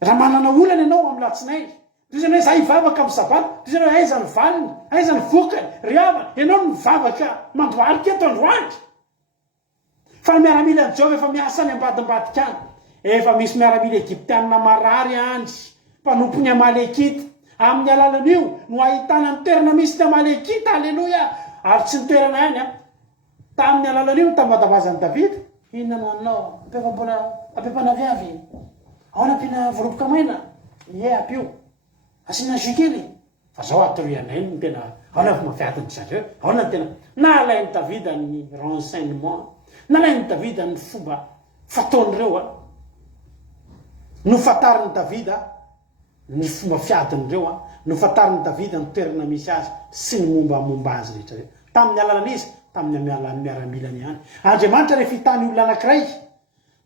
Raha manana olana ianao amin'ny latsinainy, toy izany hoe za hivavaka amin'ny sabata, toy izany hoe aiza ny valiny, aiza ny vokany, ry havana, ianao no mivavaka mandohalika eto androany. Fa ny miaramila ny Jehova efa miasa any ambadimbadika any. Efa misy miaramila Egyptianina marary any, mpanompony Amalekita. Amin'ny alalan'io no ahitana ny toerana misy ny Amalekita. Alleloia. Ary tsy ny toerana ihany a. Tamin'ny alalan'io tambadabazan'i Davida. Inona no anao? Ampempanaviavy. Ao nampiana voropoka maina. Ie ampio. Asiana jus kely. Fa zao atoroanay ny tena ao na mafiatiny zareo. Ao na tena nalain'i Davida ny renseignement. Nalain'i Davida ny fomba fataon'ireo a. Nofantarin'i Davida ny fomba fiadin'ireo a. Nofantarin'i Davida ny toerana misy azy sy ny mombamomba azy rehetra. Tamin'ny alalan'izy, tamin'ny alalan'ny miaramilany ihany. Andriamanitra rehefa hitany olona anankiray.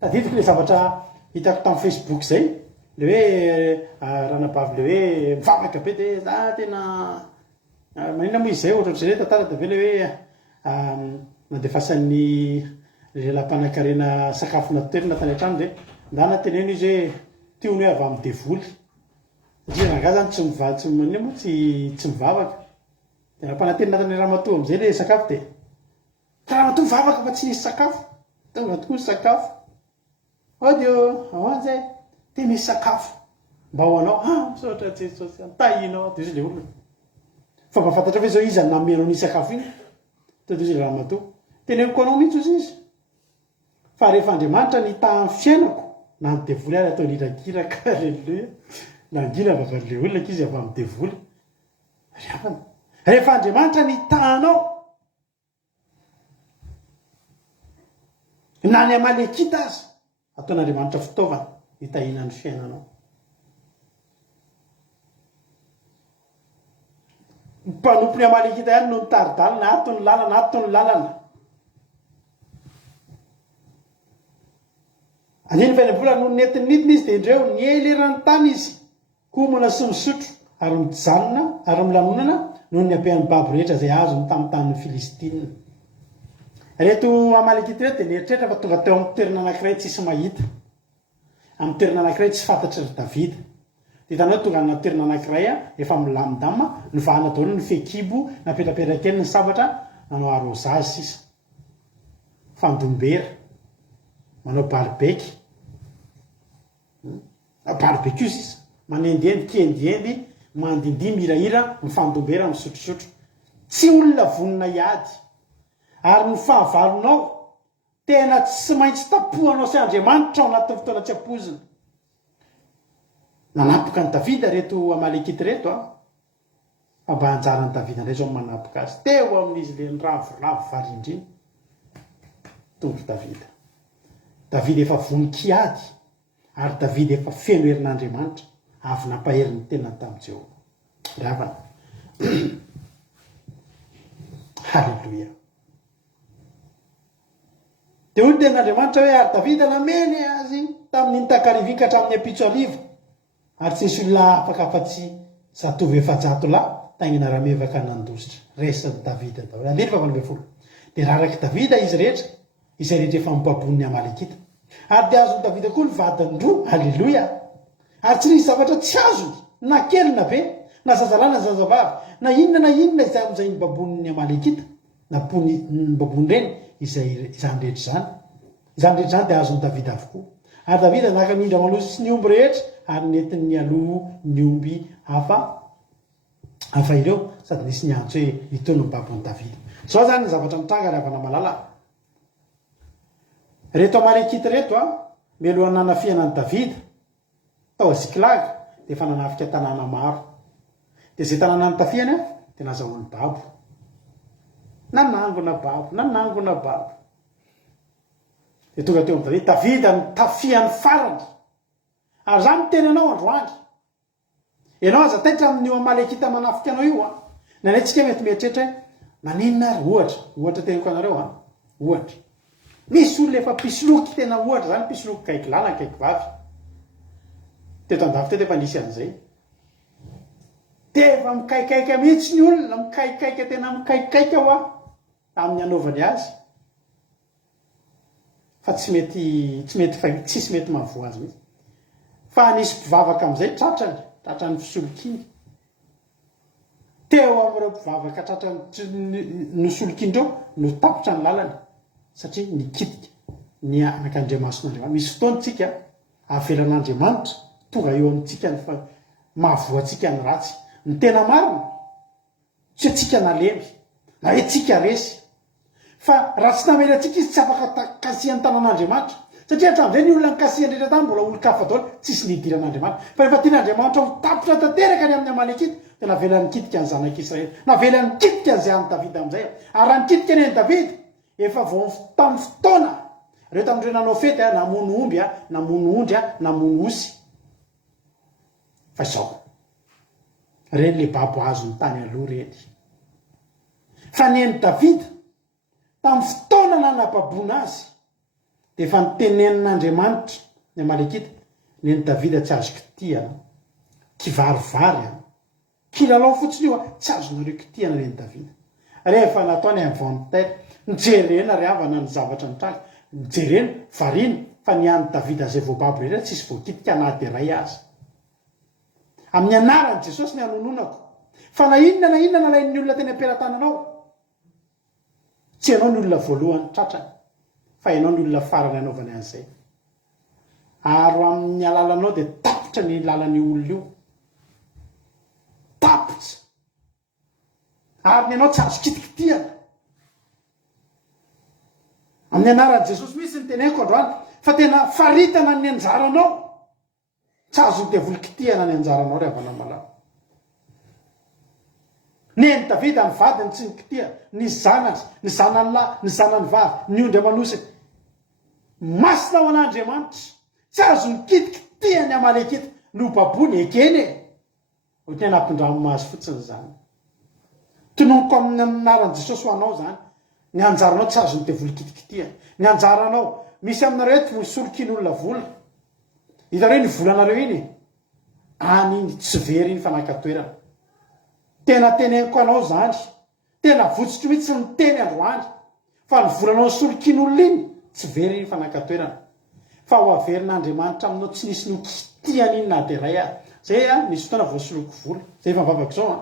Tadidiko ilay zavatra hitako tamin'ny Facebook zay. Le hoe ranabavy le hoe mivavaka be dia za tena manina moa izay ohatrany zay tantara dia ve le hoe nandefasan'ny lelam-panan-karena sakafo natoerina tany an-trano dia ndana teneno izy hoe tiony hoe avy amin'ny devoly. satria rangahy zany tsy manimo tsy mivavaka tena mpanantena natany ramatoa am'izay le sakafo de ramatoa mivavaka fa tsy nisy sakafo tonga tokoa ny sakafo dio ahoan'izay te misy sakafo mba ho anao misaotra jesosy antahinao de izy le olona fa mahafantatra fa zao izy namenao ny sakafo iny teo izy ramatoa teneniko anao mihitsy ozy izy fa rehefa Andriamanitra ny tahan'ny fiainako na ny devoly ary atao lirakiraka alleluia nangina vavan'le olona kizy avy amin'ny devoly riavana rehefa Andriamanitra ny tahanao na ny amalekita azy ataon'Andriamanitra fitaovana hitahina ny fiainanao mpanompony amalekita ihany no nitaridalina atony lalana aniny vainavola no netinidina izy de indreo nielerany tany izy komona sy misotro ary mijanona ary milanonana noho ny ampian'ny babo rehetra zay azony tamin'ny tanin'ny Filistina reto amalekita reto de nieritreritra fa tonga teo amin'ny toerana anankiray tsisy mahita amin'ny toerana anankiray tsy fantatry ry Davida de hitanao tonga ana toerana anankiray efa milamindama nivahana daholo ny fekibo napetrapetraka eny ny sabatra nanao arrosazy sisa fandombera manao balibeky balibeky io sisa manendiendy kendiendy mandindy mirahira mifandombera misotrosotro tsy olona vonina iady ary ny fahavalonao tena tsy maintsy tapohanao sy Andriamanitra ao anatin'ny fotoana tsy apozina nanapoka ny Davida reto amalekita reto fa mba anjarany Davida indray zao manapoka azy teo amin'izy le ny ravoravo varindriny tongo Davida efa voninkiady ary Davida efa feno herin'Andriamanitra avy nampaherin'ny tena tamin'i Jehovah ravana halleluia de hoy ten'Andriamanitra hoe ary Davida nameny azy tamin'ny takariviaka hatramin'ny apitso alivo ary tsy nisy olona afaka afa-tsy zatovy efajato lahy taingina ramevaka nandositra resany Davida daholo andiny fa 20 de raraky Davida izy rehetra izay rehetra efa mipabon'ny amalekita ary de azony Davida koa ny vadiny roa halleluia ary tsy nisy zavatra tsy azony na kely na be na zazalahy na zazavavy na inona izay am'izay ny babon'ny amalekita na ny babony reny izany rehetra zany de azony Davida avokoa ary Davida naka mindra maloso sy ny omby rehetra ary nentin'ny aloha ny omby hafa ireo sady nisy ny antso hoe nitono ny babon'ny Davida zao zany ny zavatra mitranga ry havana malala reto amalekita reto mialohan'ny nanafianan'ny Davida tao Ziklag de efa nanafika tanàna maro de zay tanàna nitafiany de nazahoan'ny babo nanangona babo de tonga teo amin'ny Davida nitafiany farany ary zany teny anao androany ianao aza taitra amin'io amalekita manafika anao io nanetsika mety mieritreritra maninona ary ohatra teniko anareo ohatra misy olona efa pisoloky tena ohatra zany pisoloky kaiky lala kaiky vavy teto andafy teto efa nisy an'izay tefa mikaikaika mihitsy ny olona mikaikaika tena mikaikaika amin'ny anaovany azy fa tsy mety mahavoa azy mihitsy fa nisy mpivavaka amin'izay tratrany fisolokiny teo amin'ireo mpivavaka tratrany nosolokindreo no tapotra ny lalany satria nikitika ny anak'Andriamason'Andriamanitra misy fotoana tsika avelan'Andriamanitra tonga eo amintsika ny mahavoatsika ny ratsy ny tena marina tsy atsika nalemy na etsika resy fa raha tsy namely atsika izy tsy afaka kasihan'ny tanan'Andriamanitra satria hatramin'izay ny olona nikasihan rehetra tany mbola olo-kafa daholo tsisy nidiran'Andriamanitra fa rehefa tian'Andriamanitra mitapotra tanteraka ny amin'ny amalekita de navelany kitika ny zanak'Israely navelany kitika an'izay any Davida amin'izay ary raha nikitika ny any Davida efa vao tamin'ny fotoana reo tamin'ireo nanao fety namono omby namono ondry namono osy fa izao reny le babo azo ny tany aloha reny fa ny any Davida tamin'ny fotoana nanababona azy de efa nitenen'Andriamanitra ny amalekita ny any Davida tsy azo kitiana kivarivary kilalao fotsiny io tsy azonareo kitiana reny Davida rehefa nataony amin'ny tête nijerena ry havana ny zavatra nitranga nijerena variana fa ny any Davida zay vao babo rehetra tsisy voakitika na de ray azy amin'ny anaran' jesosy ny anononako fa na inona nalain'ny olona teny amperantananao tsy ianao ny olona voalohany tratrany fa ianao ny olona farany anaovany an'izay aro amin'ny alalanao dia tapitra ny lalan'ny olona io tapitra ary ny ianao tsy azo kitikitiana amin'ny anaran'i jesosy misy ny teneko androany fa tena faritana ny anjaranao tsy azo ny devolikitihana ny anjaranao ry havana malao ny davida ny vadiny tsy nikitiha ny zanany ny zanany lahy ny zanany vavy ny ondry amanosy masina ho an'Andriamanitra tsy azo ny kitikitiha ny amalekita no baboany ekeny ohatry ny anampindramo mahazo fotsiny zany tononoko amin'ny anaran'i jesosy ho anao zany ny anjaranao tsy azo ny devolikitikitia ny anjaranao misy aminareo eto solok'in'olona vola hitareo ny volanareo iny any tsy very iny fanakatoerana tena teneniko anao zany tena votsitry mihitsy ny teny androany fa ny volanao solok'in'olona iny tsy very iny fanakatoerana fa ho averin'Andriamanitra aminao tsy nisy ny kitiany iny na de ray a zay a nisy fotoana voasoloko vola zay efa mivavaka zao a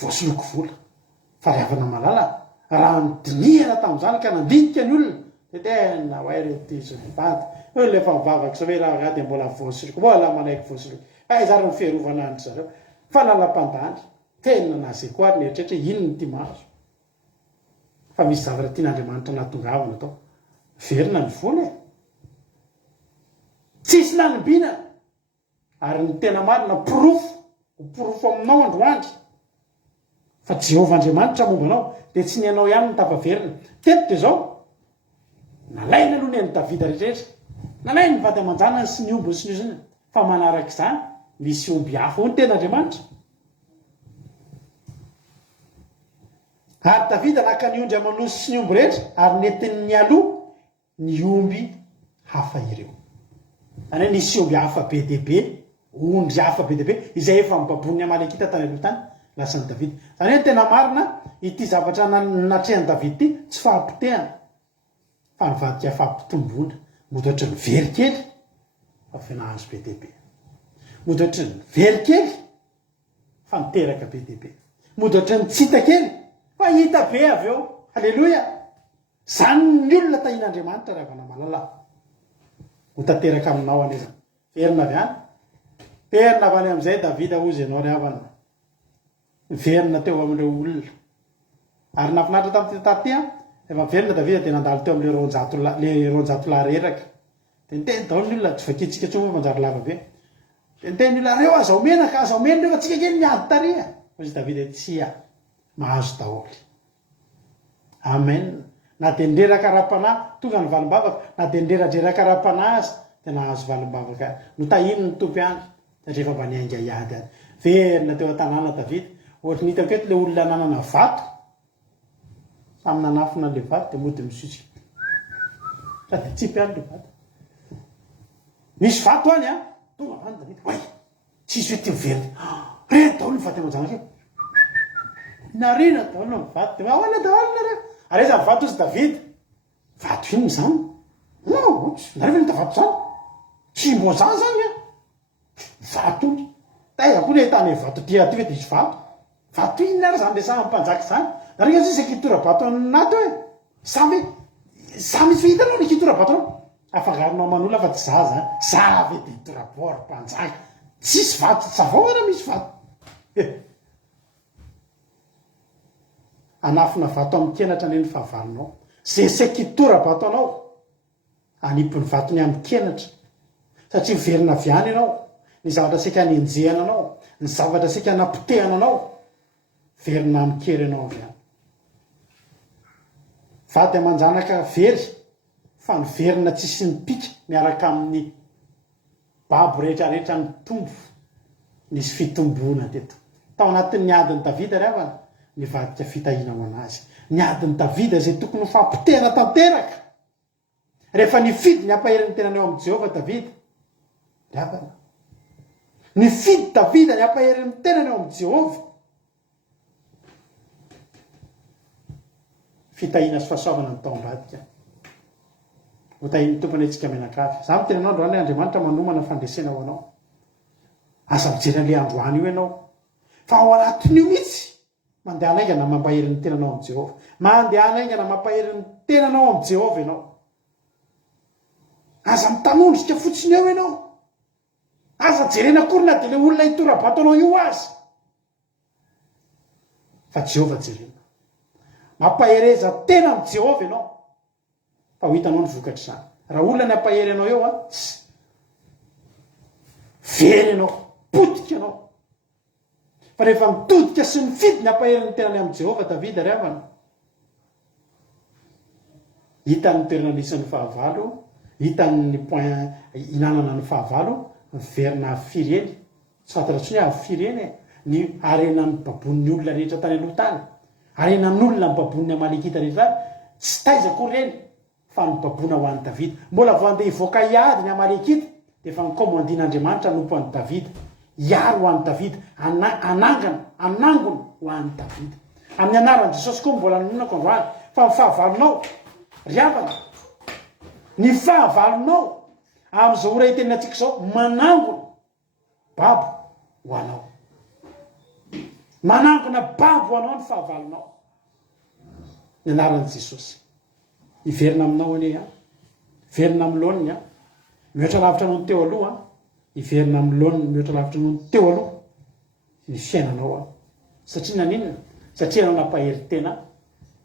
voasoloko vola fa riavana malala raha nydinihana tamin'izany ka nandinika ny olona de tena hoe retizvady le efa mivavaka zao hoe raha de mbola voasoloko mbola manaiky voasoloko zary ny fiarovana andry zareo fa lalam-pandany tena nazay koa ary neritrehitra ino ny ty mahazo fa misy zavatra tian'Andriamanitra natongavana atao verina ny vola tsisy nanombinana ary ny tena marina pirofo aminao androandry fa Jehovah Andriamanitra mombanao dia tsy ny anao ihany ny tapaverina teto dia zao nalaina aloha ny an'ny Davida rehetrarehetra nalaina ny vady aman-janany sy ny ombony sy ny izany fa manaraka izany misy omby hafa ho ny ten'Andriamanitra ary Davida naka ny ondry amanosy sy ny omby rehetra ary nentin'ny aloha ny omby hafa ireo any hoe nisy omby hafa be deaibe ondry hafa be deaibe izay efa mibabon'ny amalekita tany aloha tany lasa ny Davida zany hoe tena marina ity zavatra natrehan'i Davida ity tsy fahampitehana fa nivadika fahampitomboana motohatry ny very kely fa fenahazo be deaibe motohatry ny very kely fa niteraka be deaibe motohatry ny tsita kely fa hita be avy eo halleloia zany ny olona tahin'Andriamanitra ravana malala ho tanteraka aminao anezany verina avy any verina avy any amin'izay Davida ozy ianao ry havana verina teo amin'ireo olona ary nafinaritra tamin'ity tarity efa verina Davida dia nandalo teo amin'le ronjato lahy reraka dia niteny daholo ny olona tsy vakitsika tsony hoe manjary lava be dia niteny ny olona reo azaho menaka azaho mena reo atsika kely miady taria ozy Davida tsy mahazo daholo amen na dia ndreraka ra-panahy tonga ny valim-bavaka na dia ndreradreraka ra-panahy azy dia nahazo valim-bavaka no tahino ny tompo any satria efa mba niainga iady any verina teo an-tanàna Davida ohatra ny hitako eto le olona nanana vato samy nanafina le vato dia mody misitsika sady tsipy any le vato misy vato any tonga any Davida way tsisy hoe ty miverina reny daholo ny vato aman-janaka narina daholo ny vato dia ahoana daholo nareo ary iza vato izy Davida vato ino zany nareo fa nita vato zany tsy mbo zany zany vato ony taiza koa ny ahitany vato ty aty ve dia isy vato inona ary zany le samy mpanjaka zany nareo izy kitora-bato anaty hoe samy misy hitanao ny kitora-bato anao afangaronao man'olona fa tsy za zany za ve dia hitora-boro mpanjaka tsisy vato savao ara misy vato anafina vato amin'ny kenatra neny fahavalonao zay kitora-bato anao anipony vatony amin'ny kenatra satria verina avy any ianao ny zavatra sika nenjehana anao ny zavatra sika napotehana anao verina amin'ny kery anao avy any vady aman-janaka very fa ny verina tsisy ny pika miaraka amin'ny babo rehetrarehetra ny tombo nisy fitomboana teto tao anatin'ny adiny Davida ry havana nivadika fitahina ho anazy ny adiny Davida zay tokony fampitehana tanteraka rehefa nifidy ny ampaherin'ny tenany eo amin'i Jehovah Davida ry havana nifidy Davida ny ampaherin'ny tenany eo amin'i Jehovah fitahina sy fahasoavana ny tao ambadika ho tahin'ny tompony antsika menakavy za miteny anao androany Andriamanitra manomana fandresena ho anao aza mijery an'le androany io ianao fa ao anatin'io mihitsy mandeha anaingana mampaherin'ny tenanao am' Jehova mandeha anaingana mampaherin'ny tenanao am' Jehova ianao aza mitanondrika fotsiny eo ianao aza jerena korina de le olona hitorabato anao io azy fa Jehova jerena mampahereza tena am' Jehova ianao fa ho hitanao ny vokatra zany raha olona ny ampahery anao eo a very ianao potika ianao fa rehefa mitodika sy mifidy ny ampahery ny tenany am' Jehova Davida ry avana hitan'ny toerana anisan'ny fahavalo hitan'ny point inanana ny fahavalo verina fireny tsy fantatratsony avy ny arenan'ny babon'ny olona rehetra tany aloha tany arenan'ny olona ny babon'ny Amalekita rehetra tsy taizako reny fa ny babona ho an'ny Davida mbola vo andeha hivoaka hiady ny Amalekita dia efa nikomandin'Andriamanitra nompo an'ny Davida hiary ho an'ny Davida anangona ho an'ny Davida amin'ny anaran'i Jesosy koa mbola nonako androany fa ny fahavalonao riavana ny fahavalonao am'izao ora hitenina antsika zao manangona babo ho anao manangona babo ho anao ny fahavalonao ny anaran'i Jesosy iverina aminao anie a iverina amin'ny laoniny a mihoatra lavitra noho ny teo aloha iverina amin'ny laoniny mihoatra lavitra noho ny teo aloha ny fiainanao a satria naninona satria anao nampahery tena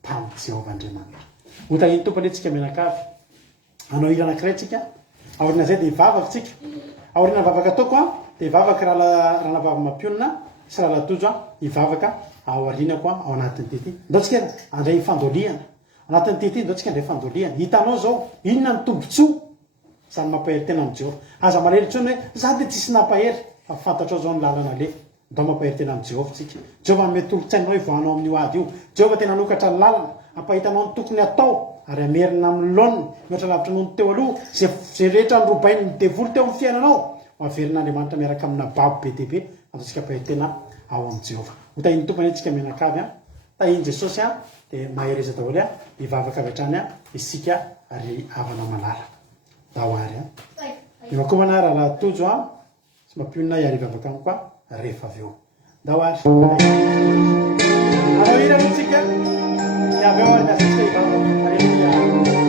tamin'ny Jehova Andriamanitra ho tahiny tompony antsika menakavy anao ira anankiray tsika aoriana zay dia hivavaka tsika aoriana vavaka ataoko a dia hivavaka raha navavy mampionina sy raha latojo a hivavaka ao arinako a ao anatin'ny tety ndao tsika andray fandoliana anatin'ny tety ndao tsika andray fandoliana hitanao zao inona ny tombotsoa zany mampahery tena amin'ny Jehova aza marery tsony hoe za dia tsisy nampahery fa fantatrao zao ny lalana le ndao mampahery tena amin'ny Jehova tsika Jehova mety olo-tsainao hoe voanao amin'io ady io Jehova tena nokatra ny lalana ampahitanao ny tokony atao ary amerina amin'ny laoniny mihoatra lavitra noho ny teo aloha zay rehetra ny robainy ny devoly teo amin'ny fiainanao ho averin'Andriamanitra miaraka amina babo be dehibe antatsika ampahery tena ao amin'ny Jehova ho tahiny tompony antsika menakavy a tahiny Jesosy a dia mahereza daholo a hivavaka avy hatrany a isika ary havana malala dahoary a imakomana raha latojo a sy mampionina iary hivavaka amiko a rehefa avy eo dahoary anao ira motsika avy eo ny asitsika hivavaka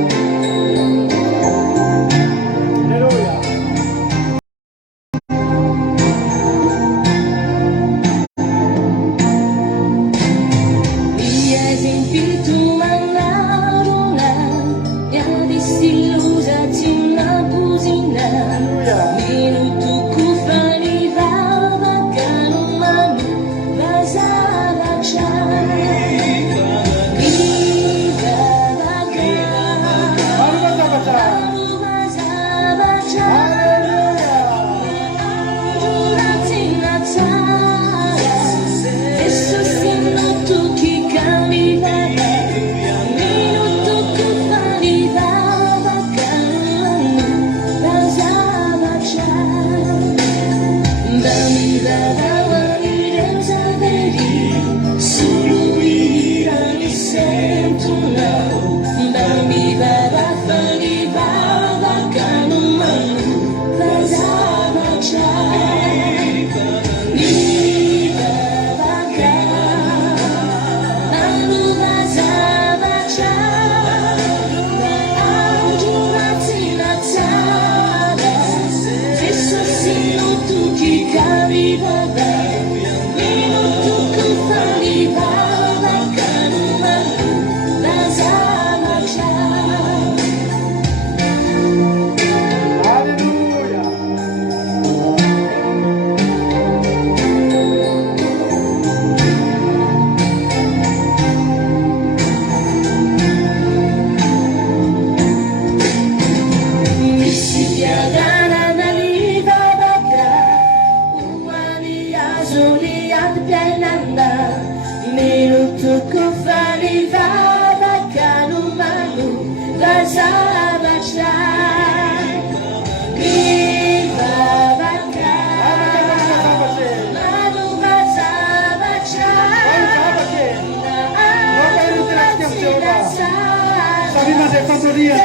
Alleluia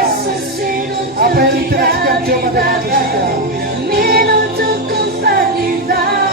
Minuto con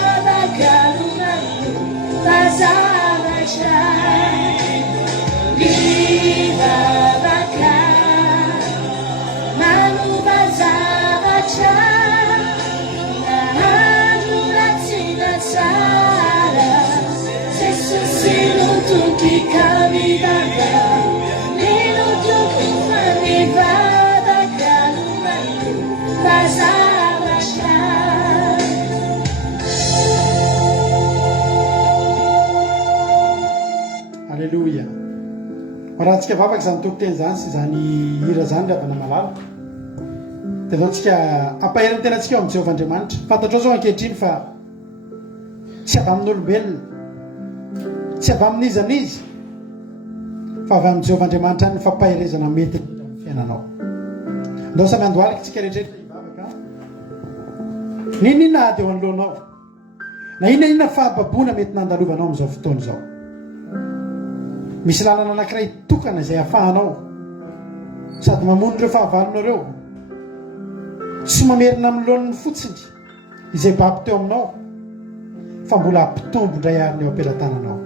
raha tsika vavaka zany tokoteny zany sy zany hira zany ry avana malala dia zao tsika ampaheriny tena tsika eo amin'ny Jehovahandriamanitra. Fantatrao zao ankehitriny fa tsy avy amin'ny olombelona, tsy avy amin'iza n'iza, fa avy amin'ny Jehovahandriamanitra ny fampaherezana mety amin'ny fiainanao. Ndao samy andohalika tsika rehetrarehetra hivavaka ninona ady eo anoloanao, na inona fahababoana mety nandalovanao amin'izao fotoana izao. Misy lalana anankiray tokana izay ahafahanao sady mamono ireo fahavalonareo, tsy mamerina amin'ny lohan'ny fotsiny izay baby teo aminao, fa mbola ampitombo indray ariny eo ampelantananao.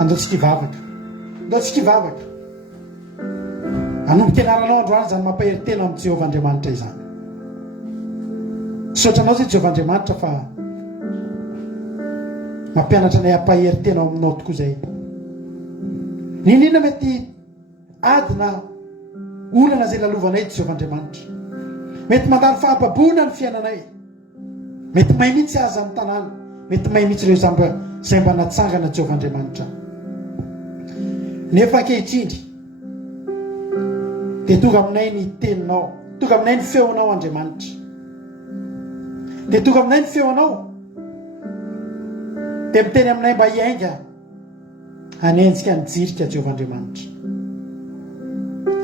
Andaontsika hivavaka, andaontsika hivavaka, anomboka ianaranao androany zany mampahery tena amin'ny Jehovahandriamanitra izany. Saotranao zay Jehovahandriamanitra fa mampianatra anay hampahery tena aminao tokoa zay. Ninona mety adina olana zay lalovanay Jehovahandriamanitra, mety mandalo fahababoana ny fiainanay, mety may mitsy aza amin'ny tanàna, mety may mitsy ireo izay mba natsangana Jehovahandriamanitra. Nefa ankehitriny dia tonga aminay ny teninao, tonga aminay ny feonao Andriamanitra, dia tonga aminay ny feonao dia miteny aminay mba hiainga hanenjika ny jirika Jehovahandriamanitra.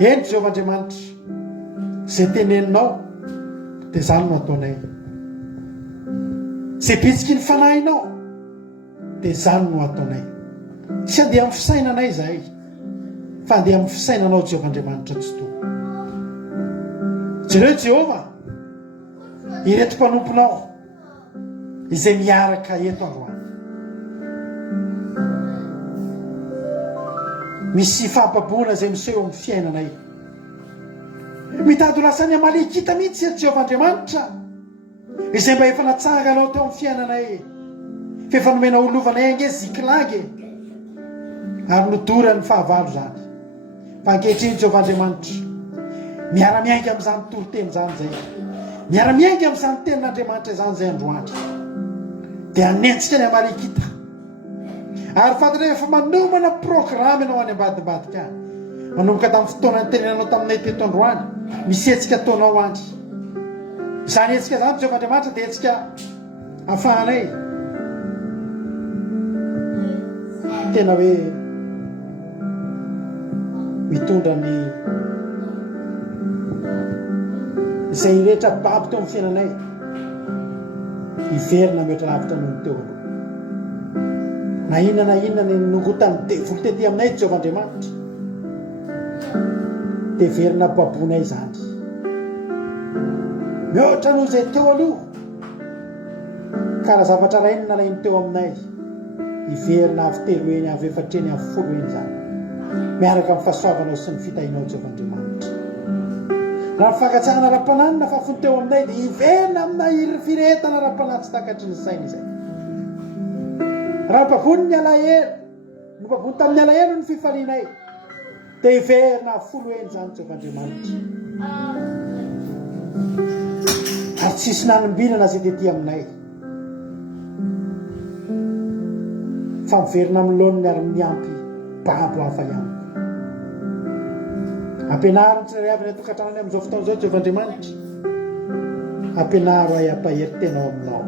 Eny Jehovahandriamanitra, izay teneninao dia zany no ataonay, izay bitsiky ny fanahinao dia zany no ataonay. Tsy andeha amin'ny fisainanay izahay, fa andeha amin'ny fisainanao Jehovahandriamanitra tsy toa. Jereo Jehova, ireto mpanomponao izay miaraka eto androany, misy fahababoana izay miseho amin'ny fiainanay, mitady ho lasa ny amalikita mihitsy Jehovahandriamanitra izay mba efa natsanganao teo amin'ny fiainanay, fa efa nomena olovanay angezi zikilagy ary nodora ny fahavalo zany. Fa ankehitriny Jehovahandriamanitra, miara-miainga amin'izany toroteny zany zay, miara-miainga amin'izany tenin'Andriamanitra zany zay androany, dia hanentsika ny amalikita. Ary fantatra efa manomana programa ianao any ambadimbadika any, manomboka tamin'ny fotoana ny tenenanao taminay teto androany, misy hetsika ataonao any. Izany hetsika zany Jehovahandriamanitra dia hetsika ahafahanay tena hoe mitondra ny izay rehetra baby teo amin'ny fiainanay hiverina mihoatra lavitra noho ny teo aloha. Na inona ny nongotany devoly tety aminay Jehovahandriamanitra dia verina babonay zany, mihoatra noho izay teo aloha, karaha zavatra rainy nalainy teo aminay hiverina avy telo eny, avy efatreny, avy folo eny zany, miaraka amin'ny fahasoavanao sy ny fitahinao Jehovahandriamanitra. Raha mifankatsahana ra-pananina fafony teo aminay dia hiverina amina firetana ra-panahy tsy takatry ny saina izay. Raha babony ny alahelo, ny babony tamin'ny alahelo ny fifalianay, dia hiverina folo eny zany Jehovahandriamanitra. Ary tsisy nanombilana zay tety aminay, fa miverina amin'ny lohan'ny ary miampy babo hafa ihany. Ampianaro ny tsirairay avy ny atokantranany amin'izao fotoana izao Jehovahandriamanitra, ampianaro ahy hampahery tenao aminao,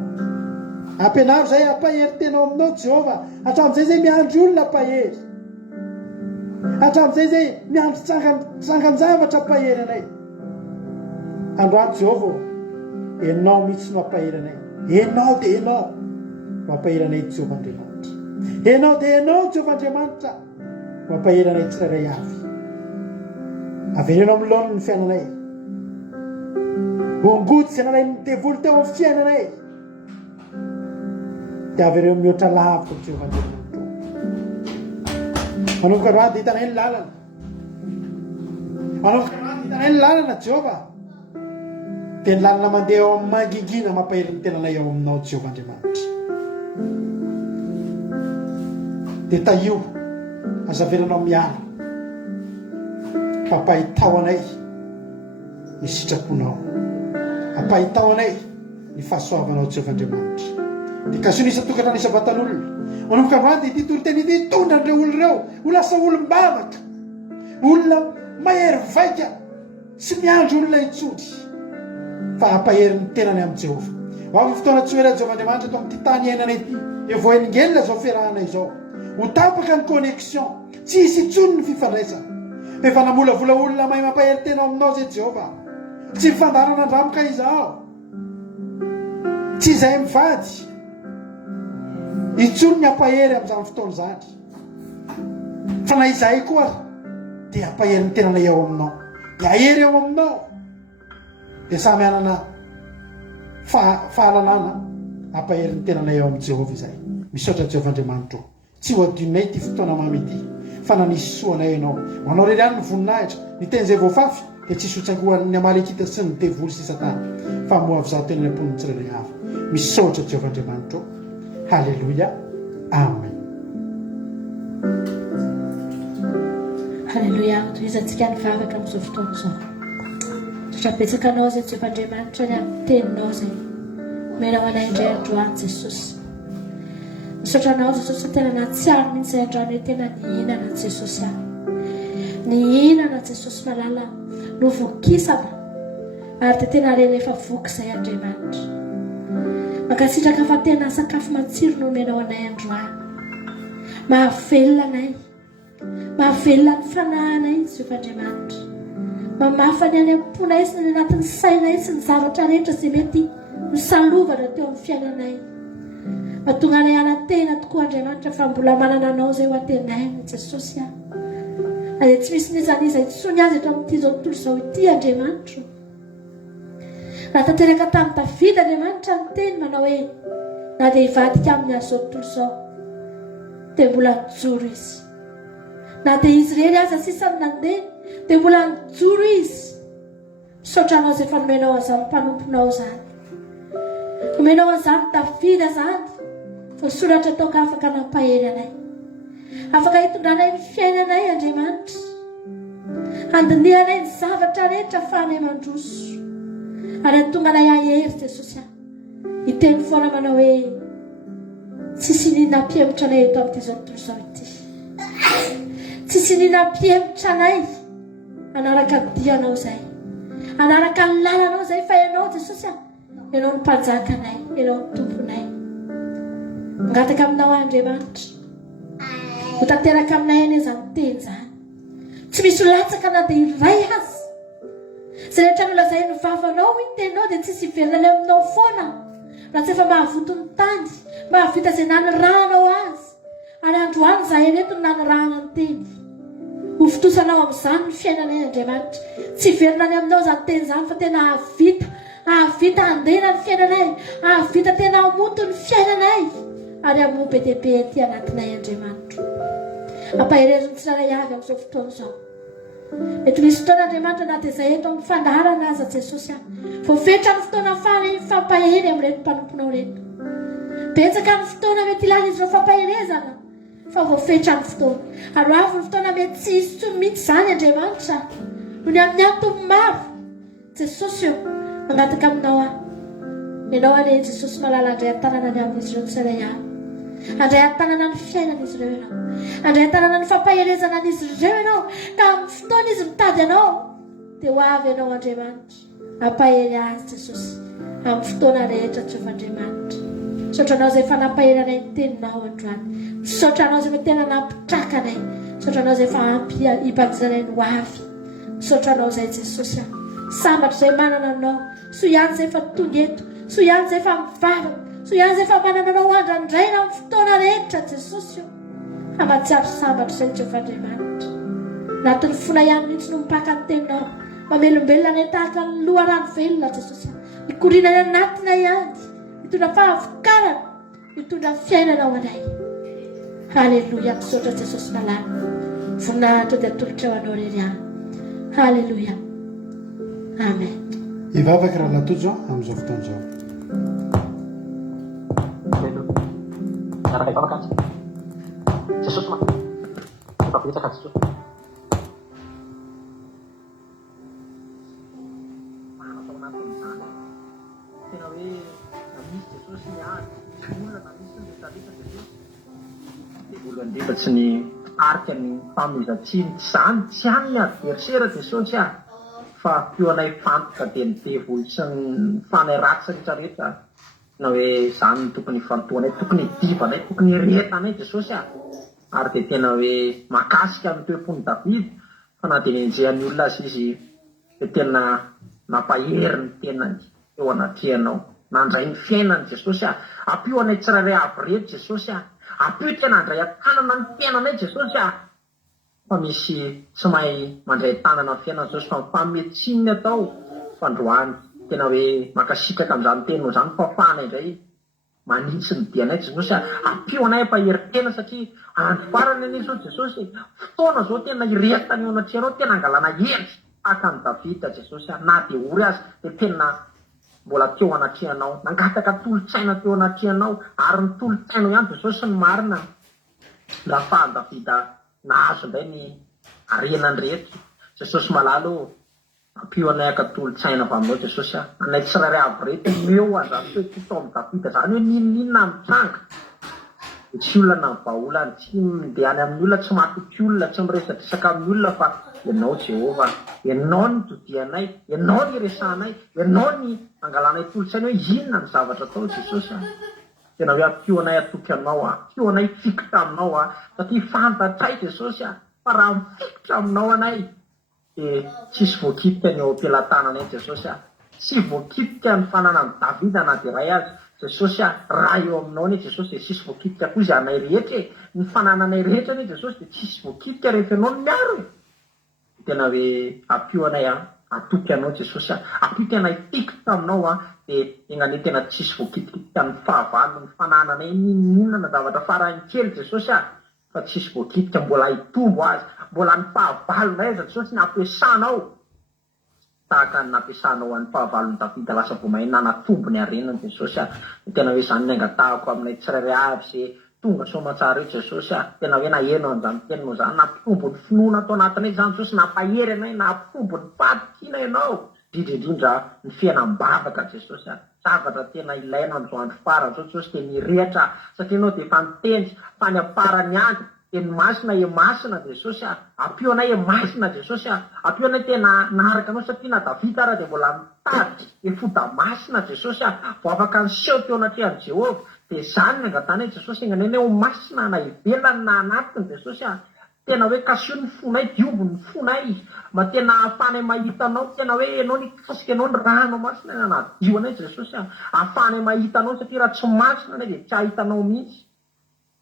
ampianaro zay hampahery tenao aminao Jehova, hatramin'izay zay miandry olona hampahery, hatramin'izay zay miandry tsangan-javatra hampahery anay. Androany Jehova, enao mihitsy no hampahery anay, enao dia enao no hampahery anay Jehovahandriamanitra, enao dia enao Jehovahandriamanitra no hampahery anay tsirairay avy. Averenao amin'ny lohan'ny ny fiainanay, ongoty izay nalainy devoly teo amin'ny fiainanay, dia avereo mihoatra lavitra Jehovahandriamanitra. Manomboka androany dia hitanay ny lalana, manomboka androany dia hitanay ny lalana Jehova, dia ny lalana mandeha eo amin'ny mangingina mampahery ny tenanay ao aminao Jehovahandriamanitra. Dia taio azaveranao miala, ampahitao anay ny sitraponao, ampahitao anay ny fahasoavanao Jehovahandriamanitra. dia kasonisa tokantrano isabatan'olona manomboka androany dia ity toloteny ity tondra an'ireo olo ireo ho lasa olom-bavaka, olona mahery vaika sy miandro olona itsody fa hampahery ny tenany amin'i Jehova. Ao ny fotoana tsy hoera Jehovandriamanitra eto amin'ity tany iainana ity evo eningelina zao fiarahana izao ho tapaka ny connexion, tsy hisy intsony ny fifandraisana. Efa namolavola olona mahay mampahery tena aminao zay Jehova, tsy mifandarana andramoka izao, tsy izay mivady intsony ny hampahery amin'izany fotoana zany, fa na izahay koa dia hampahery ny tenana eo aminao, dia ahery eo aminao, dia samy anana fahalalana hampahery ny tenana eo amin'i Jehova izay. Misaotra Jehovandriamanitra, tsy ho adinonay ity fotoana mamy ity, fa nanisy soanay ianao. Manao rery any ny voninahitra, ny teny izay voafafy dia tsy sotsangohan'ny amalekita sy ny devoly sy Satana, fa moa avy zaho tena ny ampon'ny tsirairay avy. Misaotra Jehovandriamanitra. Halleluja. Amen. Halleluja. Toizantsika ny vavaka amin'izao fotoana izao. Trapetsaka anao zay Jehovandriamanitra ny amin'ny teninao zay mena ho anay indray androany Jesosy. Misaotra anao Jesosy tena natsiaro mihitsy izay androany hoe tena nihinana Jesosy aho. Nihinana Jesosy malala novokisana ary dia tena rena efa voky izay Andriamanitra. Mankasitraka fa tena sakafo matsiro no menao anay androany. Mahavelona anay, mahavelona ny fananay Jehovandriamanitra. Mamafa ny any am-ponay sy ny anatin'ny sainay sy ny zavatra rehetra izay mety misalovana teo amin'ny fiainanay. Mahatonga anay anantena tokoa Andriamanitra fa mbola manana anao izay ho antenaina Jesosy aho. Na dia tsy misy nizaniza intsony azy eto amin'ity zao tontolo izao ity Andriamanitra. Raha tanteraka tamin'i Davida Andriamanitra ny teny manao hoe na dia hivadika amin'ny azy zao tontolo izao dia mbola mijoro izy. Na dia izy irery aza sisany nandeha dia mbola mijoro izy. Misaotra anao izay fa nomenao an'izany mpanomponao zany. Nomenao an'izany Davida zany. Voasoratra tao ka afaka nampahery anay. Afaka hitondranay ny fiainanay Andriamanitra. Andinihanay ny zavatra rehetra ahafahanay mandroso. Ary hatonga anay ahery Jesosy aho. Hiteny foana manao hoe tsisy ninona mpihemotra anay eto amin'ity zao tontolo izao ity. Tsisy ninona mpihemotra anay anaraka ny dianao izay, anaraka ny lalanao izay fa ianao Jesosy aho. Ianao ny mpanjaka anay, ianao ny tomponay. Mangataka aminao Andriamanitra, ho tanteraka aminay eny izany teny zany. Tsy misy latsaka na dia iray azy. Izay rehetra nolazay ny vavanao ny tenao dia tsisy hiverina ilay aminao foana. Raha tsy efa mahavoto ny tany, mahavita izay nanirahanao azy. Ary androany izahay reto no nanirahana ny teny. Ho fotosanao amin'izany ny fiainanay Andriamanitra. Tsy hiverina ny aminao izany teny izany fa tena ahavita andena ny fiainanay, ahavita tena hamoto ny fiainanay. Ary hamoa be dia be ety anatinay Andriamanitra. Ampaherezony tsirairay avy amin'izao fotoana izao. Mety misy fotoana Andriamanitra na dia izay eto amin'ny fandaharana aza Jesosy aho. Voafetra ny fotoana afahana fampahery amin'ireto mpanomponao reto. Betsaka ny fotoana mety ilana izy ireo fampaherezana, fa voafetra ny fotoana. Ary avy ny fotoana mety tsy hisy intsony mihitsy izany Andriamanitra. Noho ny amin'ny antony maro. Jesosy eo, mangataka aminao aho. Ianao anie Jesosy malala andray an-tanana ny amin'izy ireo tsirairay avy. Andray an-tanana ny fiainan'izy ireo ianao. Andray an-tanana ny fampaherezana an'izy ireo ianao. Ka amin'ny fotoana izy mitady ianao dia ho avy ianao Andriamanitra. Ampahery azy Jesosy amin'ny fotoana rehetra Jehovandriamanitra. Misaotra anao izay efa nampahery anay ny teninao androany. Misaotra anao izay efa tena nampitraka anay. Misaotra anao izay efa ampy hibatizanay ny ho avy. Misaotra anao izay Jesosy aho. Sambatra izay manana anao. So ihany izay efa tonga eto. So ihany izay efa mivavaka. So ihany izay efa manana anao andrandraina amin'ny fotoana rehetra Jesosy io. Hamatsiaro sambatra izay Jehovandriamanitra. Anatin'ny fona ihany mihitsy no mipaka ny teninao. Mamelombelona anay tahaka ny loharano velona Jesosy. Mikoriana ny anatina ihany. Mitondra fahavokarana. Mitondra fiainana ao anay. Halleluja. Misaotra Jesosy malala. Voninahitra dia atolotra ho anao rery aho. Halleluja. Amen. Hivavaka raha natojo amin'izao fotoana izao. Miaraka hivavaka azy. Jesosy ma. Efa betsaka Jesosy. Tena hoe misy jesosy miady olana misy nyrehetrarehetra jesosy dia voalohany indrindra tsy ny arika ny famezatsiny tsy zany tsy any ny adversera jesosy fa fioanay fantoka dia ny devoly sy ny fanay ratsy rehetrarehetra na hoe zany ny tokony fantoanay tokony divanay tokony rehetanay jesosy ary dia tena hoe makasika amin'ny toepony Davidy fa na dia nienjehan'ny olona azy izy dia tena nampahery ny tenany eo anatrehanao nandray ny fiainany jesosy ampio anay tsirairay avy reto jesosy ampio tena andray an-tanana ny fiainanay jesosy fa misy tsy mahay mandray tanana ny fiainana jesosy fa mifametsininy atao fandroany tena hoe makasitraka amin'izany teninao izany fafana indray manitsy ny dianay jesosy ampio anay ampahery-tena satria andro farany anay zao jesosy fotoana zao tena iretany eo anatrehanao tena angalana hery tahaka ny Davida jesosy na dia ory azy dia tena mbola teo anatrehanao nangataka tolo-tsaina teo anatrehanao ary ny tolo-tsainao ihany jesosy ny marina rahafahan Davida nahazo indray ny arenany rehetra jesosy malalo ampio anay aka tolo-tsaina avy aminao jesosy anay tsirairay avy rehetra eo azany hoe titao amin'ny Davida zany hoe ninonina mitranga dia tsy olona na mivaolany tsy mindeha any amin'ny olona tsy matoky olona tsy miresadresaka amin'ny olona fa ianao Jehova ianao ny todianay ianao ny resanay ianao ny angalanay tolo-tsaina hoe inona ny zavatra atao jesosy tena hoe ampio anay atoky aminao ampio anay fikotra aminao satria fantatray jesosy fa raha mifikotra aminao anay dia tsisy voakipika ny eo am-pelantananay jesosy tsy voakipika ny fananany Davida na dia ray azy jesosy raha eo aminao anie jesosy dia tsisy voakipika koa izy anay rehetra ny fanananay rehetra anie jesosy dia tsisy voakipika rehefa ianao no miaro tena hoe ampio anay atoky anao jesosy ampio tena hifikotra aminao dia egnane tena tsisy voakipika ny fahavalo ny fanananay ninona na zavatra farany kely jesosy fa tsisy voakipika mbola hitombo azy mbola ny fahavalonay aza jesosy ny ampiasanao tahaka ny nampiasanao an'ny fahavalon'ny Davida lasa vao mahay nanatombo ny arenany jesosy tena hoe izany ny angatahako aminay tsirairay avy izay tonga soamatsara eo jesosy tena hoe nahenao an'izany teninao izany nampitombo ny finoana atao anatinay izany jesosy nampahery anay nampitombo ny fatokiana ianao indrindra ny fiainam-bavaka jesosy zavatra tena ilaina amin'izao andro farany zao jesosy dia nirehatra satria ianao dia efa nitendry fa ny aparany andro dia ny masina masina jesosy ampio anay masina jesosy ampio anay tena naharaka anao satria na Davida ara dia mbola mitady efoda masina jesosy vao afaka niseho teo anatrehan'i Jehova dia izany ny angatanay jesosy enganeny eo masina na ivelany na anatiny jesosy tena hoe kasio ny fonay diombo ny fonay ma tena ahafanay mahitanao tena hoe ianao nikasika ianao ny ranao masina nanadio anay jesosy ahafanay mahitanao satria raha tsy masina anay dia tsy ahitanao mihitsy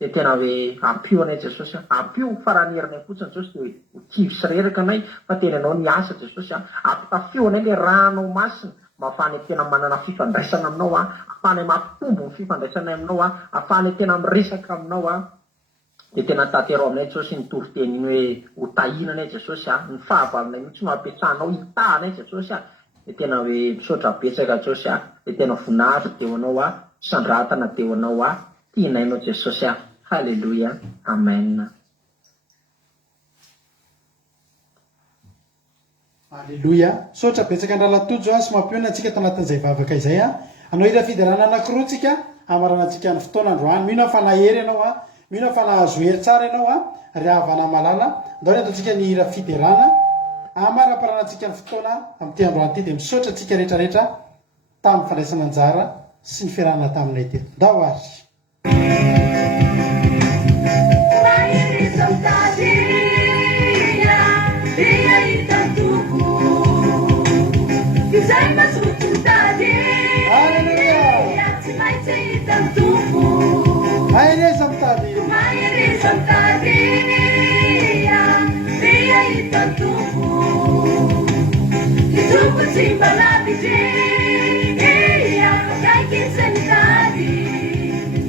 dia tena hoe ampio anay jesosy ampio faranerinay fotsiny jesosy dia ho kivy sy reraka anay fa tena ianao ny asa jesosy ampitafio anay le ranao masina mahafanay tena manana fifandraisana aminao ahafanay mampitombo ny fifandraisanay aminao ahafanay tena miresaka aminao dia tena taterao aminay jesosy ny toriteny iny hoe ho tahinanay jesosy ny fahavalonay mihitsy no ampiatsahanao hitahanay jesosy dia tena hoe misaotra betsaka jesosy dia tena voninahitra teo anao sandratana teo anao tianainao jesosy halleloia amen Alleluia. Sotra betsaka andralatojo sy mampiona antsika tanatin'izay vavaka izay anao ira fiderana anankiroa tsika amarana antsika ny fotoana androany mino fa nahery ianao mino fa nahazo hery tsara ianao ry havana malala ndao ny ataontsika ny ira fiderana amara-parana antsika ny fotoana amin'ity androany ity dia misaotra antsika rehetrarehetra tamin'ny fandraisana anjara sy ny fiarahana taminay teto ndao ary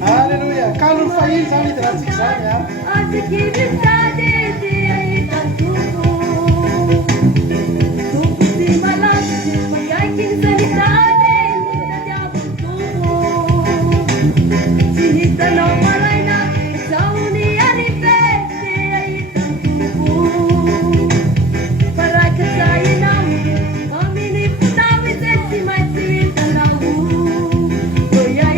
Alleluia. Kalau fahil zany ratsika zany Yeah.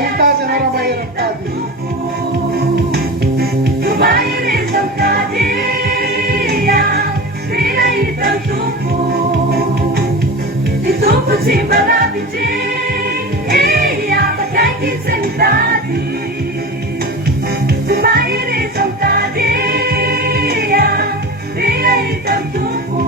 Mahita azy ianao raha mahery mitady. Mahery mitady, tena hita ny tompo. Ny tompo tsy mba lavitry, afaka izay mitady. Mahery mitady, tena hita ny tompo.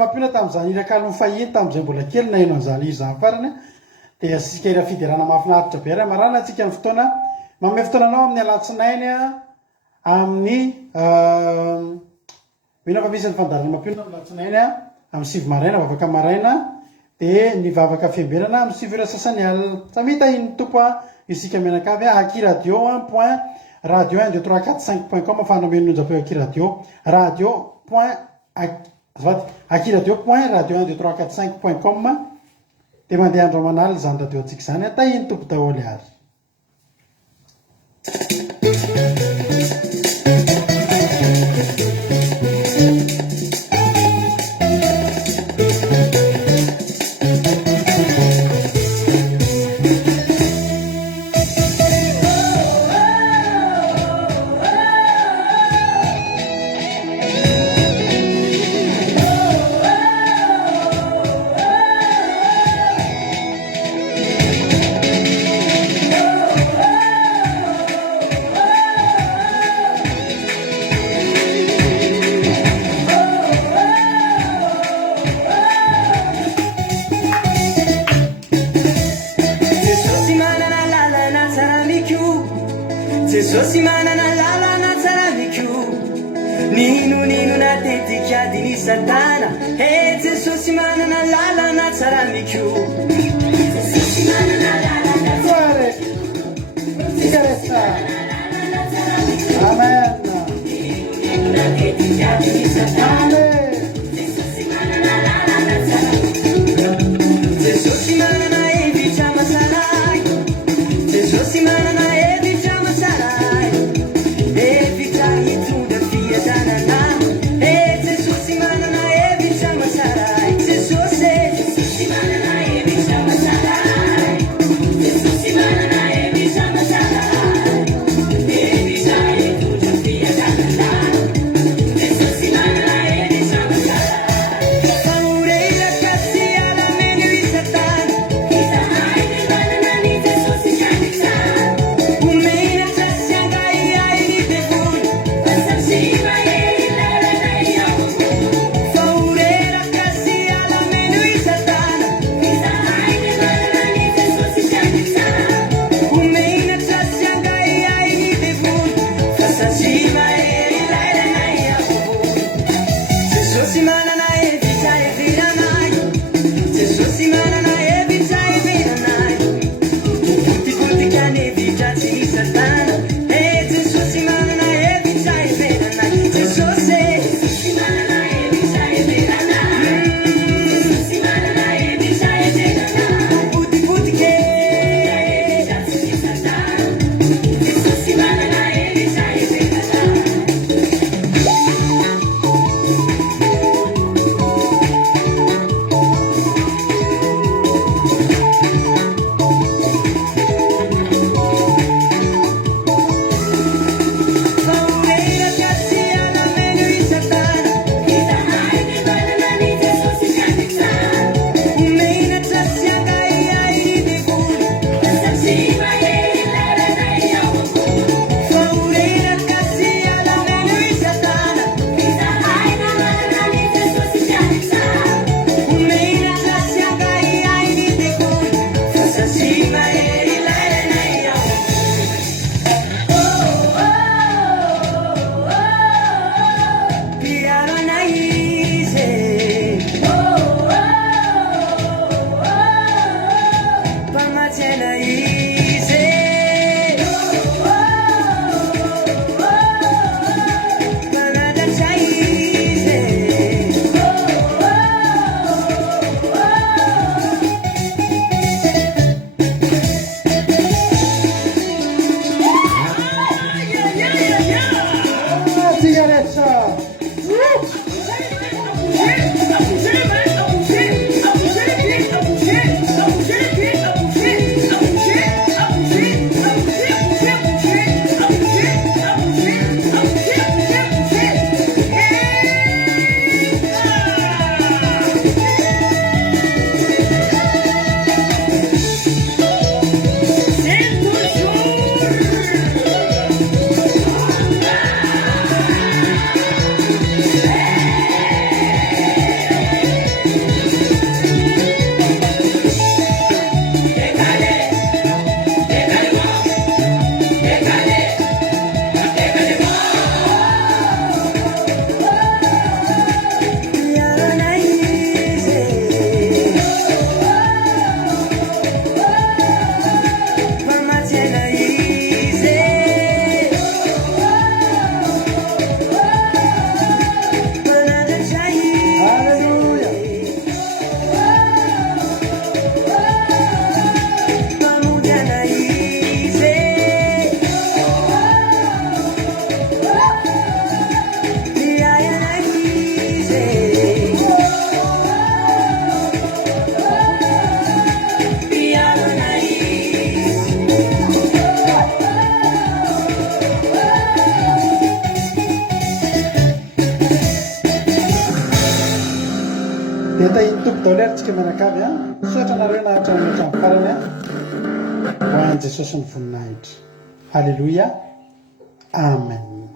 Mampina tamin'izany irakalo fahiny tamin'izay mbola kely na eno an'izany izy zany farany dia asika ira fiderana mahafinaritra be raha marana atsika amin'ny fotoana manome fotoananao amin'ny alatsinainy amin'ny mino fa misy ny fandarana mampina amin'ny alatsinainy amin'ny sivy maraina vavaka maraina dia ny vavaka fiambenana amin'ny sivy ira sasany alina samita iny tompo isika menakavy Aki radio point radio 12345.com fanamenonjapeo Aki radio Aki radio point radio 12345.com dia mandeha andro manala zany radio antsika zany tahiny tompo daholo ary. Jesosy manana lalana tsara mikio nino na tetika dini satana Jesosy manana lalana tsara mikio Jesosy manana lalana Cuore sigaretta Amen na tetika dini satana Jesosy manana lalana tsara Jesosy manana evicha masarai Jesosy manana evicha masarai Evita hitunda fia danana Jesosy manana evicha masarai Jesosy manana evicha mety intoby daholo ary tsika mianakavy a sotra nareo nahatra amin'ny farany a ho an'i Jesosy ny voninahitra. Halleluia. Amen.